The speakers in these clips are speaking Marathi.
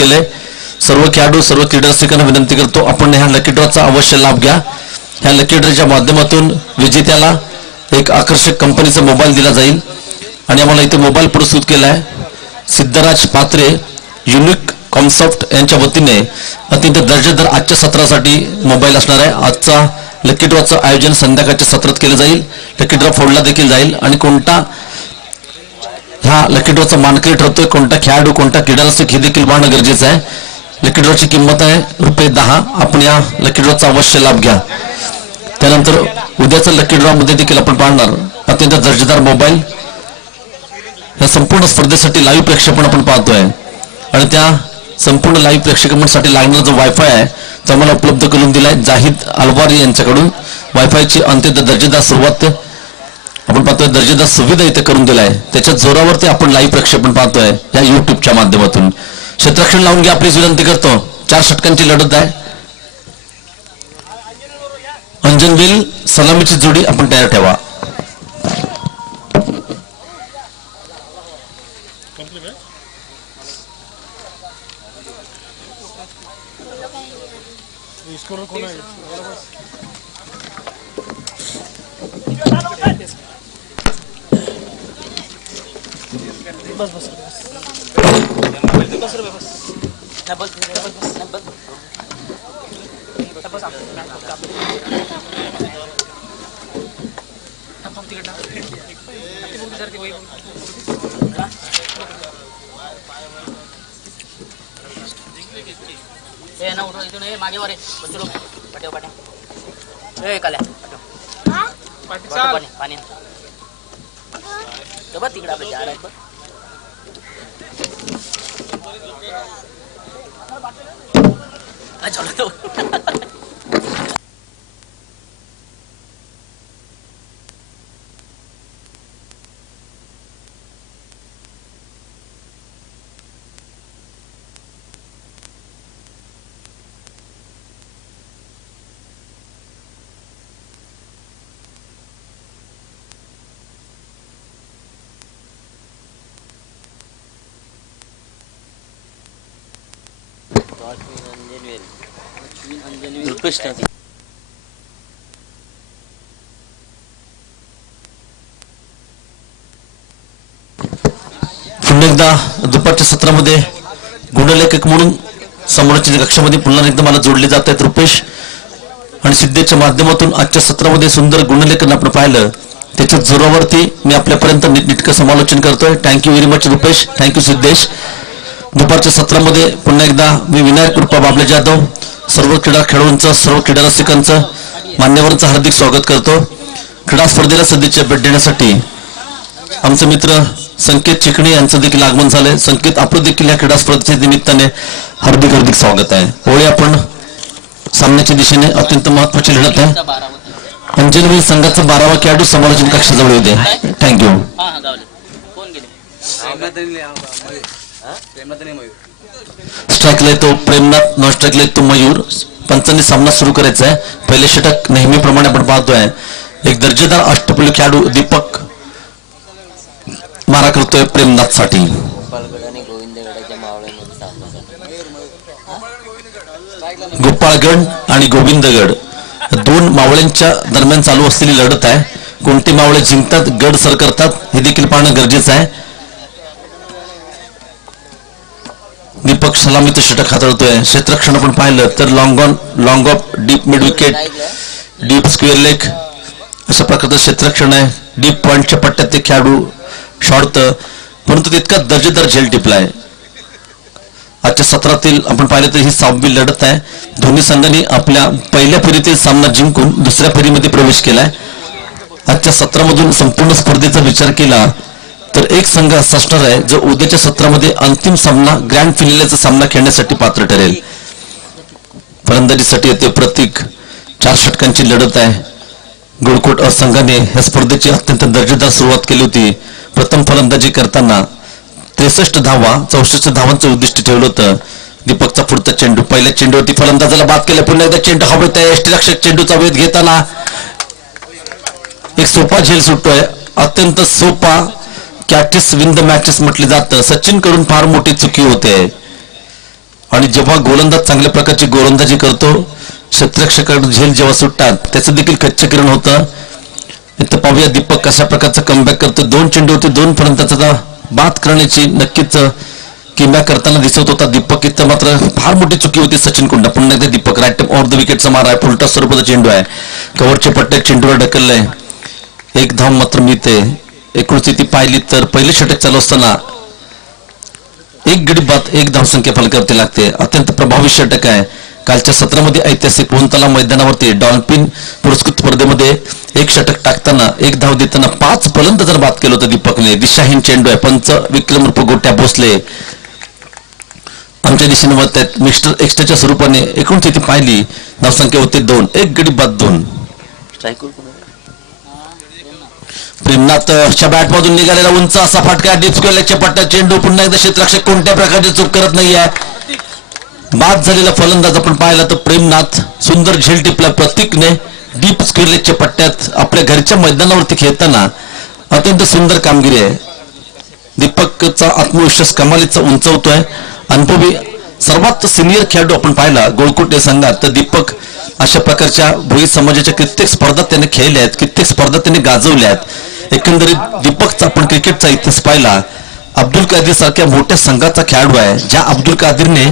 केले। सर्व खेळाडू सर्व क्रीडारसिकांना विनंती करतो आपण ह्या लकी ड्रॉचा अवश्य लाभ घ्या। ह्या लकी ड्रॉच्या माध्यमातून विजेत्याला एक आकर्षक कंपनीचा मोबाईल दिला जाईल आणि आम्हाला इथे मोबाईल पुरस्कृत केला आहे सिद्धराज पात्रे युनिक कॉन्सेप्ट यांच्या वतीने अत्यंत दर्जेदार आजच्या सत्रासाठी मोबाईल असणार आहे। आजचा लकी ड्रॉचं आयोजन संध्याकाळच्या सत्रात केलं जाईल। लकी ड्रॉ फोडला देखील जाईल आणि कोणता ह्या लकी ड्रॉचा मानकरी ठरतोय कोणता खेळाडू कोणता क्रीडारसिक हे देखील पाहणं गरजेचं आहे। लकी ड्रॉची किंमत आहे ₹10। आपण या लकी ड्रॉचा अवश्य लाभ घ्या। त्यानंतर उद्याच्या लकी ड्रॉ मध्ये देखील आपण पाहणार अत्यंत दर्जेदार मोबाईल। या संपूर्ण स्पर्धेसाठी लाईव्ह प्रेक्षेपण आपण पाहतोय आणि त्या संपूर्ण लाईव्ह प्रेक्षेपणासाठी लागणारा जो वायफाय आहे तो आम्हाला उपलब्ध करून दिलाय जाहिद अलवारी यांच्याकडून। वायफायची अत्यंत दर्जेदार सुरुवात आपण पाहतोय दर्जेदार सुविधा इथे करून दिलाय त्याच्या जोरावरती आपण लाईव्ह प्रक्षेपण पाहतोय या युट्यूबच्या माध्यमातून। क्षेत्ररक्षण लावून घ्या आपली विनंती करतो। 4 षटकांची लढत आहे। अंजनवेल सलामीची जोडी आपण तयार ठेवा। पुन्हा एकदा दुपारच्या सत्रामध्ये गुणलेखक म्हणून समोरच्या कक्षामध्ये पुन्हा एकदा मला जोडले जात आहेत रुपेश आणि सिद्धेच्या माध्यमातून आजच्या सत्रामध्ये सुंदर गुणलेखन आपण पाहिलं त्याच्या जोरावरती मी आपल्यापर्यंत नीटनेटकं समालोचन करतोय। Thank you very much Rupesh, thank you Siddhesh. दुपारच्या सत्रामध्ये पुन्हा एकदा मी विनायक कृपा बाबले जाधव सर्व क्रीडा खेळाडूंचं सर्व क्रीडा रसिकांचं मान्यवरांचं हार्दिक स्वागत करतो। क्रीडा स्पर्धेला सदिच्छा भेट देण्यासाठी आमचे मित्र संकेत चिकणे यांचं देखील आगमन झालंय। संकेत आपलं देखील या क्रीडा स्पर्धेच्या निमित्ताने हार्दिक हार्दिक स्वागत आहे। होळी आपण सामन्याच्या दिशेने अत्यंत महत्वाची लढत आहे। अंजनवेल संघाचा 12वा खेळाडू समालोचन कक्षाजवळ येते। थँक्यू। स्ट्राईकला येतो प्रेमनाथ, नॉन स्ट्राईकला येतो मयूर। पंचांनी सामना सुरू करायचा आहे। पहिले षटक नेहमीप्रमाणे आपण पाहतोय एक दर्जेदार अष्टपैलू खेळाडू दीपक मारा करतोय प्रेमनाथ साठी। गोपाळगड आणि गोविंदगड दोन मावळ्यांच्या दरम्यान चालू असलेली लढत आहे। कोणते मावळे जिंकतात गड सर करतात हे देखील पाहणं गरजेचं आहे। दीपक सलामीचं षटक हाताळतोय। क्षेत्ररक्षण आपण पाहिलं तर long of deep mid wicket deep square leg अशा प्रकारचं क्षेत्ररक्षण आहे। डीप पॉइंटच्या पट्ट्यात ते खेळाडू शॉर्ट परंतु तितका दर्जेदार झेल टिपलाय। आजच्या सत्रातील आपण पाहिलं तर ही 6वी लढत आहे। दोन्ही संघांनी आपल्या पहिल्या फेरीतील सामना जिंकून दुसऱ्या फेरीमध्ये प्रवेश केलाय। आजच्या सत्रामधून संपूर्ण स्पर्धेचा विचार केला तर एक संघ असा असणार आहे जो उद्याच्या सत्रामध्ये अंतिम सामना ग्रँड फिनालेचा सामना खेळण्यासाठी पात्र ठरेल। फलंदाजीसाठी येते प्रतीक। 4 षटकांची लढत आहे। गवळकोट संघाने या स्पर्धेची अत्यंत दर्जेदार सुरुवात केली होती। प्रथम फलंदाजी करताना 63 धावा 64 धावांचं उद्दिष्ट ठेवलं होतं। दीपकचा पुढचा चेंडू पहिल्या चेंडूवरती फलंदाजाला बाद केला। पुन्हा एकदा चेंडू हवेत आहे। यष्टीरक्षक चेंडूचा वेध घेताना एक सोपा झेल सुटतोय। अत्यंत सोपा कॅचेस विन द मॅचेस म्हटले जातं। सचिन कडून फार मोठी चुकी होते। आणि जेव्हा गोलंदाज चांगल्या प्रकारची गोलंदाजी करतो, क्षेत्ररक्षकाकडे झेल जेव्हा सुटतात त्याचं देखील कच्चीकरण होतं. इथं पाहूया दीपक कशा प्रकारचं कमबॅक करतो. 2 चेंडूवरती 2 फलंदाजांचा बाद करण्याची नक्कीच किंबॅक करताना दिसत होता दीपक. इथं मात्र फार मोठी चुकी होती सचिन कुंडा. पुन्हा एकदा दीपक राईट ओव्हर द विकेटचा मारा आहे. फुलटा स्वरूपाचा चेंडू आहे, कव्हरचे पट्टे चेंडूवर ढकललंय. एक धाव मात्र मिळते. एकूण स्थिती पाहिली तर पहिले षटक चालू असताना 1 गडी बाद 1 धावसंख्या फलकावरती लागते. अत्यंत प्रभावी षटक आहे. कालच्या सत्रामध्ये ऐतिहासिक पोहनतला मैदानावरती डॉल्फिन पुरस्कृत स्पर्धेमध्ये 1 षटक टाकताना 1 धाव देताना 5 फलंदाज बाद केलं होतं दीपकने. दिशाहीन चेंडू आहे. पंच विक्रम रूप गोट्या भोसले आमच्या दिशेने वळत आहेत. मिस्टर एक्स्ट्राच्या स्वरूपाने एकूण स्थिती पाहिली धावसंख्या होती 2. 1 गडी बाद 2. प्रेमनाथच्या बॅट मधून निघालेला उंच असा फटका डीप स्क्वेअर लेगच्या पट्ट्यात चेंडू. पुन्हा एकदा क्षेत्ररक्षक कोणत्या प्रकारची चूक करत नाहीये. बाद झालेला फलंदाज आपण पाहिला तर प्रेमनाथ. सुंदर झेल टिपला प्रतीकने डीप स्क्वेअर लेगच्या पट्ट्यात आपल्या घरच्या मैदानावरती खेळताना. अत्यंत सुंदर कामगिरी आहे. दीपकचा आत्मविश्वास कमालीचा उंचावतोय. अनुभवी सर्वात सिनियर खेळाडू आपण पाहिला गोळकोट संघात तर दीपक अशा प्रकारच्या भोई समाजाच्या कित्येक स्पर्धा त्याने खेळल्या आहेत, कित्येक स्पर्धा त्याने गाजवल्या आहेत. एकंदरीत दीपकचा आपण क्रिकेटचा इतिहास पाहिला. अब्दुल कादीर सारख्या मोठ्या संघाचा खेळाडू आहे. ज्या अब्दुल कादीरने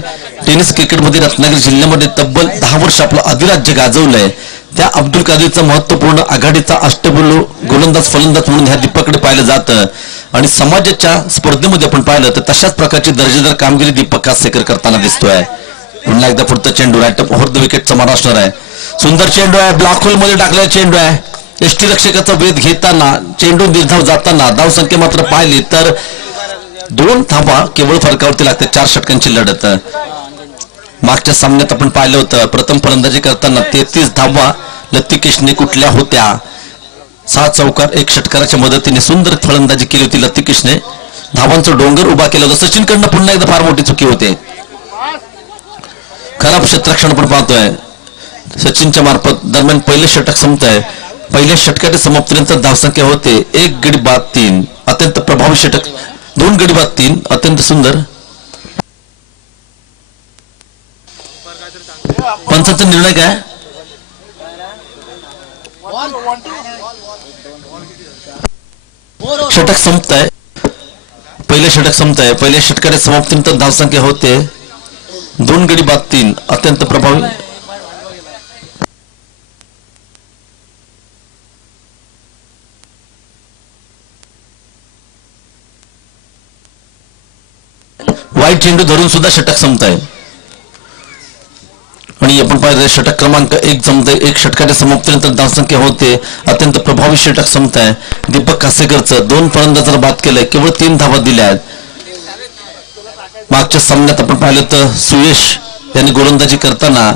टेनिस क्रिकेटमध्ये रत्नागिरी जिल्ह्यामध्ये तब्बल 10 वर्ष आपलं अधिराज्य गाजवलंय, त्या अब्दुल कादीरचा महत्वपूर्ण आघाडीचा अष्टबैलू गोलंदाज फलंदाज म्हणून ह्या दीपककडे पाहिलं जातं. आणि समाजाच्या स्पर्धेमध्ये आपण पाहिलं तर तशाच प्रकारची दर्जेदार कामगिरी दीपक कासेकर करताना दिसतोय. पुन्हा एकदा पुढचा चेंडू राईट ओव्हर द विकेटचा मारा असणार आहे. सुंदर चेंडू आहे. ब्लॉक होल मध्ये टाकलेला चेंडू आहे. यष्टी रक्षकाचा वेध घेताना चेंडू निर्धाव जाताना धावसंख्या मात्र पाहिली तर 2 धावा केवळ फरकावरती लागते. 4 षटकांची लढत. मागच्या सामन्यात आपण पाहिलं होतं प्रथम फलंदाजी करताना 33 धावा लतिकेशने कुठल्या होत्या. 6 चौकार 1 षटकाराच्या मदतीने सुंदर फलंदाजी केली होती लतिकेशने. धावांचा डोंगर उभा केला होता. सचिनकडनं पुन्हा एकदा फार मोठी चुकी होते. खराब क्षेत्ररक्षण पण पाहतोय सचिनच्या मार्फत. दरम्यान पहिले षटक संपत आहे. पहिल्या षटकाच्या समाप्तीनंतर धावसंख्या होते 1 गडी बाद 3. अत्यंत प्रभावी षटक. 2 गडी बाद 3. अत्यंत सुंदर. पंचांचा निर्णय काय? षटक संपत आहे. पहिले षटक संपत आहे. पहिल्या षटकाच्या समाप्तीनंतर धावसंख्या होते 2 गडी बाद 3. अत्यंत प्रभावी. वाईट चेंडू धरून सुद्धा षटक संपत आहे. आणि आपण पाहिलं षटक क्रमांक 1 जमतंय. 1 षटकाच्या समाप्तीनंतर धावसंख्या होते. अत्यंत प्रभावी षटक संपत आहे. दीपक कासेकरचं 2 फलंदाजांना बाद केलंय. केवळ 3 धावा दिल्या आहेत. मागच्या सामन्यात आपण पाहिलं तर सुयश यांनी गोलंदाजी करताना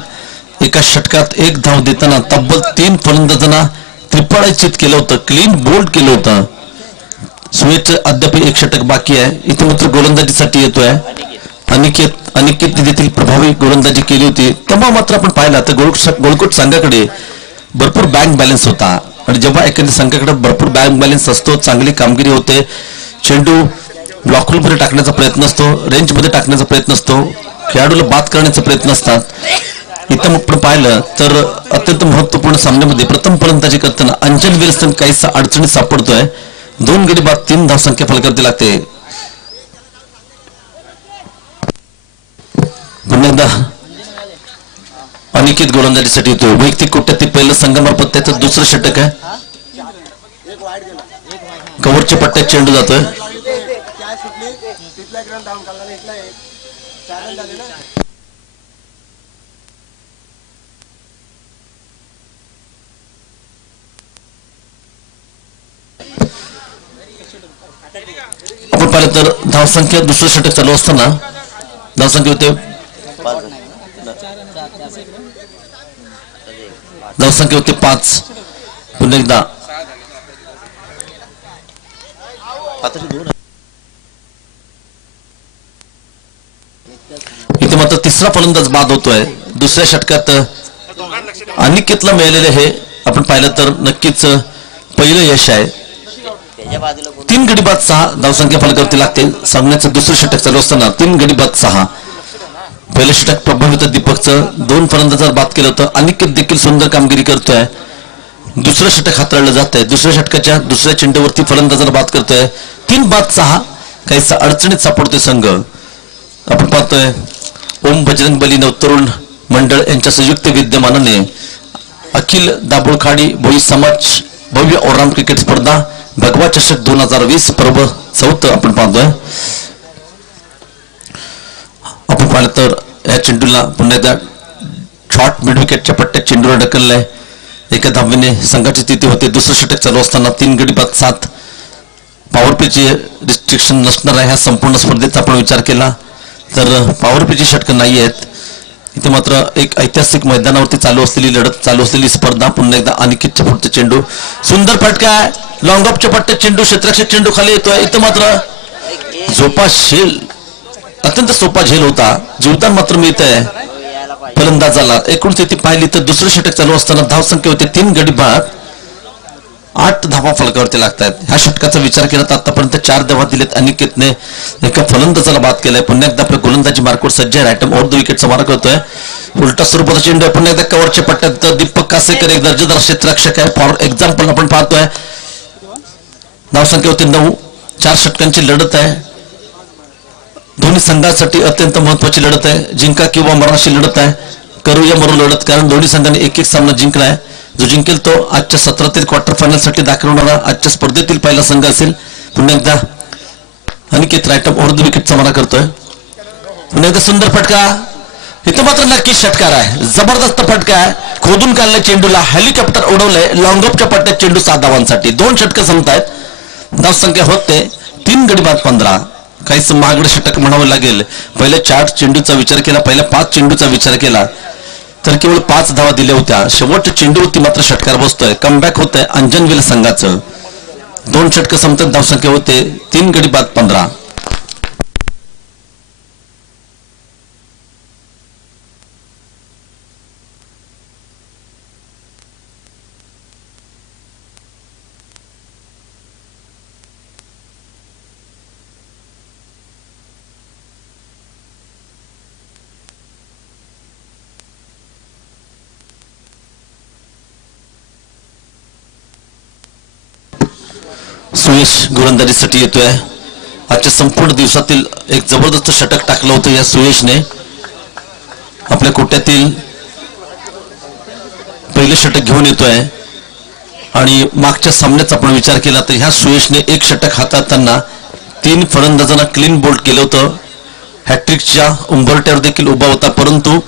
एका षटकात 1 धाव देताना तब्बल 3 फलंदाजांना त्रिफळाचित केलं होतं. क्लीन बोल्ड केलं होतं. सुयशचं अद्याप 1 षटक बाकी आहे. इथे मात्र गोलंदाजीसाठी येतोय अनिकेत देखील प्रभावी गोलंदाजी केली होती. तेव्हा मात्र आपण पाहिला तर गोळकोट संघाकडे भरपूर बँक बॅलन्स होता. आणि जेव्हा एखाद्या संघाकडे भरपूर बँक बॅलन्स असतो, चांगली कामगिरी होते, चेंडू ब्लॉक होलमध्ये टाकण्याचा प्रयत्न असतो, रेंजमध्ये टाकण्याचा प्रयत्न असतो, खेळाडूला बाद करण्याचे प्रयत्न असतात. इथं आपण पाहिलं तर अत्यंत महत्वपूर्ण सामन्यामध्ये प्रथम फलंदाजी करताना अंजन विल्सन काहीसा अडचणीत सापडतोय. 2 गडी बाद 3 धावसंख्या फलकावरती लागते. पुन्हा एकदा अनिकेत गोलंदाजीसाठी येतो. वैयक्तिक कोट्यात पहिलं संघामार्फत त्याचं दुसरं षटक आहे. कव्हरच्या पट्ट्यात चेंडू जातोय. आपण पाहिलं तर धावसंख्या दुसरं षटक चालू असताना धावसंख्या होते धावसंख्या होते 5. पुन्हा एकदा इथे मात्र तिसरा फलंदाज बाद होतोय. दुसऱ्या षटकात अनिकेतला मिळालेले हे आपण पाहिलं तर नक्कीच पहिलं यश आहे. 3 गडी बाद 6 धावसंख्या फलकावरती लागते. सामन्याचं दुसरं षटक चालू असताना 3 गडी बाद 6. पहिले षटक प्रभावित दीपकचं. 2 फलंदाज बाद केलं होतं. अनिकेत देखील सुंदर कामगिरी करतोय. दुसरं षटक हाताळलं जात आहे. दुसऱ्या षटकाच्या दुसऱ्या चेंडूवरती फलंदाजाला बाद करतोय. 3 बाद 6. काहीसा अडचणीत सापडतोय संघ. आपण पाहतोय ओम बजरंगबली नवतरुण मंडळ यांच्या संयुक्त विद्यमानाने अखिल दाभोळखाडी भोई समाज भव्य ऑलराऊंड क्रिकेट स्पर्धा भगवा चषक 2020 पर्व 4 आपण पाहतोय. आपण पाहिलं तर या चेंडूला पुन्हा एकदा शॉर्ट मिड विकेटच्या पट्ट्यात चेंडूला ढकललाय. एका धावेने संघाची स्थिती होते. दुसरं षटक चालू असताना 3 गडी बाद 7. पॉवर प्लेचे रिस्ट्रिक्शन नसणार आहे ह्या संपूर्ण स्पर्धेचा आपण विचार केला तर पॉवर प्लेची षटकं नाही आहेत इथे. मात्र एक ऐतिहासिक मैदानावरती चालू असलेली लढत, चालू असलेली स्पर्धा. पुन्हा एकदा अनिकेतच्या पुढचा चेंडू, सुंदर फटका, लॉंग ऑफच्या पट्ट्यात चेंडू, क्षेत्ररक्षक चेंडू खाली येतोय. इथं मात्र झोपा झेल, अत्यंत सोपा झेल होता. जीवदान मात्र मिळत आहे फलंदाजाला. एकूण स्थिती पाहिली तर दुसरं षटक चालू असताना धावसंख्या होते 3 गडी बाद 8 धावा फलकावरती लागतात. ह्या षटकाचा विचार केला तर आतापर्यंत 4 धावा दिलेत. अनिकेतने एका फलंदाजाला बाद केलाय. पुन्हा एकदा आपल्या गोलंदाजी मार्कवर सज्ज आहे. रायटम ओव्हर द विकेटचा मारा करतोय. उलटा स्वरूपाचा चेंडू आहे. पुन्हा एकदा कव्हरच्या पट्ट्यात दीपक कासेकर एक दर्जेदार क्षेत्ररक्षक आहे. फॉर एक्झाम्पल आपण पाहतोय धावसंख्या होती 9. 4 षटकांची लढत आहे. दोन्ही संघासाठी अत्यंत महत्वाची लढत आहे. जिंका किंवा मराशी लढत आहे. करू या मरू लढत, कारण दोन्ही संघांनी एक सामना जिंकलाय. जो जिंकेल तो आजच्या सत्रातील क्वार्टर फायनल साठी दाखल होणारा आजच्या स्पर्धेतील पहिला संघ असेल. पुन्हा एकदा अनिकेत रायटम ओव्हर द विकेटचा मारा करतोय. पुन्हा एकदा सुंदर फटका, इथं मात्र नक्कीच षटकार आहे. जबरदस्त फटका आहे. खोदून काढलाय चेंडूला, हेलिकॉप्टर उडवलंय. लॉंग ऑफच्या पट्ट्यात चेंडू 7 धावांसाठी. 2 षटकं संपतायत. धावसंख्या होते 3 गडी बाद 15. काहीच महागडे षटक म्हणावं लागेल. पहिल्या 4 चेंडूचा विचार केला, पहिल्या 5 चेंडूचा विचार केला तर केवळ 5 धावा दिल्या होत्या. शेवटच्या चेंडूवरती मात्र षटकार बसतोय. कमबॅक होतंय अंजनवेल संघाचं. 2 षटकं संपतात. धावसंख्या होते 3 गडी बाद 15. सुयश गोलंदाजीसाठी येतोय. आजच्या संपूर्ण दिवसातील एक जबरदस्त षटक टाकलं होतं या सुयशने. आपल्या कोट्यातील पहिले षटक घेऊन येतोय आणि मागच्या सामन्याचा आपण विचार केला तर ह्या सुयशने एक षटक हाताळताना 3 फलंदाजांना क्लीन बोल्ड केलं होतं. हॅट्रिकच्या उंबरट्यावर देखील उभा होता, परंतु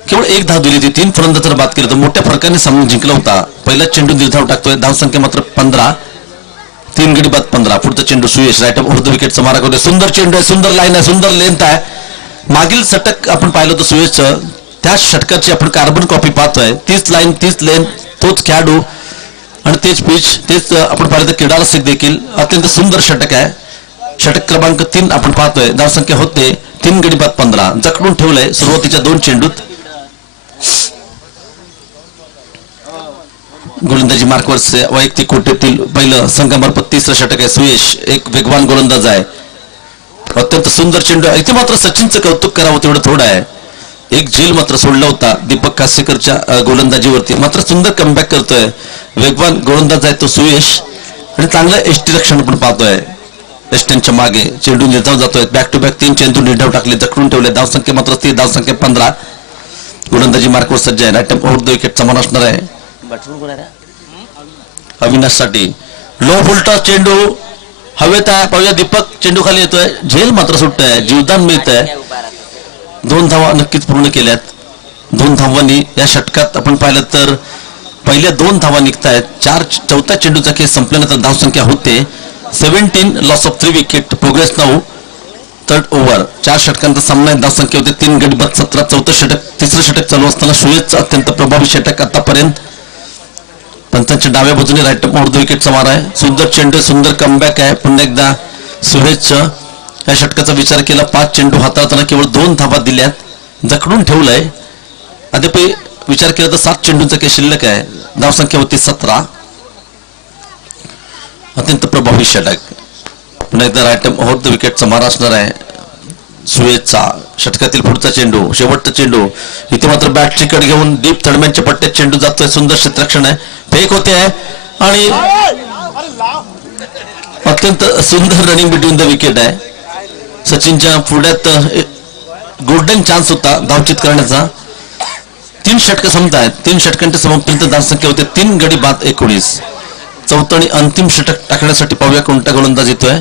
केवळ 1 धाव दिली होती. 3 फलंदाजांना बाद केलं होतं. मोठ्या फरकाने सामना जिंकला होता. पहिला चेंडू निर्धाव टाकतोय. धावसंख्या मात्र 15. 3 गडी बाद 15. पुढचा चेंडू सुयश रायटम ओव्हर द विकेटचा मारा करतोय. सुंदर चेंडू आहे, सुंदर लाईन आहे, सुंदर लेंथ आहे. मागील षटक आपण पाहिलं होतं सुयशचं, त्या षटकाची आपण कार्बन कॉपी पाहतोय. 30 लाईन, 30 लेंथ, तोच खेळाडू आणि तेच पिच, तेच आपण पाहिलं तर क्रीडा रसिक देखील. अत्यंत सुंदर षटक आहे. षटक क्रमांक 3 आपण पाहतोय. धावसंख्या होते 3 गडी बाद 15. जखडून ठेवलंय सुरुवातीच्या 2 चेंडूत. गोलंदाजी मार्कवर वैयक्तिक कोट्यातील पहिलं संघामार्फत 3रं षटक आहे. सुयश एक वेगवान गोलंदाज आहे. अत्यंत सुंदर चेंडू. इथे मात्र सचिनचं कौतुक करावं तेवढं थोडं आहे. एक झेल मात्र सोडला होता दीपक कासेकरच्या गोलंदाजीवरती. मात्र सुंदर कमबॅक करतोय. वेगवान गोलंदाज आहे तो सुयश आणि चांगलं एसटी रक्षण पण पाहतोय. एस्टनच्या मागे चेंडू निर्धाव जातोय. बॅक टू बॅक 3 चेंडू निर्धाव टाकले, जखडून ठेवले. धावसंख्या मात्र स्थिर. धावसंख्या 15. गोलंदाजी मार्कवर सज्ज आहे. रायटम ओव्हर द विकेटचा मान असणार आहे अविनाश साठी. लो फुलटा चेंडू हवेत आहे. पाहूया दीपक चेंडू खाली येतोय. झेल मात्र सुटत आहे. जीवदान मिळत आहे. 2 धावा नक्कीच पूर्ण केल्यात. 2 धावांनी या षटकात आपण पाहिलं तर पहिल्या 2 धावा निघतायत. 4थ्या चेंडूचा खेळ संपल्यानंतर धावसंख्या होते 17. Loss of 3 wicket. Progress 9. 3rd over. 4 षटकांचा सामना. धावसंख्या होते 3 गडी बाद 17. 4थं षटक, 3रं षटक चालू असताना सुयशचं अत्यंत प्रभावी षटक आतापर्यंत. पंचांच्या डाव्या बाजूने रायटम ओव्हर द विकेटचा मारा आहे. सुंदर चेंडू, सुंदर कमबॅक आहे. पुन्हा एकदा सुयशचं या षटकाचा विचार केला. 5 चेंडू हाताळताना केवळ 2 धावा दिल्यात. जखडून ठेवलंय. अद्याप विचार केला तर 7 चेंडूंचा काही शिल्लक आहे. धावसंख्या होती 17. अत्यंत प्रभावी षटक. पुन्हा एकदा रायटम ओव्हर द विकेटचा मारा असणार आहे. सुएजचा षटकातील पुढचा चेंडू, शेवटचा चेंडू. इथे मात्र बॅटची कड घेऊन डीप थर्डमॅनच्या पट्ट्यात चेंडू जातोय. सुंदर क्षेत्ररक्षण आहे, फेक होते आहे आणि अत्यंत सुंदर रनिंग बिटवीन द विकेट आहे. सचिनच्या पुढ्यात गोल्डन चान्स होता धावचित करण्याचा. 3 षटकं संपतायत. 3 षटकांच्या समाप्तीनंतर धावसंख्या होते 3 गडी बाद 19. चौथं आणि अंतिम षटक टाकण्यासाठी पाहूया कोणता गोलंदाज येतोय.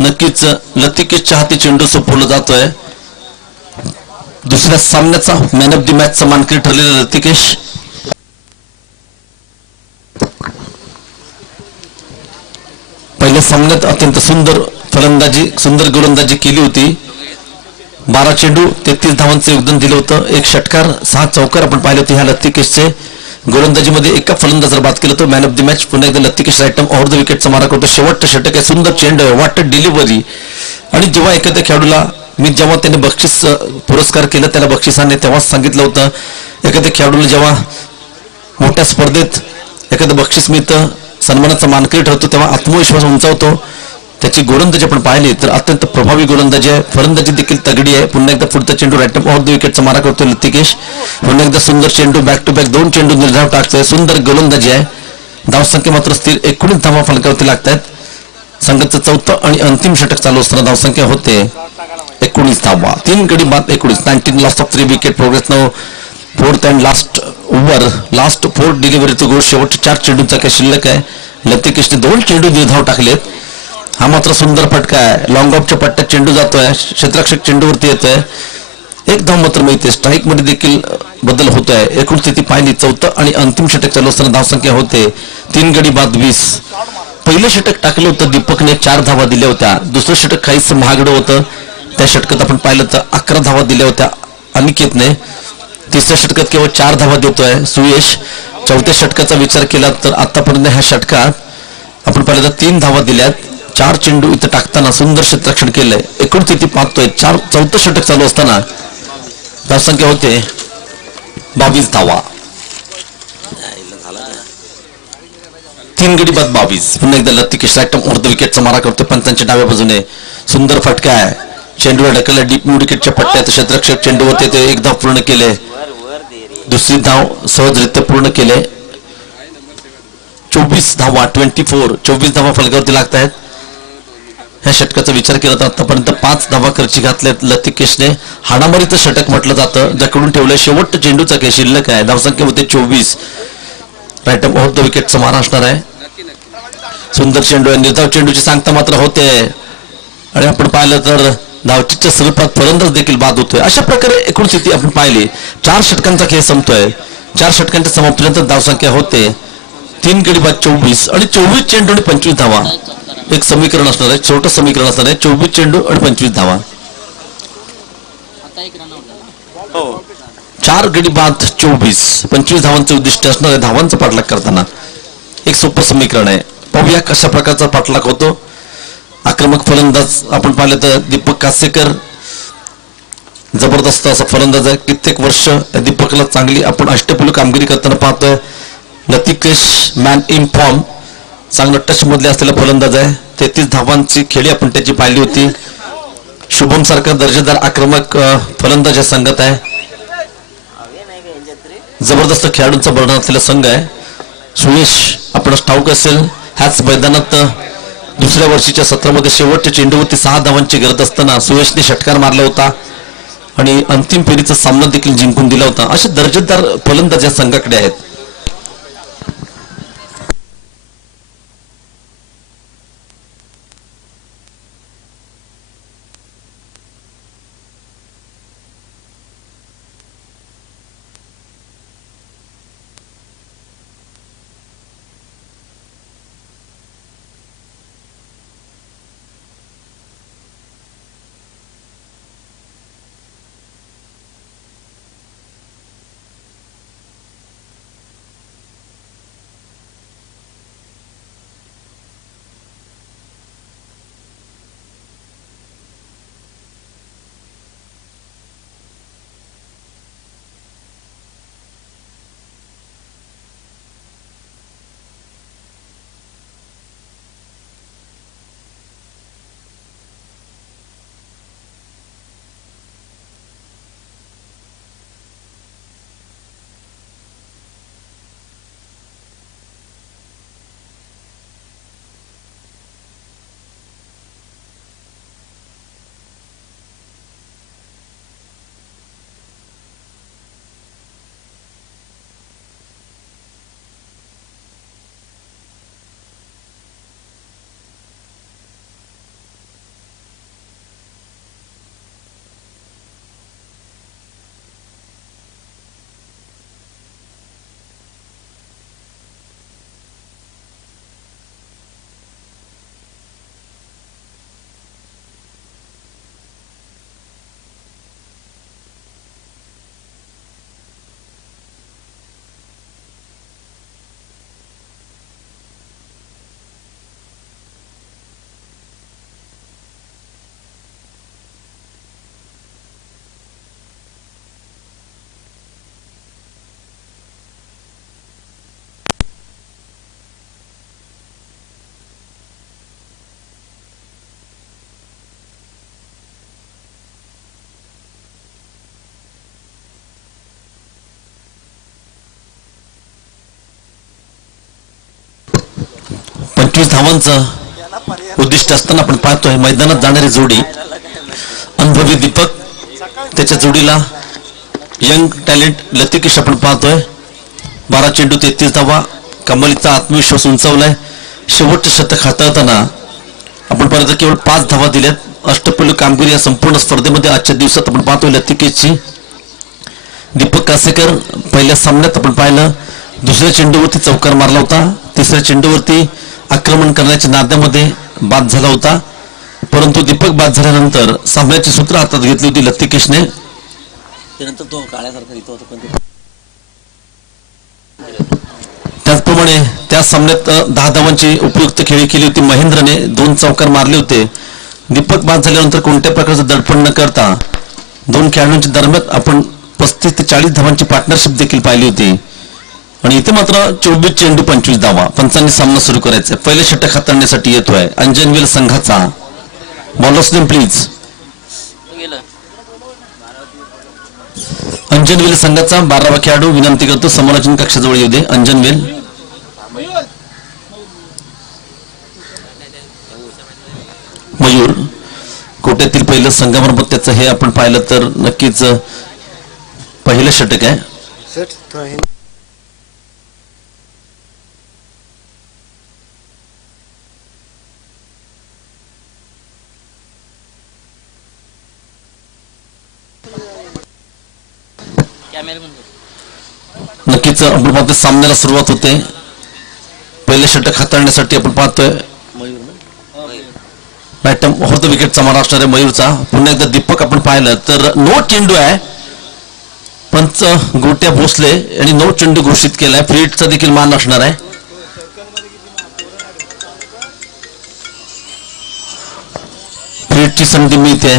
नक्कीच लतिकेशच्या हाती चेंडू सोपवला जातोय. दुसऱ्या सामन्याचा मॅन ऑफ द मॅचचा मानकरी ठरलेला लतिकेश. पहिल्या सामन्यात अत्यंत सुंदर फलंदाजी, सुंदर गोलंदाजी केली होती. 12 चेंडू 33 धावांचं योगदान दिलं होतं. 1 षटकार 6 चौकार आपण पाहिले होते ह्या लतिकेशचे. गोलंदाजीमध्ये एका फलंदाजर बाद केलं होतं. मॅन ऑफ द मॅच पुन्हा एकदा लतिकेश रायटम ओव्हर द विकेटचा मारा करतो. शेवटचं षटक आहे, सुंदर चेंडू आहे, वाटत डिलिव्हरी. आणि जेव्हा एखाद्या खेळाडूला जेव्हा त्याने बक्षीस पुरस्कार केला त्याला बक्षिसाने तेव्हाच सांगितलं होतं, एखाद्या खेळाडूला जेव्हा मोठ्या स्पर्धेत एखादं बक्षीस मिळतं, सन्मानाचा मानकरी ठरतो, तेव्हा आत्मविश्वास उंचावतो. त्याची गोलंदाजी आपण पाहिली तर अत्यंत प्रभावी गोलंदाजी आहे. फलंदाजी देखील तगडी आहे. पुन्हा एकदा पुढचा चेंडू रायटम ओव्हर द विकेटचा मारा करतो लतिकेश. पुन्हा एकदा सुंदर चेंडू, बॅक टू बॅक 2 चेंडू निर्धाव टाकतोय. सुंदर गोलंदाजी आहे. धावसंख्या मात्र स्थिर 19 धावा फलकावरती लागतात. संघाचं चौथं आणि अंतिम षटक चालू असताना धावसंख्या होते 19 धावा. 3 गडी बाद 19. 19 loss of 3 wicket. Progress now 4th and last over. Last 4 डिलिव्हरीचं गोल. शेवटच्या 4 चेंडूचा काही शिल्लक आहे. लतिकेशने 2 चेंडू निर्धाव टाकलेत. हा मात्र सुंदर फटका आहे. लॉंग ऑफच्या पट्ट्यात चेंडू जातोय, क्षेत्ररक्षक चेंडूवरती येतोय. 1 धाव मात्र मिळते. स्ट्राईक मध्ये देखील बदल होत आहे. एकूण स्थिती पाहिली चौथं आणि अंतिम षटक चालू असताना धावसंख्या होते 3 गडी बाद 20. पहिलं षटक टाकलं होतं दीपकने, 4 धावा दिल्या होत्या. दुसरं षटक काहीच महागडं होतं. त्या षटकात आपण पाहिलं तर 11 धावा दिल्या होत्या अनिकेतने. तिसऱ्या षटकात केवळ 4 धावा देतोय सुयश. चौथ्या षटकाचा विचार केला तर आतापर्यंत ह्या षटकात आपण पाहिलं तर 3 धावा दिल्यात. 4 चेंडू इथं टाकताना सुंदर क्षेत्ररक्षण केलंय. एकूण स्थिती पाहतोय चौथं षटक चालू असताना धावसंख्या होते 22 धावा. 3 गडी बाद 22. पुन्हा एकदा लतिकेश रायटम ओव्हर द विकेटचा मारा करतो. पंचांच्या डाव्या बाजूने सुंदर फटका आहे. चेंडूला ढकलला डीप मिड विकेटच्या पट्ट्यात. क्षेत्ररक्षक चेंडूवरती ते 1 धाव पूर्ण केले. दुसरी धाव सहजरित्या पूर्ण केले. 24 धावा 24 धावा फलकावरती लागत आहेत. ह्या षटकाचा विचार केला तर आतापर्यंत 5 धावा खर्ची घातल्यात लतिकेशने. हाणामारीचं षटक म्हटलं जातं. जकडून ठेवलंय. शेवटच्या चेंडूचा काही शिल्लक आहे. धावसंख्या होते 24. रायटम ओव्हर द विकेटचा मारा असणार आहे. सुंदर चेंडू आहे. निर्धाव चेंडूची सांगता मात्र होते आणि आपण पाहिलं तर धावचीच्या स्वरूपात फलंदाज देखील बाद होतोय. अशा प्रकारे एकूण स्थिती आपण पाहिली. 4 षटकांचा खेळ संपतोय. 4 षटकांच्या समाप्तीनंतर धावसंख्या होते 3 गडी बाद 24 आणि 24 चेंडू आणि 25 धावा. एक समीकरण असणार आहे, छोटं समीकरण असणार आहे. 24 चेंडू आणि 25 धावा. 4 गडी बाद 24 धावांचं उद्दिष्ट असणार आहे. धावांचा पाठलाग करताना एक सोपं समीकरण आहे. पाहूया कशा प्रकारचा पाठलाग होतो. आक्रमक फलंदाज आपण पाहिलं तर दीपक कासेकर जबरदस्त असा फलंदाज आहे. कित्येक वर्ष दीपकला चांगली आपण अष्टपैलू कामगिरी करताना पाहतोय. लतिकेश मॅन इन फॉर्म, चांगलं टच मधले असलेला फलंदाज आहे. 33 धावांची खेळी आपण त्याची पाहिली होती. शुभम सारखा दर्जेदार आक्रमक फलंदाज या संघात आहे. जबरदस्त खेळाडूंचा बळणा असलेला संघ आहे. सुयश आपण ठाऊक असेल ह्याच मैदानात दुसऱ्या वर्षीच्या सत्रामध्ये शेवटच्या चेंडूवरती 6 धावांची गरज असताना सुयशने षटकार मारला होता आणि अंतिम फेरीचा सामना देखील जिंकून दिला होता. असे दर्जेदार फलंदाज या संघाकडे आहेत. 25 धावांचं उद्दिष्ट असताना आपण पाहतोय मैदानात जाणारी जोडी अनुभवी दीपक, त्याच्या जोडीला यंग टॅलेंट लतिकेश आपण पाहतोय. 12 चेंडू 33 धावा, कमलीचा आत्मविश्वास उंचावलाय. शेवटचे शतक हाताळताना आपण पाहतो केवळ 5 धावा दिल्यात. अष्टपैलू कामगिरी या संपूर्ण स्पर्धेमध्ये आजच्या दिवसात आपण पाहतोय लतिकेशची. दीपक कासेकर पहिल्या सामन्यात आपण पाहिलं दुसऱ्या चेंडूवरती चौकार मारला होता, तिसऱ्या चेंडूवरती आक्रमण करण्याच्या नाद्यामध्ये बाद झाला होता, परंतु दीपक बाद झाल्यानंतर सामन्याची सूत्र हातात घेतली होती लतिकेशने. त्यानंतर तो काळ्यासारखा इथं होता. त्याचप्रमाणे त्या सामन्यात 10 धावांची उपयुक्त खेळी केली होती महेंद्रने, 2 चौकार मारले होते. दीपक बाद झाल्यानंतर कोणत्या प्रकारचं दडपण न करता 2 खेळाडूंच्या दरम्यान आपण 35 ते 40 धावांची पार्टनरशिप देखील पाहिली होती. आणि इथे मात्र 24 चेंडू 25 धावा. पंचांनी सामना सुरू करायचा. पहिले षटक हाताळण्यासाठी येतोय अंजनवेल संघाचा. Bowlers name please. अंजनवेल संघाचा 12वा खेळाडू विनंती करतो समोराचीन कक्षाजवळ येऊ दे. अंजनवेल. मयूर कोट्यातील पहिलं संगमार्फत त्याचं हे आपण पाहिलं तर नक्कीच पहिलं षटक आहे. नक्कीच आपण पाहतोय सामन्याला सुरुवात होते. पहिले षटक हाताळण्यासाठी आपण पाहतोय बॅटम होतं विकेटचा मारा असणाऱ्या मयूरचा. पुन्हा एकदा दीपक आपण पाहिलं तर 9 चेंडू आहे. पंच गोट्या भोसले आणि 9 चेंडू घोषित केलाय. फ्री हिटचा देखील मान असणार आहे. फ्री हिटची संधी मिळते.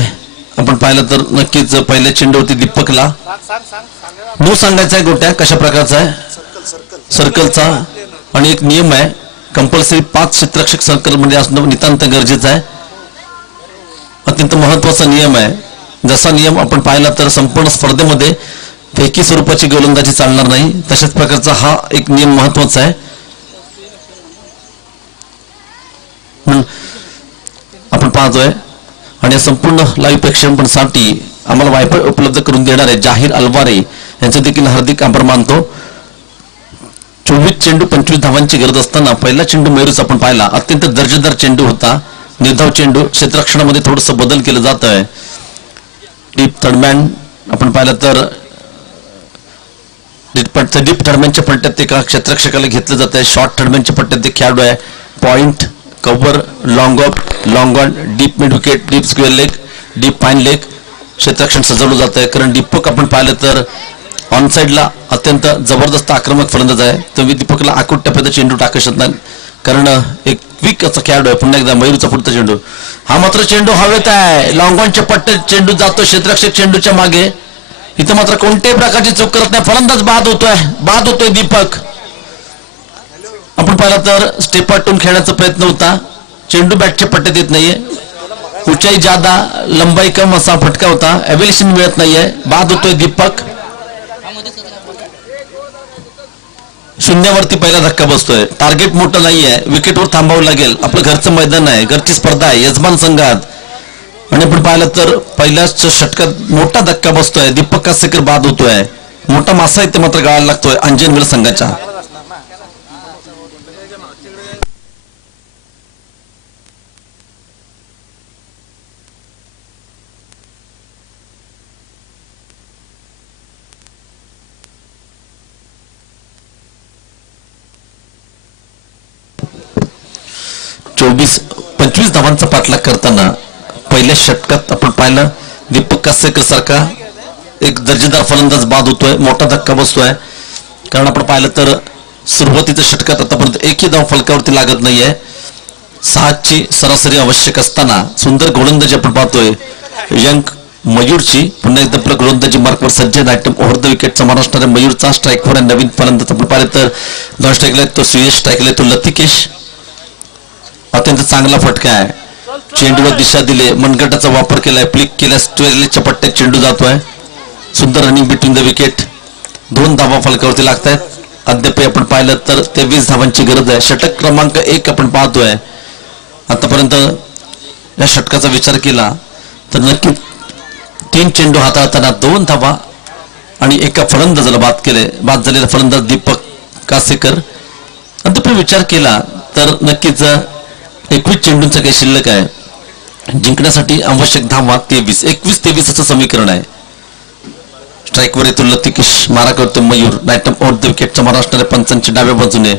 आपण पाहिलं तर नक्कीच पहिल्या चेंडूवरती दीपकला नो सांगायचा आहे. गोट्या कशा प्रकारचा आहे? सर्कलचा. आणि एक नियम आहे कंपल्सरी 5 क्षेत्ररक्षक सर्कल मध्ये असणं नितांत गरजेचं आहे. अत्यंत महत्वाचा नियम आहे. जसा नियम आपण पाहिला तर संपूर्ण स्पर्धेमध्ये फेकी स्वरूपाची गोलंदाजी चालणार नाही. तशाच प्रकारचा हा एक नियम महत्वाचा आहे. आपण पाहतोय आणि संपूर्ण लाईव्ह प्रेक्षेपणासाठी आम्हाला वायफाय उपलब्ध करून देणारे जाहीर अलवारे यांचे देखील हार्दिक आभार मानतो. 24 चेंडू 25 धावांची गरज असताना पहिला चेंडू मयूरचा आपण पाहिला अत्यंत दर्जेदार चेंडू होता. निर्धाव चेंडू. क्षेत्ररक्षणामध्ये थोडस बदल केलं जात आहे. डीप थर्डमॅन आपण पाहिलं तर डीप थर्डमॅनच्या पट्ट्यात एका क्षेत्ररक्षकाला घेतलं जात आहे. शॉर्ट थर्डमॅनच्या पट्ट्यात एक खेळाडू आहे. Point, cover, long of, long on, deep mid wicket, deep square leg, deep fine leg क्षेत्ररक्षण सजवलं जात आहे. कारण दीपक आपण पाहिलं तर ऑन साईडला अत्यंत जबरदस्त आक्रमक फलंदाज आहे. तुम्ही दीपकला आकुट टप्प्यात चेंडू टाकू शकता कारण एक क्विक असा खेळाडू आहे. पुन्हा एकदा मयूरचा पुढचा चेंडू. हा मात्र चेंडू हवेत आहे. लॉंग ऑनच्या पट्ट्यात चेंडू जातो क्षेत्ररक्षक चेंडूच्या मागे. इथं मात्र कोणत्याही प्रकारची चूक करत नाही. फलंदाज बाद होतोय दीपक. आपण पाहिला तर स्टेप आटून खेळण्याचा प्रयत्न होता. चेंडू बॅटच्या पट्ट्यात येत नाहीये. उंचाई ज्यादा लंबाई कम असा फटका होता. एव्हल्युशन मिळत नाहीये. बाद होतोय दीपक. शून्यावरती पहिला धक्का बसतोय. टार्गेट मोठं नाहीये. विकेटवर थांबावं लागेल. आपलं घरचं मैदान आहे. घरची स्पर्धा आहे यजमान संघात. आणि आपण पाहिलं तर पहिल्याच षटकात मोठा धक्का बसतोय. दीपक कासेकर बाद होतोय. मोठा मासा इथे मात्र गाळायला लागतोय अंजनवेल संघाच्या. चोवीस 25 धावांचा पाठलाग करताना पहिल्या षटकात आपण पाहिलं दीपक कासेकर सारखा एक दर्जेदार फलंदाज बाद होतोय. मोठा धक्का बसतोय. कारण आपण पाहिलं तर सुरुवातीच्या षटकात आतापर्यंत एकही धाव फलकावरती लागत नाहीये. 6ची सरासरी आवश्यक असताना सुंदर गोलंदाजी आपण पाहतोय यंग मयूरची. पुन्हा एकदा गोलंदाजी मार्कवर सज्ज आयटम ओव्हर द विकेटचा महाराष्ट्र मयूरचा. स्ट्राईकवर नवीन फलंदाज आपण पाहिलं तर 2 स्ट्राईकला तो सुयश, स्ट्राईकला तो लतिकेश. अत्यंत चांगला फटका आहे. चेंडूवर दिशा दिले. मनगटाचा वापर केलाय. फ्लिक केल्यास ट्वेलच्या पट्ट्यात चेंडू जातोय. सुंदर रनिंग बिटवीन द विकेट. 2 धावा फलकावरती लागत आहेत. अद्याप आपण पाहिलं तर 23 धावांची गरज आहे. षटक क्रमांक 1 आपण पाहतोय. आतापर्यंत या षटकाचा विचार केला तर नक्की 3 चेंडू हाताळताना 2 धावा आणि एका फलंदाजाला बाद झालेला फलंदाज दीपक कासेकर. अद्याप विचार केला तर नक्कीच 21 चेंडूंचा काही शिल्लक आहे. जिंकण्यासाठी आवश्यक धावा 21-23 असं समीकरण आहे. स्ट्राईकवर येतो लतिकेश, मारा करतो मयूर. राईट आउट द विकेटचा मारा असणाऱ्या पंचांच्या डाव्या बाजूने.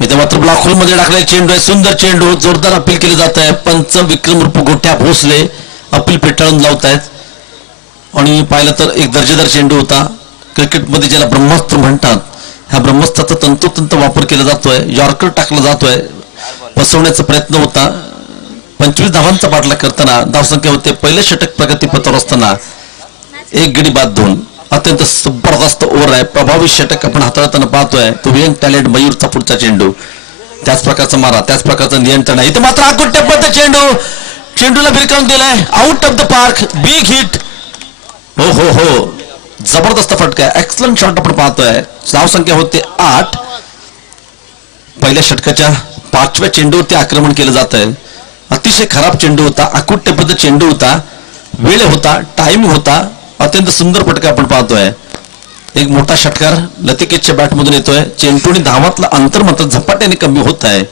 इथे मात्र ब्लॉक होल मध्ये टाकलेला चेंडू आहे. सुंदर चेंडू, जोरदार अपील केले जात आहे. पंच विक्रम रूप गोठ्या भोसले अपील फेटाळून लावत आहेत. आणि पाहिलं तर एक दर्जेदार चेंडू होता. क्रिकेटमध्ये ज्याला ब्रह्मास्त्र म्हणतात, ह्या ब्रह्मास्त्राचा तंतोतंत वापर केला जातोय. यॉर्कर टाकला जातोय. फसवण्याचा प्रयत्न होता. 25 धावांचा पाठलाग करताना धावसंख्या होते. पहिले षटक प्रगतीपथावर असताना 1 गडी बाद 2. अत्यंत जबरदस्त ओव्हर आहे. प्रभावी षटक आपण हाताळताना पाहतोय. तो यंग टॅलेंट मयूरचा पुढचा चेंडू, त्याच प्रकारचा मारा, त्याच प्रकारचं नियंत्रण आहे. इथं मात्र आकुट्याबद्ध चेंडूला भिरकावून दिलाय. Out of the park, big hit. हो हो हो, जबरदस्त फटका, एक्सलंट शॉट आपण पाहतोय. धावसंख्या होते 8. पहिल्या षटकाच्या 5व्या चेंडूवरती आक्रमण केलं जात आहे. अतिशय खराब चेंडू होता, आकुट्यबद्ध चेंडू होता, वेळ होता, टाइम होता. अत्यंत सुंदर फटका आपण पाहतोय. एक मोठा षटकार लतिकेशच्या बॅटमधून येतोय. चेंडूने धावातला अंतर मात्र झपाट्याने कमी होत आहे.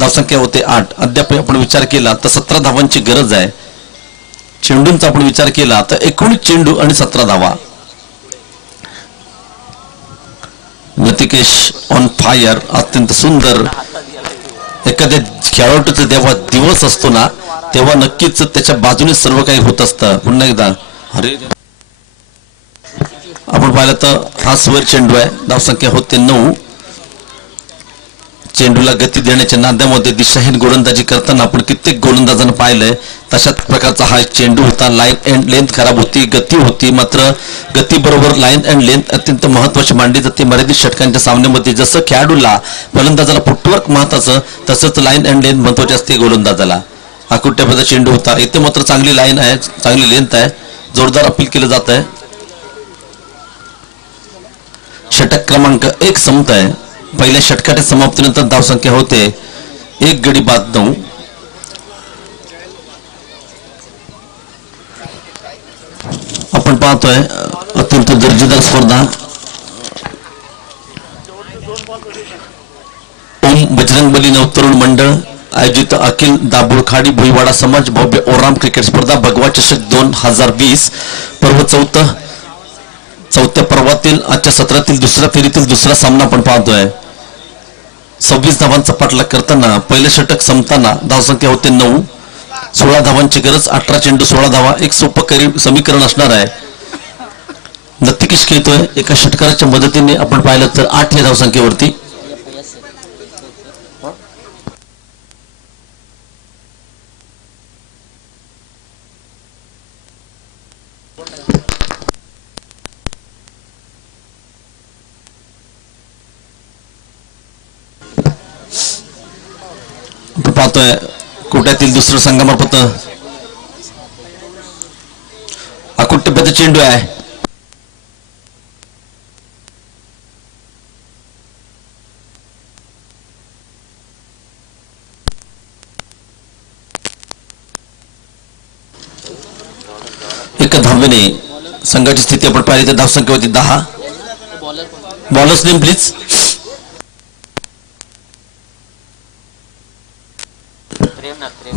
धावसंख्या होते 8. अद्याप आपण विचार केला तर 17 धावांची गरज आहे. चेंडूंचा आपण विचार केला तर 19 चेंडू आणि 17 धावा. लतिकेश ऑन फायर, अत्यंत सुंदर. एखाद्या खेळाडूचा जेव्हा दिवस असतो ना, तेव्हा नक्कीच त्याच्या बाजूने सर्व काही होत असतं. पुन्हा एकदा अरे आपण पाहिलं तर हा स्वर चेंडू आहे. धावसंख्या होते 9. चेंडूला गती देण्याच्या नाद्यामध्ये दिशाहीन गोलंदाजी करताना आपण कित्येक गोलंदाजांना पाहिलंय. तशाच प्रकारचा हा चेंडू होता. लाईन अँड लेंथ खराब होती, गती होती. मात्र गती बरोबर लाईन अँड लेंथ अत्यंत महत्वाची मांडली जाते मर्यादित षटकांच्या सामन्यामध्ये. जसं खेळाडूला फलंदाजाला फुटवर्क महत्वाचं, तसंच लाईन अँड लेंथ महत्वाची असते गोलंदाजाला. आकुट्याबद्ध चेंडू होता. इथे मात्र चांगली लाईन आहे, चांगली लेंथ आहे. जोरदार अपील केलं जात आहे. षटक क्रमांक 1 संपत आहे. पहिल्या षटकाच्या समाप्तीनंतर धावसंख्या होते 1 गडी बाद 9. आपण पाहतोय अत्यंत दर्जेदार स्पर्धा. ओम बजरंगबली नवतरुण मंडळ आयोजित अखिल दाभोळ खाडी भुईवाडा समाज भव्य ओराम क्रिकेट स्पर्धा भगवा चषक 2020 पर्व 4थ्या पर्वातील आजच्या सत्रातील दुसऱ्या फेरीतील दुसरा सामना आपण पाहतोय. 26 धावांचा पाठलाग करताना पहिलं षटक संपताना धावसंख्या होते 9. 16 धावांची गरज, 18 चेंडू 16 धावा. एक सोपं समीकरण असणार आहे. लतिकेश खेळतोय. एका षटकाराच्या मदतीने आपण पाहिलं तर 8 या धावसंख्येवरती. पाहतोय कोट्यातील दुसरं संघामार्फत आकुट्यबद्ध चेंडू आहे. एका धावेने संघाची स्थिती आपण पाहिली तर धावसंख्या होती 10. Bowlers name please.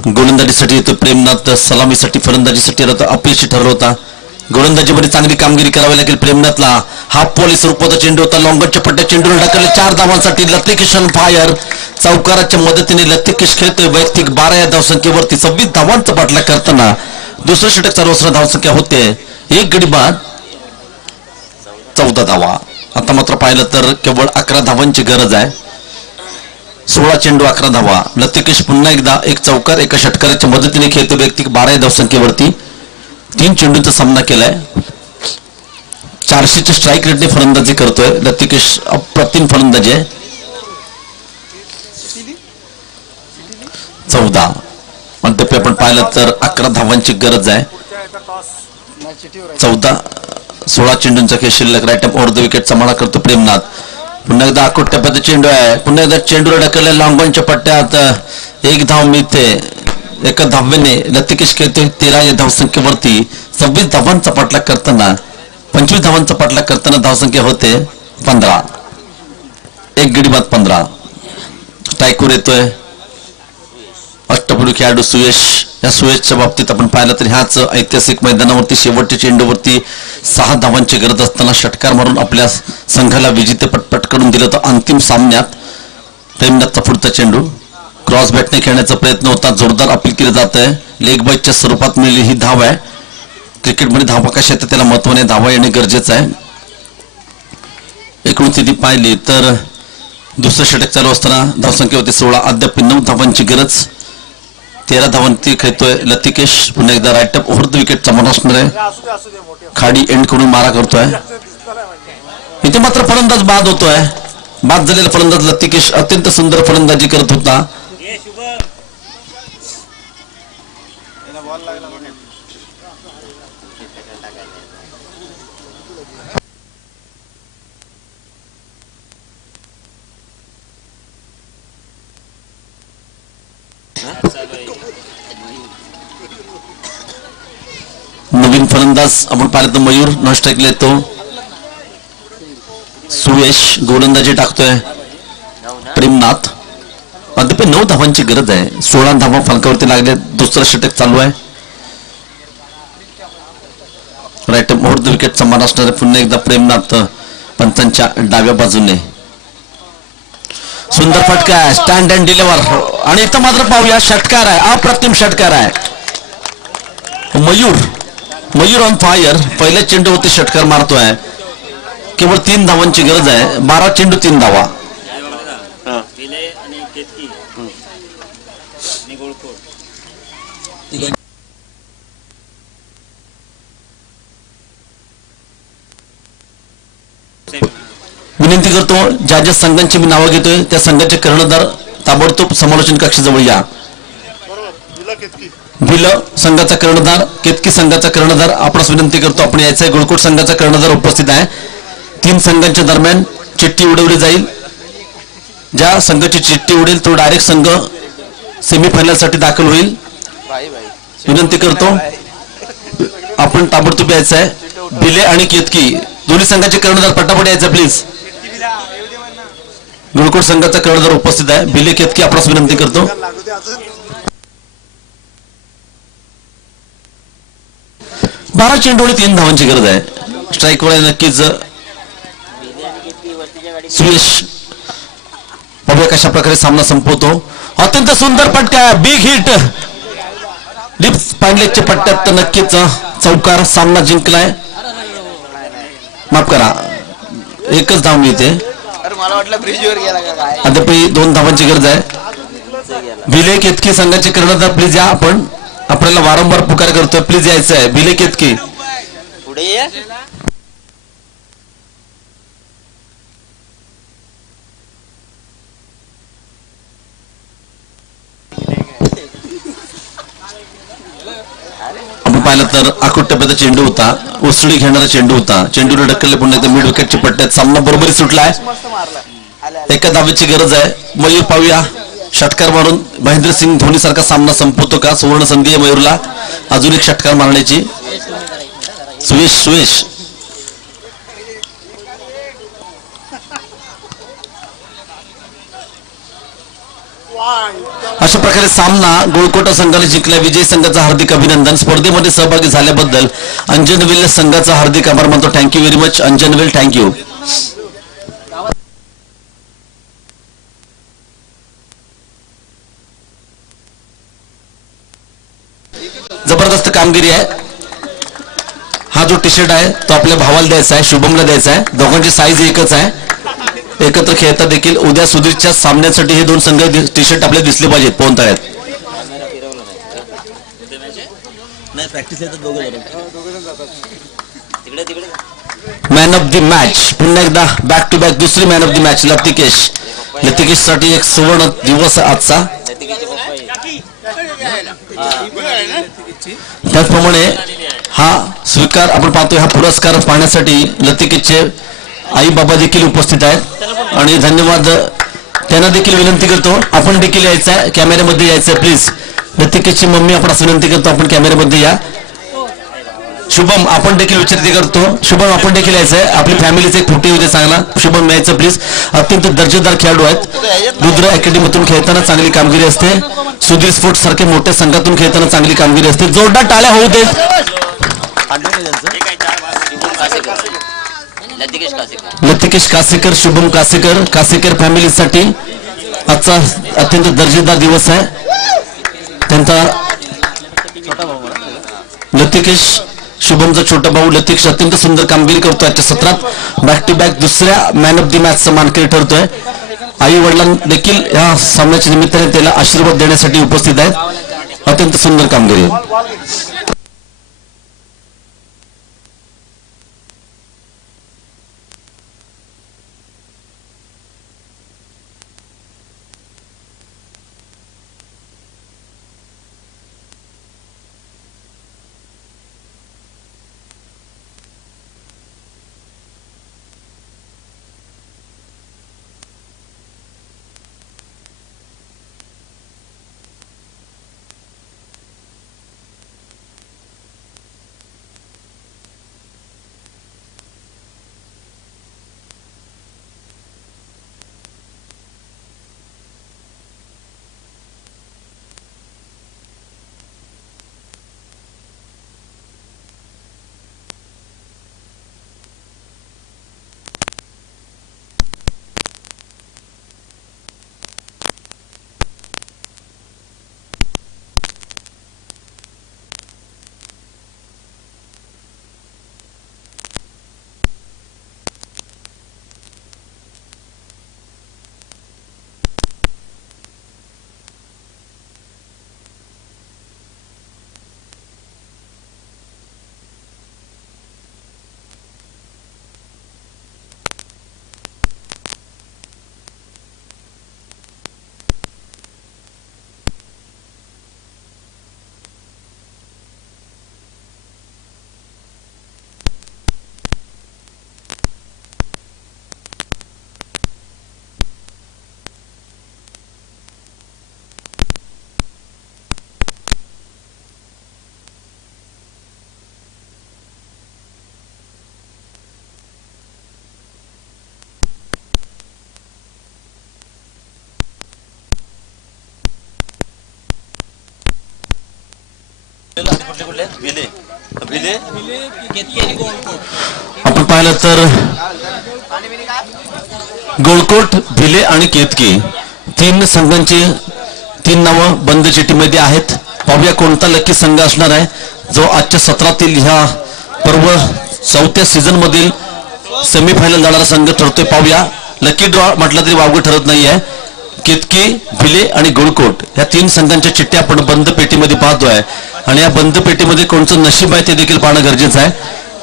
गोलंदाजीसाठी येतो प्रेमनाथ. सलामीसाठी फलंदाजीसाठी अपयशी ठरला होता. गोलंदाजीमध्ये चांगली कामगिरी करावी लागेल प्रेमनाथला. हाफ पॉलिश स्वरूपाचा चेंडू होता. लॉंगच्या पट्ट्या चेंडूला ढकलले. 4 धावांसाठी लतिकेश ऑन फायर. चौकाराच्या मदतीने लतिकेश खेळतोय. वैयक्तिक 12 या धावसंख्येवरती 26 धावांचा पाठलाग करताना दुसरं षटक चालू असताना धावसंख्या होते 1 गडी बाद 14 धावा. आता मात्र पाहिलं तर केवळ 11 धावांची गरज आहे. 16 चेंडू 11 धावा. लतिकेश पुन्हा एकदा एक चौकार एका षटकाराच्या मदतीने खेळतो. वैयक्तिक 12 या धावसंख्येवरती 3 चेंडूंचा सामना केलाय. 400च्या स्ट्राईक रेटने फलंदाजी करतोय लतिकेश. अप्रतिम फलंदाजी आहे. 14 अद्याप आपण पाहिलं तर 11 धावांची गरज आहे. 14 16 चेंडूंचा खेळ शिल्लक. राईट ओव्हर द विकेटचा मारा करतो प्रेमनाथ. पुन्हा एकदा आखूट टप्प्याचा चेंडू आहे. पुन्हा एकदा चेंडूला ढकलले लॉंगॉनच्या पट्ट्यात. एक धाव मिळते. एका धाव्याने लतिकेश खेळतोय 13 या धावसंख्येवरती. 26 धावांचा पाठलाग करताना 25 धावांचा पाठलाग करताना धावसंख्या होते 15. एक गडी बाद 15. स्ट्राईकवर येतोय अष्टपैलू खेळाडू सुयश. या सुयशच्या बाबतीत आपण पाहिलं तर ह्याच ऐतिहासिक मैदानावरती शेवटच्या चेंडूवरती 6 धावांची गरज असताना षटकार मारून आपल्या संघाला विजेतेपद पटकावून दिलं होतं. अंतिम सामन्यात प्रेमनाथचा पुढचा चेंडू क्रॉस बॅटने खेळण्याचा प्रयत्न होता. जोरदार अपील केलं जात आहे. लेग बाईटच्या स्वरूपात मिळालेली ही धाव आहे. क्रिकेटमध्ये धावा कशा येतात त्याला महत्वाने धावा येणे गरजेचं आहे. एकूण स्थिती पाहिली तर दुसरं षटक चालू असताना धावसंख्या होती 16. अद्याप 9 धावांची गरज. 13 धावांची खेळतोय लतिकेश. पुन्हा एकदा राईट अप ओव्हर द विकेटचा मारा असणार आहे. खाडी एंड करून मारा करतोय. इथे मात्र फलंदाज बाद होतोय. बाद झालेला फलंदाज लतिकेश अत्यंत सुंदर फलंदाजी करत होता. नवीन फलंदाज आपण पाहिलं तर मयूर नॉन स्ट्राईकला येतो. सुयश गोलंदाजी टाकतोय. प्रेमनाथ. अद्याप 9 धावांची गरज आहे. 16 धावा फलकावरती लागल्या. दुसरं षटक चालू आहे. राईट ओव्हर द विकेटचा मारा असणार आहे. पुन्हा एकदा प्रेमनाथ पंचांच्या डाव्या बाजूने. सुंदर फटका आहे. Stand and deliver. आणि इथं मात्र पाहूया षटकार आहे. अप्रतिम षटकार आहे. Mayur on fire. पहिल्या चेंडूवरती षटकार मारतोय. केवळ 3 धावांची गरज आहे. 12 चेंडू 3 धावा. विनंती करतो ज्या ज्या संघांची मी नावं घेतोय त्या संघाचे कर्णधार ताबडतोब समालोचन कक्षाजवळ या. भिल संघाचा कर्णधार, केतकी संघाचा कर्णधार आपणास विनंती करतो आपण यायचं आहे. गोळकोट संघाचा कर्णधार उपस्थित आहे. 3 संघांच्या दरम्यान चिठ्ठी उडवली जाईल. ज्या संघाची चिठ्ठी उडेल तो डायरेक्ट संघ सेमीफायनल साठी दाखल होईल. विनंती करतो आपण ताबडतोब यायचं आहे. भिले आणि केतकी दोन्ही संघाचे कर्णधार पटापट यायचं प्लीज. गोळकोट संघाचा कर्णधार उपस्थित आहे. भिले केतकी आपणास विनंती करतो. बारा चेंडू आणि 3 धावांची गरज आहे. स्ट्राईकवर नक्कीच सुयश. बघूया कशा प्रकारे सामना संपवतो. अत्यंत सुंदर पटका. Big hit. लिप्स पांडलेच्या पट्ट्यात तर नक्कीच चौकार. सामना जिंकलाय. माफ करा 1च धाव मिळते. अद्याप 2 धावांची गरज आहे. भिले केतकी संघाचे कर्णधार प्लीज या. आपण आपल्याला वारंवार पुकार करतोय. प्लीज यायचं आहे. भिले केतकी पुढे. आपण पाहिलं तर आखूट टप्प्याचा चेंडू होता. उसळी घेणारा चेंडू होता. चेंडूला ढकलले पुन्हा एकदा मिड विकेटच्या पट्ट्यात. सामना बरोबरी सुटलाय. एका धावेची गरज आहे. मयूर पाहूया षटकार मारून महेंद्र सिंग धोनी सारखा सामना संपवतो का. सुवर्ण संधी आहे मयूरला अजून एक षटकार मारण्याची. सुयश अशा प्रकारे सामना गोळकोटा संघाने जिंकला. विजय संघाचा हार्दिक अभिनंदन. स्पर्धेमध्ये सहभागी झाल्याबद्दल अंजनवेल संघाचा हार्दिक आभार मानतो. Thank you very much Anjanvel. Thank you. जबरदस्त कामगिरी आहे. हा जो टी शर्ट आहे तो आपल्या भावाला द्यायचा आहे. शुभमला द्यायचा आहे. दोघांची साईज एकच आहे. एकत्र खेळता देखील. उद्या सुधीरच्या सामन्यासाठी हे 2 संघ टी शर्ट आपल्याला दिसले पाहिजेत पोहून तळ्यात. मॅन ऑफ द मॅच पुन्हा एकदा बॅक टू बॅक दुसरी मॅन ऑफ द मॅच लतिकेश साठी एक सुवर्ण दिवस आजचा. त्याचप्रमाणे हा स्वीकार आपण पाहतोय. हा पुरस्कार पाहण्यासाठी लतिकेचे आई बाबा देखील उपस्थित आहेत आणि धन्यवाद त्यांना देखील विनंती करतो आपण देखील यायचं आहे, कॅमेऱ्यामध्ये यायचं आहे प्लीज. लतिकेची मम्मी आपण विनंती करतो आपण कॅमेऱ्यामध्ये या. शुभम आपण देखील विचारती करतो. शुभम आपण देखील यायचं आहे, आपली फॅमिलीचे एक फोटो उद्या चांगला. शुभम यायचं प्लीज. अत्यंत दर्जेदार खेळाडू आहेत. रुद्र अकॅडमीतून खेळताना चांगली कामगिरी असते. सुधीर स्पोर्ट्स सारख्या मोठ्या संघातून खेळताना चांगली कामगिरी असते. जोरदार टाळ्या होऊ देत. लतिकेश कासेकर, शुभम कासेकर, कासेकर फॅमिलीसाठी आजचा अत्यंत दर्जेदार दिवस आहे. त्यांचा लतिकेश शुभमचा छोटा भाऊ लतिकेश अत्यंत सुंदर कामगिरी करतोय. आजच्या सत्रात बॅक टू बॅक दुसऱ्या मॅन ऑफ द मॅचचा मानकरी ठरतोय. आई वडिलांना देखील या सामन्याच्या निमित्ताने त्याला आशीर्वाद देण्यासाठी उपस्थित आहेत. अत्यंत सुंदर कामगिरी. आपण पाहिलं तर गोळकोट, भिले आणि केतकी तीन संघांची तीन नावं बंद चिठ्ठीमध्ये आहेत. पाहूया कोणता लकी संघ असणार आहे जो आजच्या सत्रातील ह्या पर्व चौथ्या सीझन मधील सेमीफायनल जाणारा संघ ठरतोय. पाहूया. लकी ड्रॉ म्हटलं तरी वावगं ठरत नाही आहे. केतकी, भिले आणि गोळकोट या तीन संघांच्या चिठ्ठ्या आपण बंद पेटीमध्ये पाहतोय आणि या बंद पेटीमध्ये कोणतं नशीब आहे ते देखील पाहणं गरजेचं आहे.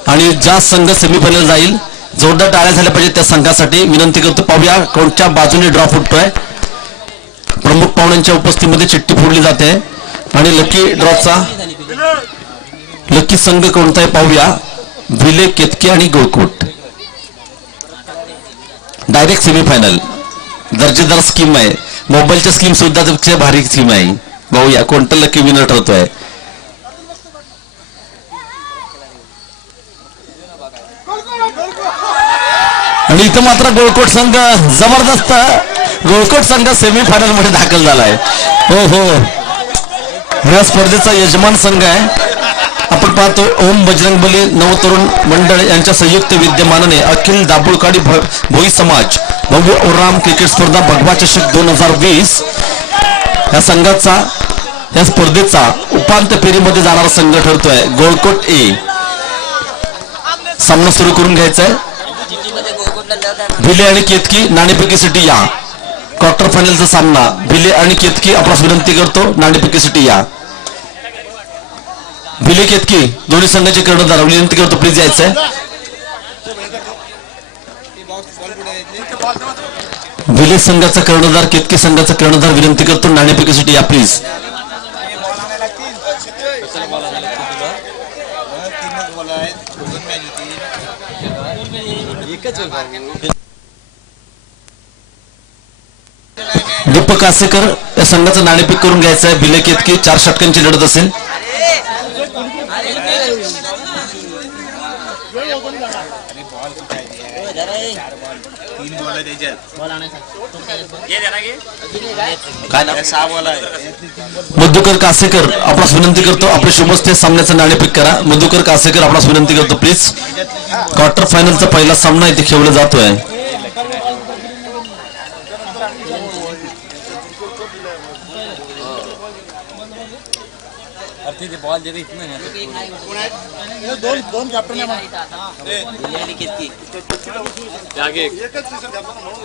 आणि ज्या संघ सेमीफायनल जाईल जोरदार टाळ्या झाल्या पाहिजे त्या संघासाठी विनंती करतो. पाहूया कोणत्या बाजूने ड्रॉ फुटतोय. प्रमुख पाहुण्यांच्या उपस्थितीमध्ये चिठ्ठी फोडली जाते आणि लकी ड्रॉचा लकी संघ कोणता आहे पाहूया. भिले, केतकी आणि गोळकोट डायरेक्ट सेमीफायनल. दर्जेदार स्कीम आहे. मोबाईलच्या स्कीम सुद्धा त्यापेक्षा भारी स्कीम आहे. पाहूया कोणता लकी विनर ठरतोय. आणि इथं मात्र गोळकोट संघ जबरदस्त. गोळकोट संघ सेमीफायनल मध्ये दाखल झालाय. हो हो या स्पर्धेचा यजमान संघ आहे. आपण पाहतो ओम बजरंगबली नवतरुण मंडळ यांच्या संयुक्त विद्यमानाने अखिल दाभोळकाडी भोई समाज भव्य ओराम क्रिकेट स्पर्धा भगवा चषक 2020 या संघाचा या स्पर्धेचा उपांत्य फेरीमध्ये जाणारा संघ ठरतोय. गोळकोट ए. सामना सुरू करून घ्यायचा आहे. भिले आणि केतकी नाणेफेकीसाठी या. क्वार्टर फायनलचा सामना भिले आणि केतकी आपणास विनंती करतो नाणेफेकीसाठी या. भिले, केतकी दोन्ही संघाचे कर्णधार विनंती करतो प्लीज यायचंय. भिले संघाचा कर्णधार, केतकी संघाचा कर्णधार विनंती करतो नाणेफेकीसाठी या प्लीज. दीपक कासेकर या संघाचं नाणेफेक करून घ्यायचं आहे. भिले केतकी 4 षटकांची लढत असेल. मधुकर कासेकर आपणास विनंती करतो, आपले शुभस्ते सामन्याचं नाणेफेक करा. मधुकर कासेकर आपणास विनंती करतो प्लीज. क्वार्टर फायनलचा पहिला सामना इथे खेळला जातोय. बॉल दे दोन कॅप्टन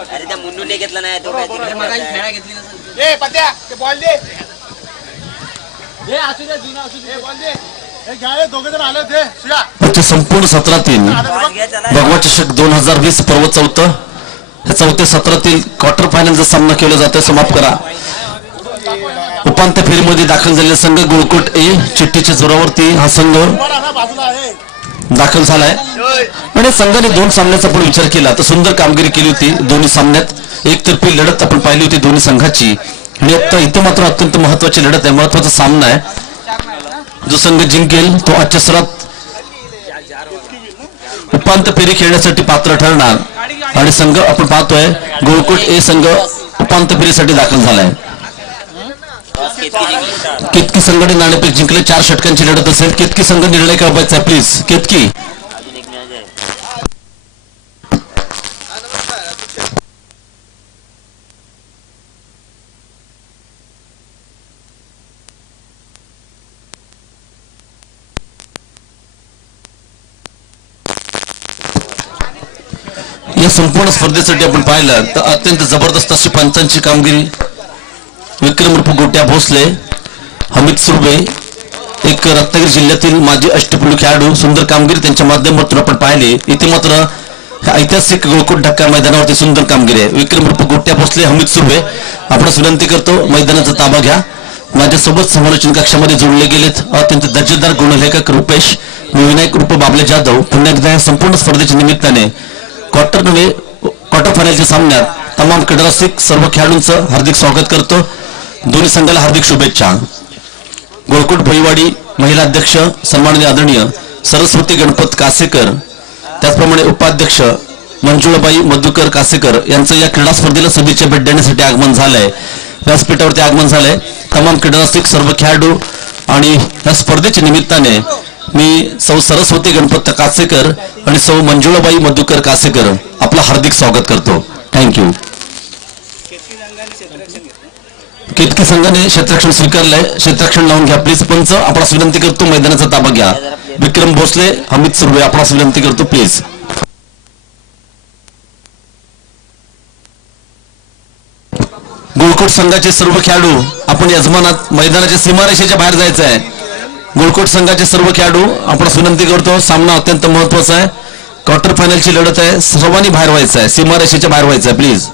अरे त्या मुन्नूने घेतला नाही तो खेळा घेतली बॉल दे संपूर्ण सत्रातील भगवा चषक 2020 पर्व चौथ्या सत्रातील क्वार्टर फायनलचा सामना केला जातोय. समाप्त करा. उपांत्य फेरीमध्ये दाखल झालेला संघ गोळकोट ए चिठ्ठीच्या जोरावरती हा संघ दाखल झालाय आणि संघाने 2 सामन्याचा पण विचार केला तर सुंदर कामगिरी केली होती. दोन्ही सामन्यात एकतर्फी लढत आपण पाहिली होती दोन्ही संघाची आणि आता इथं मात्र अत्यंत महत्वाची लढत आहे. महत्वाचा सामना आहे. जो संघ जिंकेल तो आजच्या सत्रात उपांत्य फेरी खेळण्यासाठी पात्र ठरणार आणि संघ आपण पाहतोय गोळकोट ए संघ उपांत्य फेरीसाठी दाखल झालाय. केतकी संघाने नाणेफेक जिंकले. 4 षटकांची लढत असेल. केतकी संघ निर्णय कळवायचा आहे प्लीज. केतकी या संपूर्ण स्पर्धेसाठी आपण पाहिलं तर अत्यंत जबरदस्त अशी पंचांची कामगिरी. विक्रम उर्फ गोट्या भोसले, हमीद सुर्वे, एक रत्नागिरी जिल्ह्यातील माजी अष्टपैलू खेळाडू, सुंदर कामगिरी त्यांच्या माध्यमातून आपण पाहिले. इथे मात्र ऐतिहासिक गोळकोट ढक्का मैदानावरती सुंदर कामगिरी आहे. विक्रम उर्फ गोट्या भोसले, हमीद सुर्वे आपणास विनंती करतो मैदानाचा ताबा घ्या. माझ्यासोबत समालोचन कक्षामध्ये जोडले गेलेत अत्यंत दर्जेदार गुणलेखक रुपेश, विनायक उर्फ बाबले जाधव. पुन्हा एकदा संपूर्ण स्पर्धेच्या निमित्ताने क्वार्टर फायनलच्या सामन्यात तमाम क्रीडारसिक सर्व खेळाडूंचं हार्दिक स्वागत करतो. दोन्ही संघाला हार्दिक शुभेच्छा. गोळकोट भैवाडी महिला अध्यक्ष सन्माननीय आदरणीय सरस्वती गणपत कासेकर, त्याचप्रमाणे उपाध्यक्ष मंजुळाबाई मधुकर कासेकर यांचं या क्रीडा स्पर्धेला सदिच्छा भेट देण्यासाठी आगमन झालंय. व्यासपीठावरती आगमन झालंय. तमाम क्रीडारसिक सर्व खेळाडू आणि या स्पर्धेच्या निमित्ताने मी सौ सरस्वती गणपत कासेकर आणि सौ मंजुळाबाई मधुकर कासेकर आपलं हार्दिक स्वागत करतो. थँक्यू. केतकी संघाने क्षेत्ररक्षण स्वीकारलंय. क्षेत्ररक्षण लावून घ्या प्लीज. पंच आपणास विनंती करतो मैदानाचा ताबा घ्या. विक्रम भोसले, हमीद सुर्वे आपणास विनंती करतो प्लीज. गोळकोट संघाचे सर्व खेळाडू आपण यजमानात मैदानाच्या सीमारेषेच्या बाहेर जायचं आहे. गोळकोट संघाचे सर्व खेळाडू आपणास विनंती करतो. सामना अत्यंत महत्वाचा आहे. क्वार्टर फायनलची लढत आहे. सर्वांनी बाहेर व्हायचं आहे. सीमारेषेच्या बाहेर व्हायचं आहे प्लीज.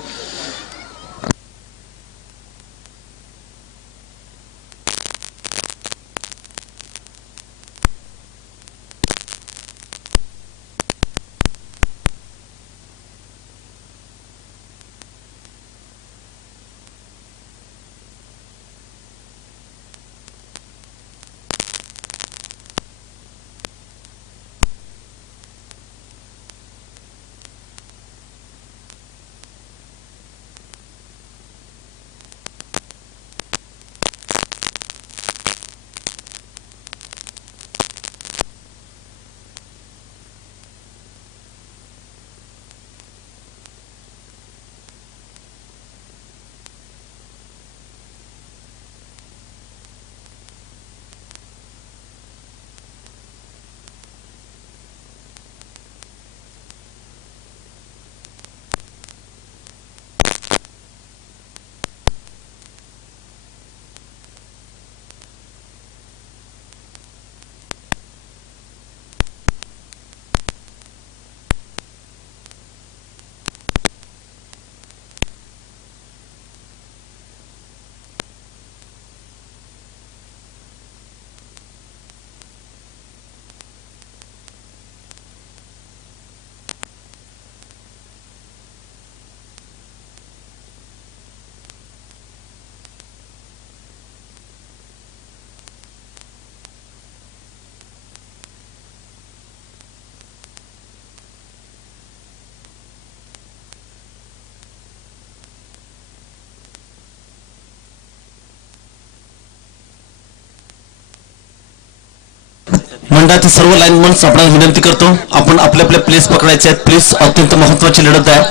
मंडळातील सर्व लाईनमन्स आपल्याला विनंती करतो, आपण आपल्या आपल्या प्लेस पकडायचे आहेत. प्लीज अत्यंत महत्वाची लढत आहे,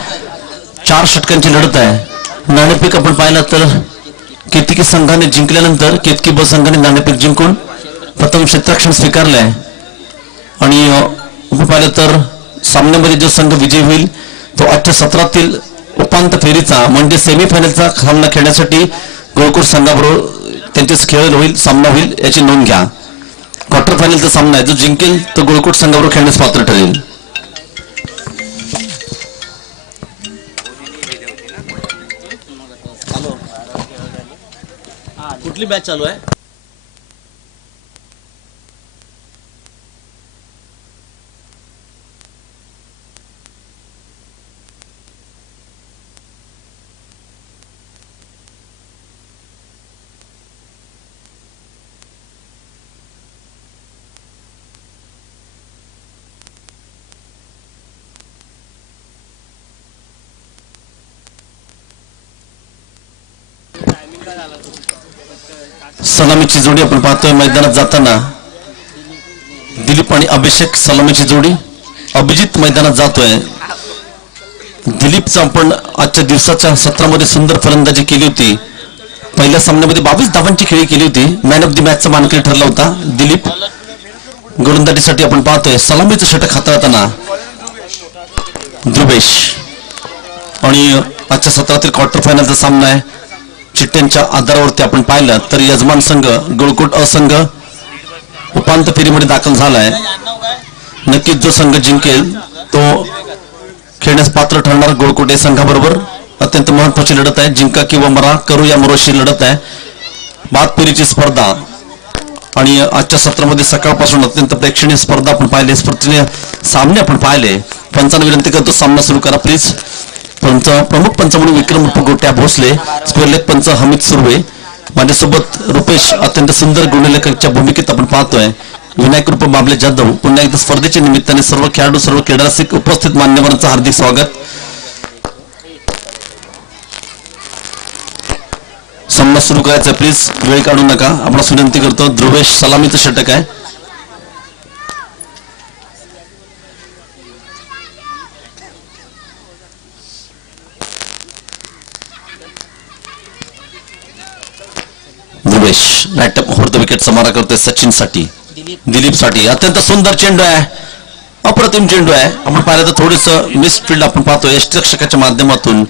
4 षटकांची लढत आहे. नाणेफेक आपण पाहिलं तर केतकी संघाने जिंकल्यानंतर केतकी ब संघाने नाणेफेक जिंकून प्रथम क्षेत्ररक्षण स्वीकारले आहे. आणि आपण पाहिलं तर सामन्यामध्ये जो संघ विजयी होईल तो आजच्या सत्रातील उपांत्य फेरीचा म्हणजे सेमीफायनलचा सामना खेळण्यासाठी गोळकोट संघाबरोबर त्यांचेच खेळ होईल, सामना होईल याची नोंद घ्या. क्वार्टर फायनलचा सामना आहे, जो जिंकेल तो गोळकोट संघाबरोबर खेळण्यास पात्र ठरेल. कुठली मॅच चालू आहे? सलामीची जोडी आपण पाहतोय मैदानात जाताना. दिलीप आणि अभिषेक सलामीची जोडी. अभिजित मैदानात जातोय. दिलीपचा आपण आजच्या दिवसाच्या सत्रामध्ये सुंदर फलंदाजी केली होती. पहिल्या सामन्यामध्ये 22 धावांची खेळी केली होती. मॅन ऑफ द मॅचचा मानकरी ठरला होता दिलीप. गोलंदाजीसाठी आपण पाहतोय सलामीचं षटक हाताळताना ध्रुवेश. आणि आजच्या सत्रातील क्वार्टर फायनलचा सामना आहे. चिठ्ठ्यांच्या आधारावरती आपण पाहिलं तर यजमान संघ गोळकोट असंघ उपांत्य फेरीमध्ये दाखल झालाय. नक्कीच जो संघ जिंकेल तो खेळण्यास पात्र ठरणार गोळकोट या संघाबरोबर. अत्यंत महत्वाची लढत आहे, जिंका किंवा मरा, करू या मरोशी लढत आहे. बाद फेरीची स्पर्धा. आणि आजच्या सत्रामध्ये सकाळपासून अत्यंत प्रेक्षणीय स्पर्धा आपण पाहिले, स्पर्धेने सामने आपण पाहिले. पंचांना विनंती करतो सामना सुरू करा प्लीज. पंच प्रमुख पंच म्हणून विक्रम गोट्या भोसले, स्क्वेअरलेग पंच हमीद सुर्वे, माझ्यासोबत रुपेश अत्यंत सुंदर गुणलेखकच्या भूमिकेत आपण पाहतोय. विनायक रूप बाबले जाधव. पुन्हा एकदा स्पर्धेच्या निमित्ताने सर्व खेळाडू सर्व क्रीडारसिक उपस्थित मान्यवरांचं हार्दिक स्वागत. सामना सुरू करायचा प्लीज, वेळ काढू नका, आपण विनंती करतो. ध्रुवेश सलामीचं षटक आहे. ध्रुवेश राईट मुहूर्त विकेटचा मारा करतोय सचिन साठी, दिलीप साठी. अत्यंत सुंदर चेंडू आहे, अप्रतिम चेंडू आहे. आपण पाहिलं तर थोडस मिस फील्ड आपण पाहतोय. यष्टिरक्षकाच्या माध्यमातून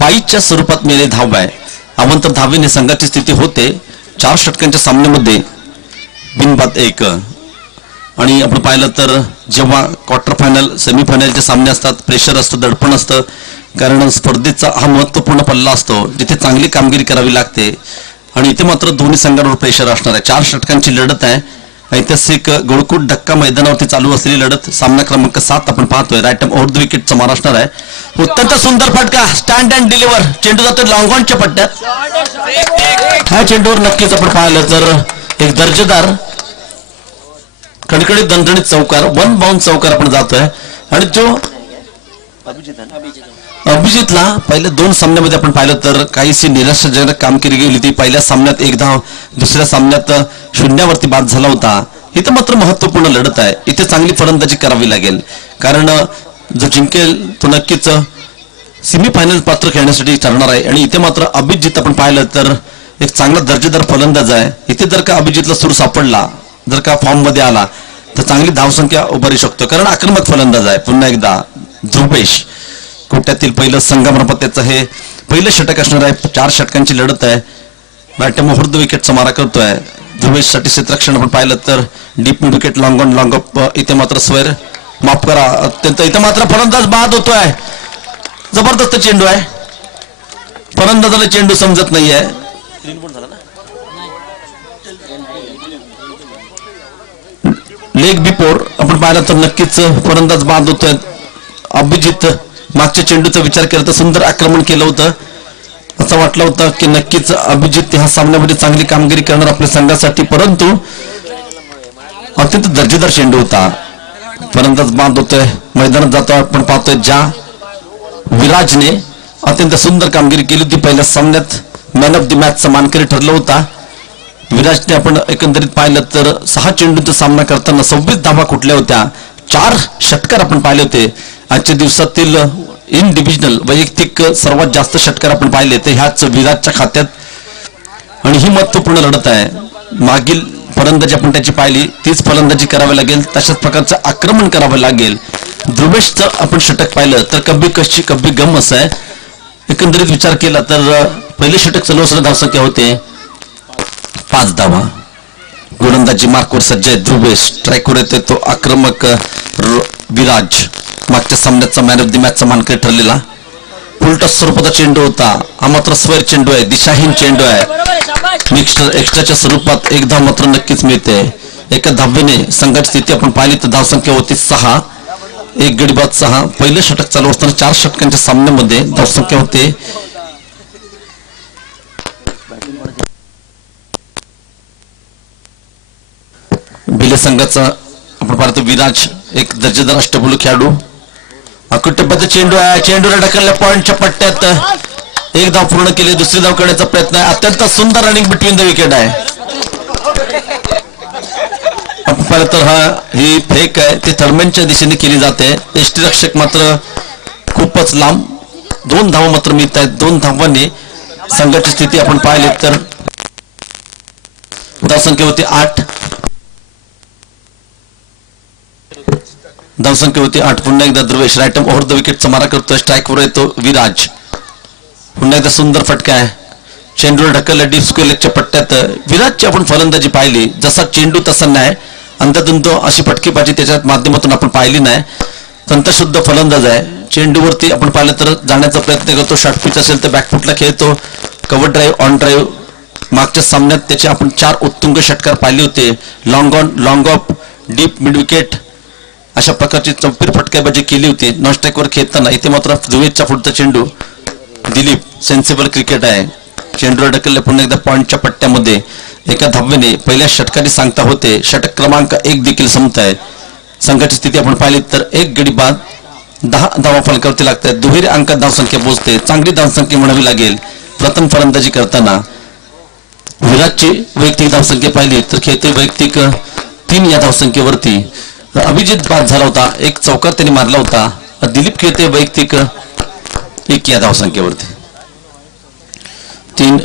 पाईच्या स्वरूपात मिळालेली धाव आहे. अवंतर धावेने संघाची स्थिती होते 4 षटकांच्या सामन्यामध्ये बिनबाद 1. आणि आपण पाहिलं तर जेव्हा क्वार्टर फायनल सेमीफायनलचे सामने असतात प्रेशर असतं, दडपण असतं, कारण स्पर्धेचा हा महत्वपूर्ण पल्ला असतो जिथे चांगली कामगिरी करावी लागते. आणि इथे मात्र दोन्ही संघांवर प्रेशर असणार आहे. 4 षटकांची लढत आहे. ऐतिहासिक गोळकोट धक्का मैदानावरती चालू असलेली लढत. सामना क्रमांक 7 आपण पाहतोय. राईट ओव्हर द विकेटचा मारा असणार आहे. अत्यंत सुंदर फटका, स्टँड अँड डिलिव्हर. चेंडू जातो लॉंग ऑनच्या पट्ट्यात. ह्या चेंडूवर नक्कीच आपण पाहिलं तर एक दर्जेदार कडकडीत दणदणीत चौकार, 1 बाउंड चौकार आपण जातोय. आणि जो अभिजितला पहिल्या 2 सामन्यामध्ये आपण पाहिलं तर काहीशी निराशाजनक कामगिरी गेली होती. पहिल्या सामन्यात 1 धाव, दुसऱ्या सामन्यात शून्यावरती बाद झाला होता. इथं मात्र महत्वपूर्ण लढत आहे. इथे चांगली फलंदाजी करावी लागेल, कारण जो जिंकेल तो नक्कीच सेमीफायनल पात्र खेळण्यासाठी ठरणार आहे. आणि इथे मात्र अभिजित आपण पाहिलं तर एक चांगला दर्जेदार फलंदाज आहे. इथे जर का अभिजितला सूर सापडला, जर का फॉर्म मध्ये आला तर चांगली धावसंख्या उभारू शकतो, कारण आक्रमक फलंदाज आहे. पुन्हा एकदा ध्रुवेश कोट्यातील पहिलं संघामार्फत त्याचं हे पहिलं षटक असणार आहे. 4 षटकांची लढत आहे. बॅट मुहूर्त विकेटचा मारा करतोय. ध्रुवेश साठी क्षेत्ररक्षण आपण पाहिलं तर deep mid wicket, long on long up. इथे मात्र स्वेर माफ करा, अत्यंत इथे मात्र फलंदाज बाद होतोय. जबरदस्त चेंडू आहे, फलंदाजाला चेंडू समजत नाहीये. लेग बिफोर आपण पाहिलं तर नक्कीच फलंदाज बाद होतोय. अभिजित मागच्या चेंडूचा विचार केला तर सुंदर आक्रमण केलं होतं. असं वाटलं होतं की नक्कीच अभिजित ह्या सामन्यामध्ये चांगली कामगिरी करणार आपल्या संघासाठी, परंतु अत्यंत दर्जेदार चेंडू होता. फलंदाज बाद होतोय, मैदानात जातो. आपण पाहतोय ज्या विराजने अत्यंत सुंदर कामगिरी केली होती पहिल्या सामन्यात, मॅन ऑफ द मॅचचा मानकरी ठरला होता. विराजने आपण एकंदरीत पाहिलं तर 6 चेंडूंचा सामना करताना 26 धावा कुठल्या होत्या, 4 षटकार आपण पाहिले होते. आजच्या दिवसातील इन डिव्हिजनल वैयक्तिक सर्वात जास्त षटकार आपण पाहिले ते ह्याच विराजच्या खात्यात. आणि ही महत्वपूर्ण लढत आहे. मागील फलंदाजी आपण त्याची पाहिली तीच फलंदाजी करावी लागेल, तशाच प्रकारचं आक्रमण करावं लागेल. ध्रुवेशचं आपण षटक पाहिलं तर कब्बी कशी कब्बी गम असं आहे. एकंदरीत विचार केला तर पहिले षटक चालू असलेली धावसंख्या होते 5 धावा. गोलंदाजी मार्कवर सज्ज आहे ध्रुवेश. स्ट्राईकवर येते तो आक्रमक विराज. मागच्या सामन्याचा मॅन ऑफ द मॅचचा मानकरी ठरलेला. उलटा स्वरूपाचा चेंडू होता, हा मात्र स्क्वेअर चेंडू आहे, दिशाहीन चेंडू आहे. एक्स्ट्राच्या स्वरूपात एक धाव मात्र नक्कीच मिळते. एका धावेने संघाची स्थिती आपण पाहिली तर धावसंख्या होती 6, 1 गडी बाद 6. पहिलं षटक चालू असताना 4 षटकांच्या सामन्यामध्ये धावसंख्या होते भिले संघाचा आपण पाहतो विराज एक दर्जेदार अष्टपैलू खेळाडू. अकुट्यपद्धत चेंडू आहे, चेंडूला ढकलल्या पॉइंटच्या पट्ट्यात एक धाव पूर्ण केली. दुसरी धाव करण्याचा प्रयत्न आहे. अत्यंत सुंदर रनिंग बिटवीन द विकेट आहे. आपण पाहिलं तर ही फेक आहे ती थर्मेनच्या दिशेने केली जाते. यष्टीरक्षक मात्र खूपच लांब. 2 धावा मात्र मिळत आहेत. 2 धावांनी संघाची स्थिती आपण पाहिली तर धावसंख्या होती 8. धावसंख्या होती 8. पुन्हा एकदा ध्रुवेश राईट ओव्हर द विकेटचा मारा करतोय. स्ट्राईकवर येतो विराज. पुन्हा एकदा सुंदर फटका आहे. चेंडूला ढकलल्या डीप स्क्वेअर लेगच्या पट्ट्यात. विराजची आपण फलंदाजी पाहिली, जसा चेंडू तसा नाही. अंततंत अशी फटकेबाजी त्याच्या माध्यमातून आपण पाहिली नाही. तंत्रशुद्ध फलंदाज आहे. चेंडूवरती आपण पाहिलं तर जाण्याचा प्रयत्न करतो. शॉर्ट पिच असेल तर बॅकफुटला खेळतो. Cover drive, on drive. मागच्या सामन्यात त्याचे आपण 4 उत्तुंग षटकार पाहिले होते. Long on, long of, deep mid wicket अशा प्रकारची चौपीर फटकेबाजी केली होती. नॉन स्ट्राईकवर खेळताना इथे मात्र ध्रुवेशचा पुढचा चेंडू. दिलीप सेन्सिबल क्रिकेट आहे. चेंडूला ढकलले पुन्हा एकदा पॉइंटच्या पट्ट्यामध्ये. एका धावेने पहिल्या षटकाची सांगता होते. षटक क्रमांक 1 देखील संपत आहे. संघाची स्थिती आपण पाहिली तर 1 गडी बाद 10 धावा फलकावरती लागतात. दुहेरी अंकात धावसंख्या पोहोचते. चांगली धावसंख्या म्हणावी लागेल. प्रथम फलंदाजी करताना विराटची वैयक्तिक धावसंख्या पाहिली तर खेळते वैयक्तिक 3 या धावसंख्येवरती. अभिजित बाद झाला होता, 1 चौकार त्यांनी मारला होता. दिलीप खेळते वैयक्तिक 1 या धावसंख्येवरती. 3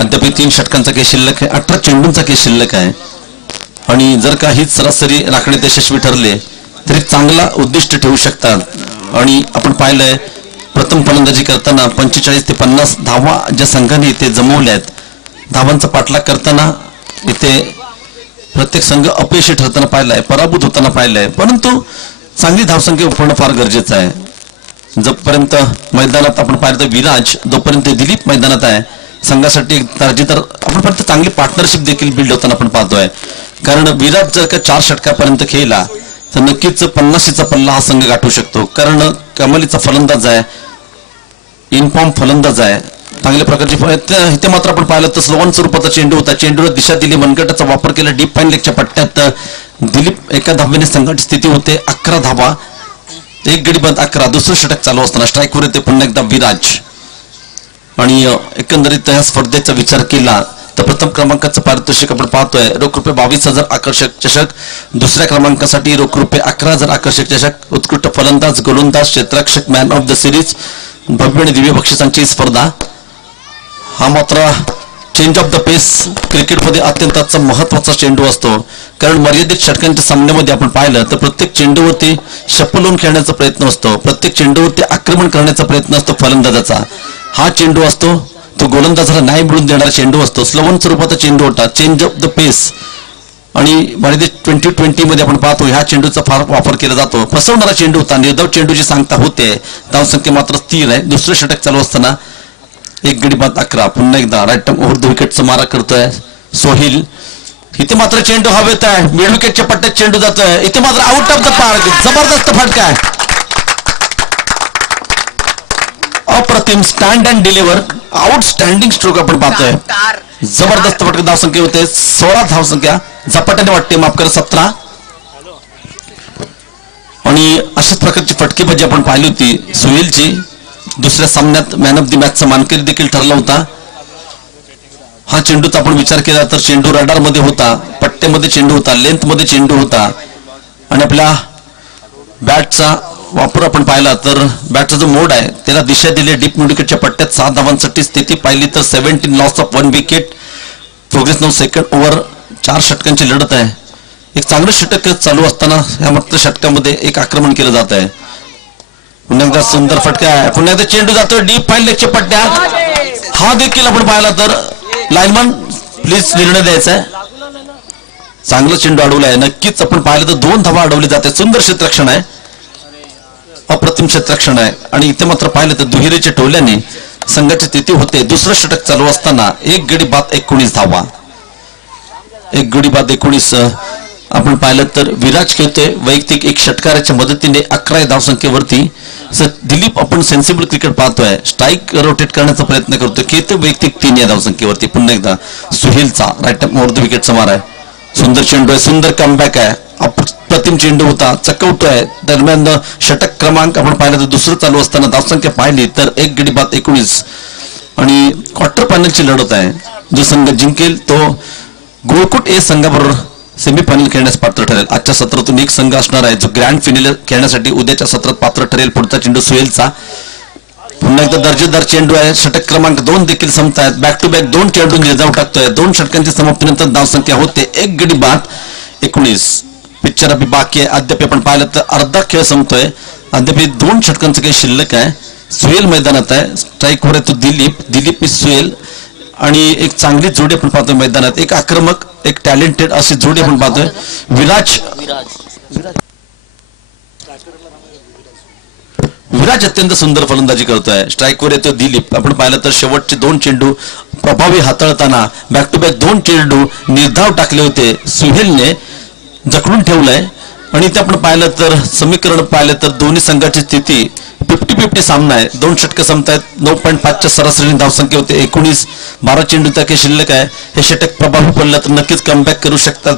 अद्याप 3 षटकांचा केस शिल्लक आहे. 18 चेंडूंचा केस शिल्लक आहे. आणि जर का हीच सरासरी राखण्यात यशस्वी ठरले तरी चांगला उद्दिष्ट ठेवू शकतात. आणि आपण पाहिलंय प्रथम फलंदाजी करताना 45 ते 50 धावा ज्या संघाने इथे जमवल्यात. धावांचा पाठलाग करताना इथे प्रत्येक संघ अपयशी ठरताना पाहिलाय, पराभूत होताना पाहिलाय. परंतु चांगली धावसंख्या उभारणं फार गरजेचं आहे. जोपर्यंत मैदानात आपण पाहिलं विराज, जोपर्यंत दिलीप मैदानात आहे संघासाठी एक दर्जेदार आपण पाहतो चांगली पार्टनरशिप देखील बिल्ड होताना आपण पाहतोय. कारण विराज जर का 4 षटकापर्यंत खेळला तर नक्कीच 50चा पल्ला हा संघ गाठू शकतो. कारण कमालीचा फलंदाज आहे, इनफॉर्म फलंदाज आहे. चांगल्या प्रकारची इथे मात्र आपण पाहिलं तर स्लोवन स्वरूपाचा चेंडू होता. चेंडूला दिशा दिली, मनगटाचा वापर केला डीप फाईन लेगच्या पट्ट्यात. दिलीप एका धावेने संघाची स्थिती होते 11 धावा, 1 गडी बाद 11. दुसरं षटक चालू असताना स्ट्राईकवर येते पुन्हा एकदा विराज. आणि एकंदरीत या स्पर्धेचा विचार केला तर प्रथम क्रमांकाचं पारितोषिक आपण पाहतोय रोख रुपये 22,000 आकर्षक चषक. दुसऱ्या क्रमांकासाठी रोख रुपये 11,000 आकर्षक चषक. उत्कृष्ट फलंदाज, गोलंदाज, क्षेत्ररक्षक, मॅन ऑफ द सिरीज, भव्य आणि दिव्य बक्षिसांची स्पर्धा. हा मात्र चेंज ऑफ द पेस क्रिकेटमध्ये अत्यंत महत्वाचा चेंडू असतो. कारण मर्यादित षटकांच्या सामन्यामध्ये आपण पाहिलं तर प्रत्येक चेंडूवरती शपलोन खेळण्याचा प्रयत्न असतो. प्रत्येक चेंडूवरती आक्रमण करण्याचा प्रयत्न असतो फलंदाजाचा. हा चेंडू असतो तो गोलंदाजाला नाही मिळून देणारा चेंडू असतो. स्लोवन स्वरूपाचा चेंडू होता. चेंज ऑफ द पेस. आणि मर्यादित 2020 मध्ये आपण पाहतो ह्या चेंडूचा फार वापर केला जातो. फसवणारा चेंडू होता. निर्धाव चेंडूची सांगता होते. धावसंख्या मात्र स्थिर आहे. दुसरं षटक चालू असताना 1 गडी बाद 11. पुन्हा एकदा राईट ओव्हर द विकेटचा मारा करतोय सोहिल. इथे मात्र चेंडू हवेत आहे. मिड विकेटच्या पट्ट्यात चेंडू जातोय. इथे मात्र आउट ऑफ द पार्क. जबरदस्त फटका आहे. अप्रतिम stand and deliver outstanding stroke आपण पाहतोय. जबरदस्त फटका. धावसंख्या होते 16 धावसंख्या झपाट्याने वाटते, माफ करा 17. आणि अशाच प्रकारची फटकेबाजी आपण पाहिली होती सोहेलची. दुसऱ्या सामन्यात मॅन ऑफ द मॅचचा मानकरी देखील ठरला होता. हा चेंडूचा आपण विचार केला तर चेंडू रडार मध्ये होता, पट्ट्यामध्ये चेंडू होता, लेंथ मध्ये चेंडू होता आणि आपल्या बॅटचा वापर आपण पाहिला तर बॅटचा जो मोड आहे त्याला दिशा दिली डीप मिड विकेटच्या पट्ट्यात 6 धावांसाठी स्थिती पाहिली तर 17 loss of 1 wicket. Progress 9 second over 4 षटकांची लढत आहे. एक चांगलं षटक चालू असताना या मात्र षटकामध्ये एक आक्रमण केलं जात आहे. पुन्हा एकदा सुंदर फटका आहे, पुन्हा एकदा चेंडू जातो डीप फाईन लेगच्या पट्ट्यात. हा देखील आपण पाहिला तर लाईनमन प्लीज निर्णय द्यायचा आहे. चांगलं चेंडू अडवला आहे, नक्कीच आपण पाहिलं तर 2 धावा अडवली जाते. सुंदर क्षेत्ररक्षण आहे, अप्रतिम क्षेत्ररक्षण आहे आणि इथे मात्र पाहिलं तर दुहेरीच्या टोल्याने संघाची स्थिती होते. दुसरं षटक चालू असताना 1 गडी बाद 19 धावा, 1 गडी बाद 19. आपण पाहिलं तर विराज खेळतोय वैयक्तिक 1 षटकाराच्या मदतीने 11 धावसंख्येवरती. दिलीप आपण सेन्सिबल क्रिकेट पाहतोय, स्ट्राईक रोटेट करण्याचा प्रयत्न करतोय. खेळतोय वैयक्तिक 3 या धावसंख्येवरती. पुन्हा एकदा सुहेलचा राईट अर्ध विकेट समार आहे. सुंदर चेंडू आहे, सुंदर कमबॅक आहे, अप्रतिम चेंडू होता, चकवतोय. दरम्यान षटक क्रमांक आपण पाहिलं तर दुसरं चालू असताना धावसंख्या पाहिली तर 1 गडी बाद 19 आणि क्वार्टर फायनलची लढत आहे. जो संघ जिंकेल तो गोळकोट ए संघाबरोबर सेमीफायनल खेळण्यास पात्र ठरेल. आजच्या सत्रातून एक संघ असणार आहे जो ग्रँड फायनल खेळण्यासाठी उद्याच्या सत्रात पात्र ठरेल. पुढचा चेंडू सुहेलचा. पुन्हा एकदा दर्जेदार चेंडू आहे, षटक क्रमांक 2 देखील संपतायत. बॅक टू बॅक 2 चेंडू निर्धाव टाकतोय. 2 षटकांची समाप्तीनंतर धावसंख्या होते 1 गडी बाद 19. पिक्चर अभि बाकी आहे. अद्याप आपण पाहिलं तर अर्धा खेळ संपतोय, अद्याप 2 षटकांचं काही शिल्लक आहे. सुहेल मैदानात आहे, स्ट्राईकवर आहे तो दिलीप सुहेल आणि एक चांगली जोडी आपण पाहतोय मैदानात. एक आक्रमक एक टॅलेंटेड अशी जोडी आपण पाहतोय. विराज अत्यंत सुंदर फलंदाजी करतोय. स्ट्राईकवर येतो दिलीप. आपण पाहिलं तर शेवटचे 2 चेंडू प्रभावी हाताळताना बॅक टू बॅक 2 चेंडू निर्धाव टाकले होते. सुहेलने जखडून ठेवलंय आणि ते आपण पाहिलं तर समीकरण पाहिलं तर दोन्ही संघाची स्थिती 50-50 सामना आहे. 2 षटकं संपतायत. 9.5च्या सरासरी धावसंख्या होते 19. 12 चेंडू त्या काही शिल्लक आहे. हे षटक प्रभावी पडलं तर नक्कीच कमबॅक करू शकतात.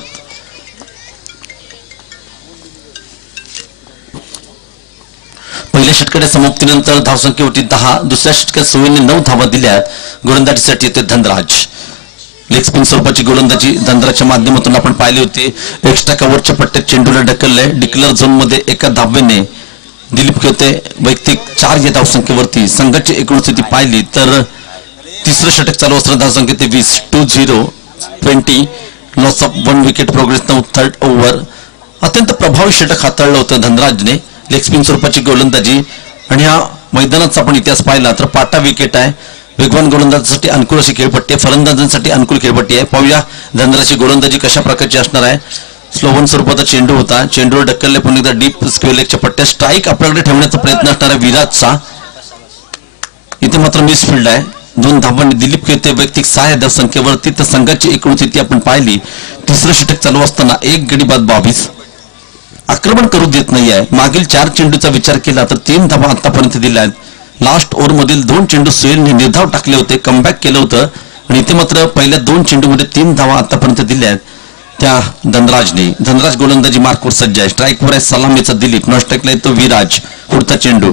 पहिल्या षटकाच्या समाप्तीनंतर धावसंख्या होती 10. दुसऱ्या षटकात सुहेलने 9 धावा दिल्या. गोलंदाजीसाठी येते धनराज. लेग स्पिन स्वरूपाची गोलंदाजी धनराजच्या माध्यमातून आपण पाहिली होती. एक्स्ट्रा कव्हरच्या पट्ट्यात चेंडूला ढकललंय. डिक्लर झोन मध्ये एका धावेने दिलीप खेळते वैयक्तिक 4 या धावसंख्येवरती. संघाची एकूण स्थिती पाहिली तर तिसरं षटक चालू असताना धावसंख्या ते 20. 2-0-20 loss of 1 wicket. Progress 9 third over. अत्यंत प्रभावी षटक हाताळलं होतं धनराजने. लेग स्पिन स्वरूपाची गोलंदाजी आणि ह्या मैदानाचा आपण इतिहास पाहिला तर पाटा विकेट आहे. वेगवान गोलंदाजासाठी अनुकूल अशी खेळपट्टी आहे, फलंदाजांसाठी अनुकूल खेळपट्टी आहे. पाहूया धनराजची गोलंदाजी कशा प्रकारची असणार आहे. स्लोवन स्वरूपाचा चेंडू होता, चेंडूवर ढकलले. पुन्हा एकदा डीप स्क्वेअर लेगच्या पट्ट्या. स्ट्राईक आपल्याकडे ठेवण्याचा प्रयत्न असणार आहे विराजचा. इथे मात्र मिसफिल्ड आहे. 2 धावांनी दिलीप खेळते वैयक्तिक 6 धावसंख्येवरती. तर संघाची एकूण स्थिती आपण पाहिली. तिसरं षटक चालू असताना 1 गडी बाद 22. आक्रमण करू देत नाही आहे. मागील 4 चेंडूचा विचार केला तर 3 धावा आतापर्यंत दिल्या आहेत. लास्ट ओव्हर मधील 2 चेंडू सुहेलने निर्धाव टाकले होते, कमबॅक केलं होतं आणि इथे मात्र पहिल्या 2 चेंडूमध्ये 3 धावा आतापर्यंत दिल्या आहेत त्या धनराजने. धनराज गोलंदाजी मार्कवर सज्ज आहे. स्ट्राईकवर आहे सलामीचा दिलीप. नॉस्ट्राईकला येतो विराज. पुढचा चेंडू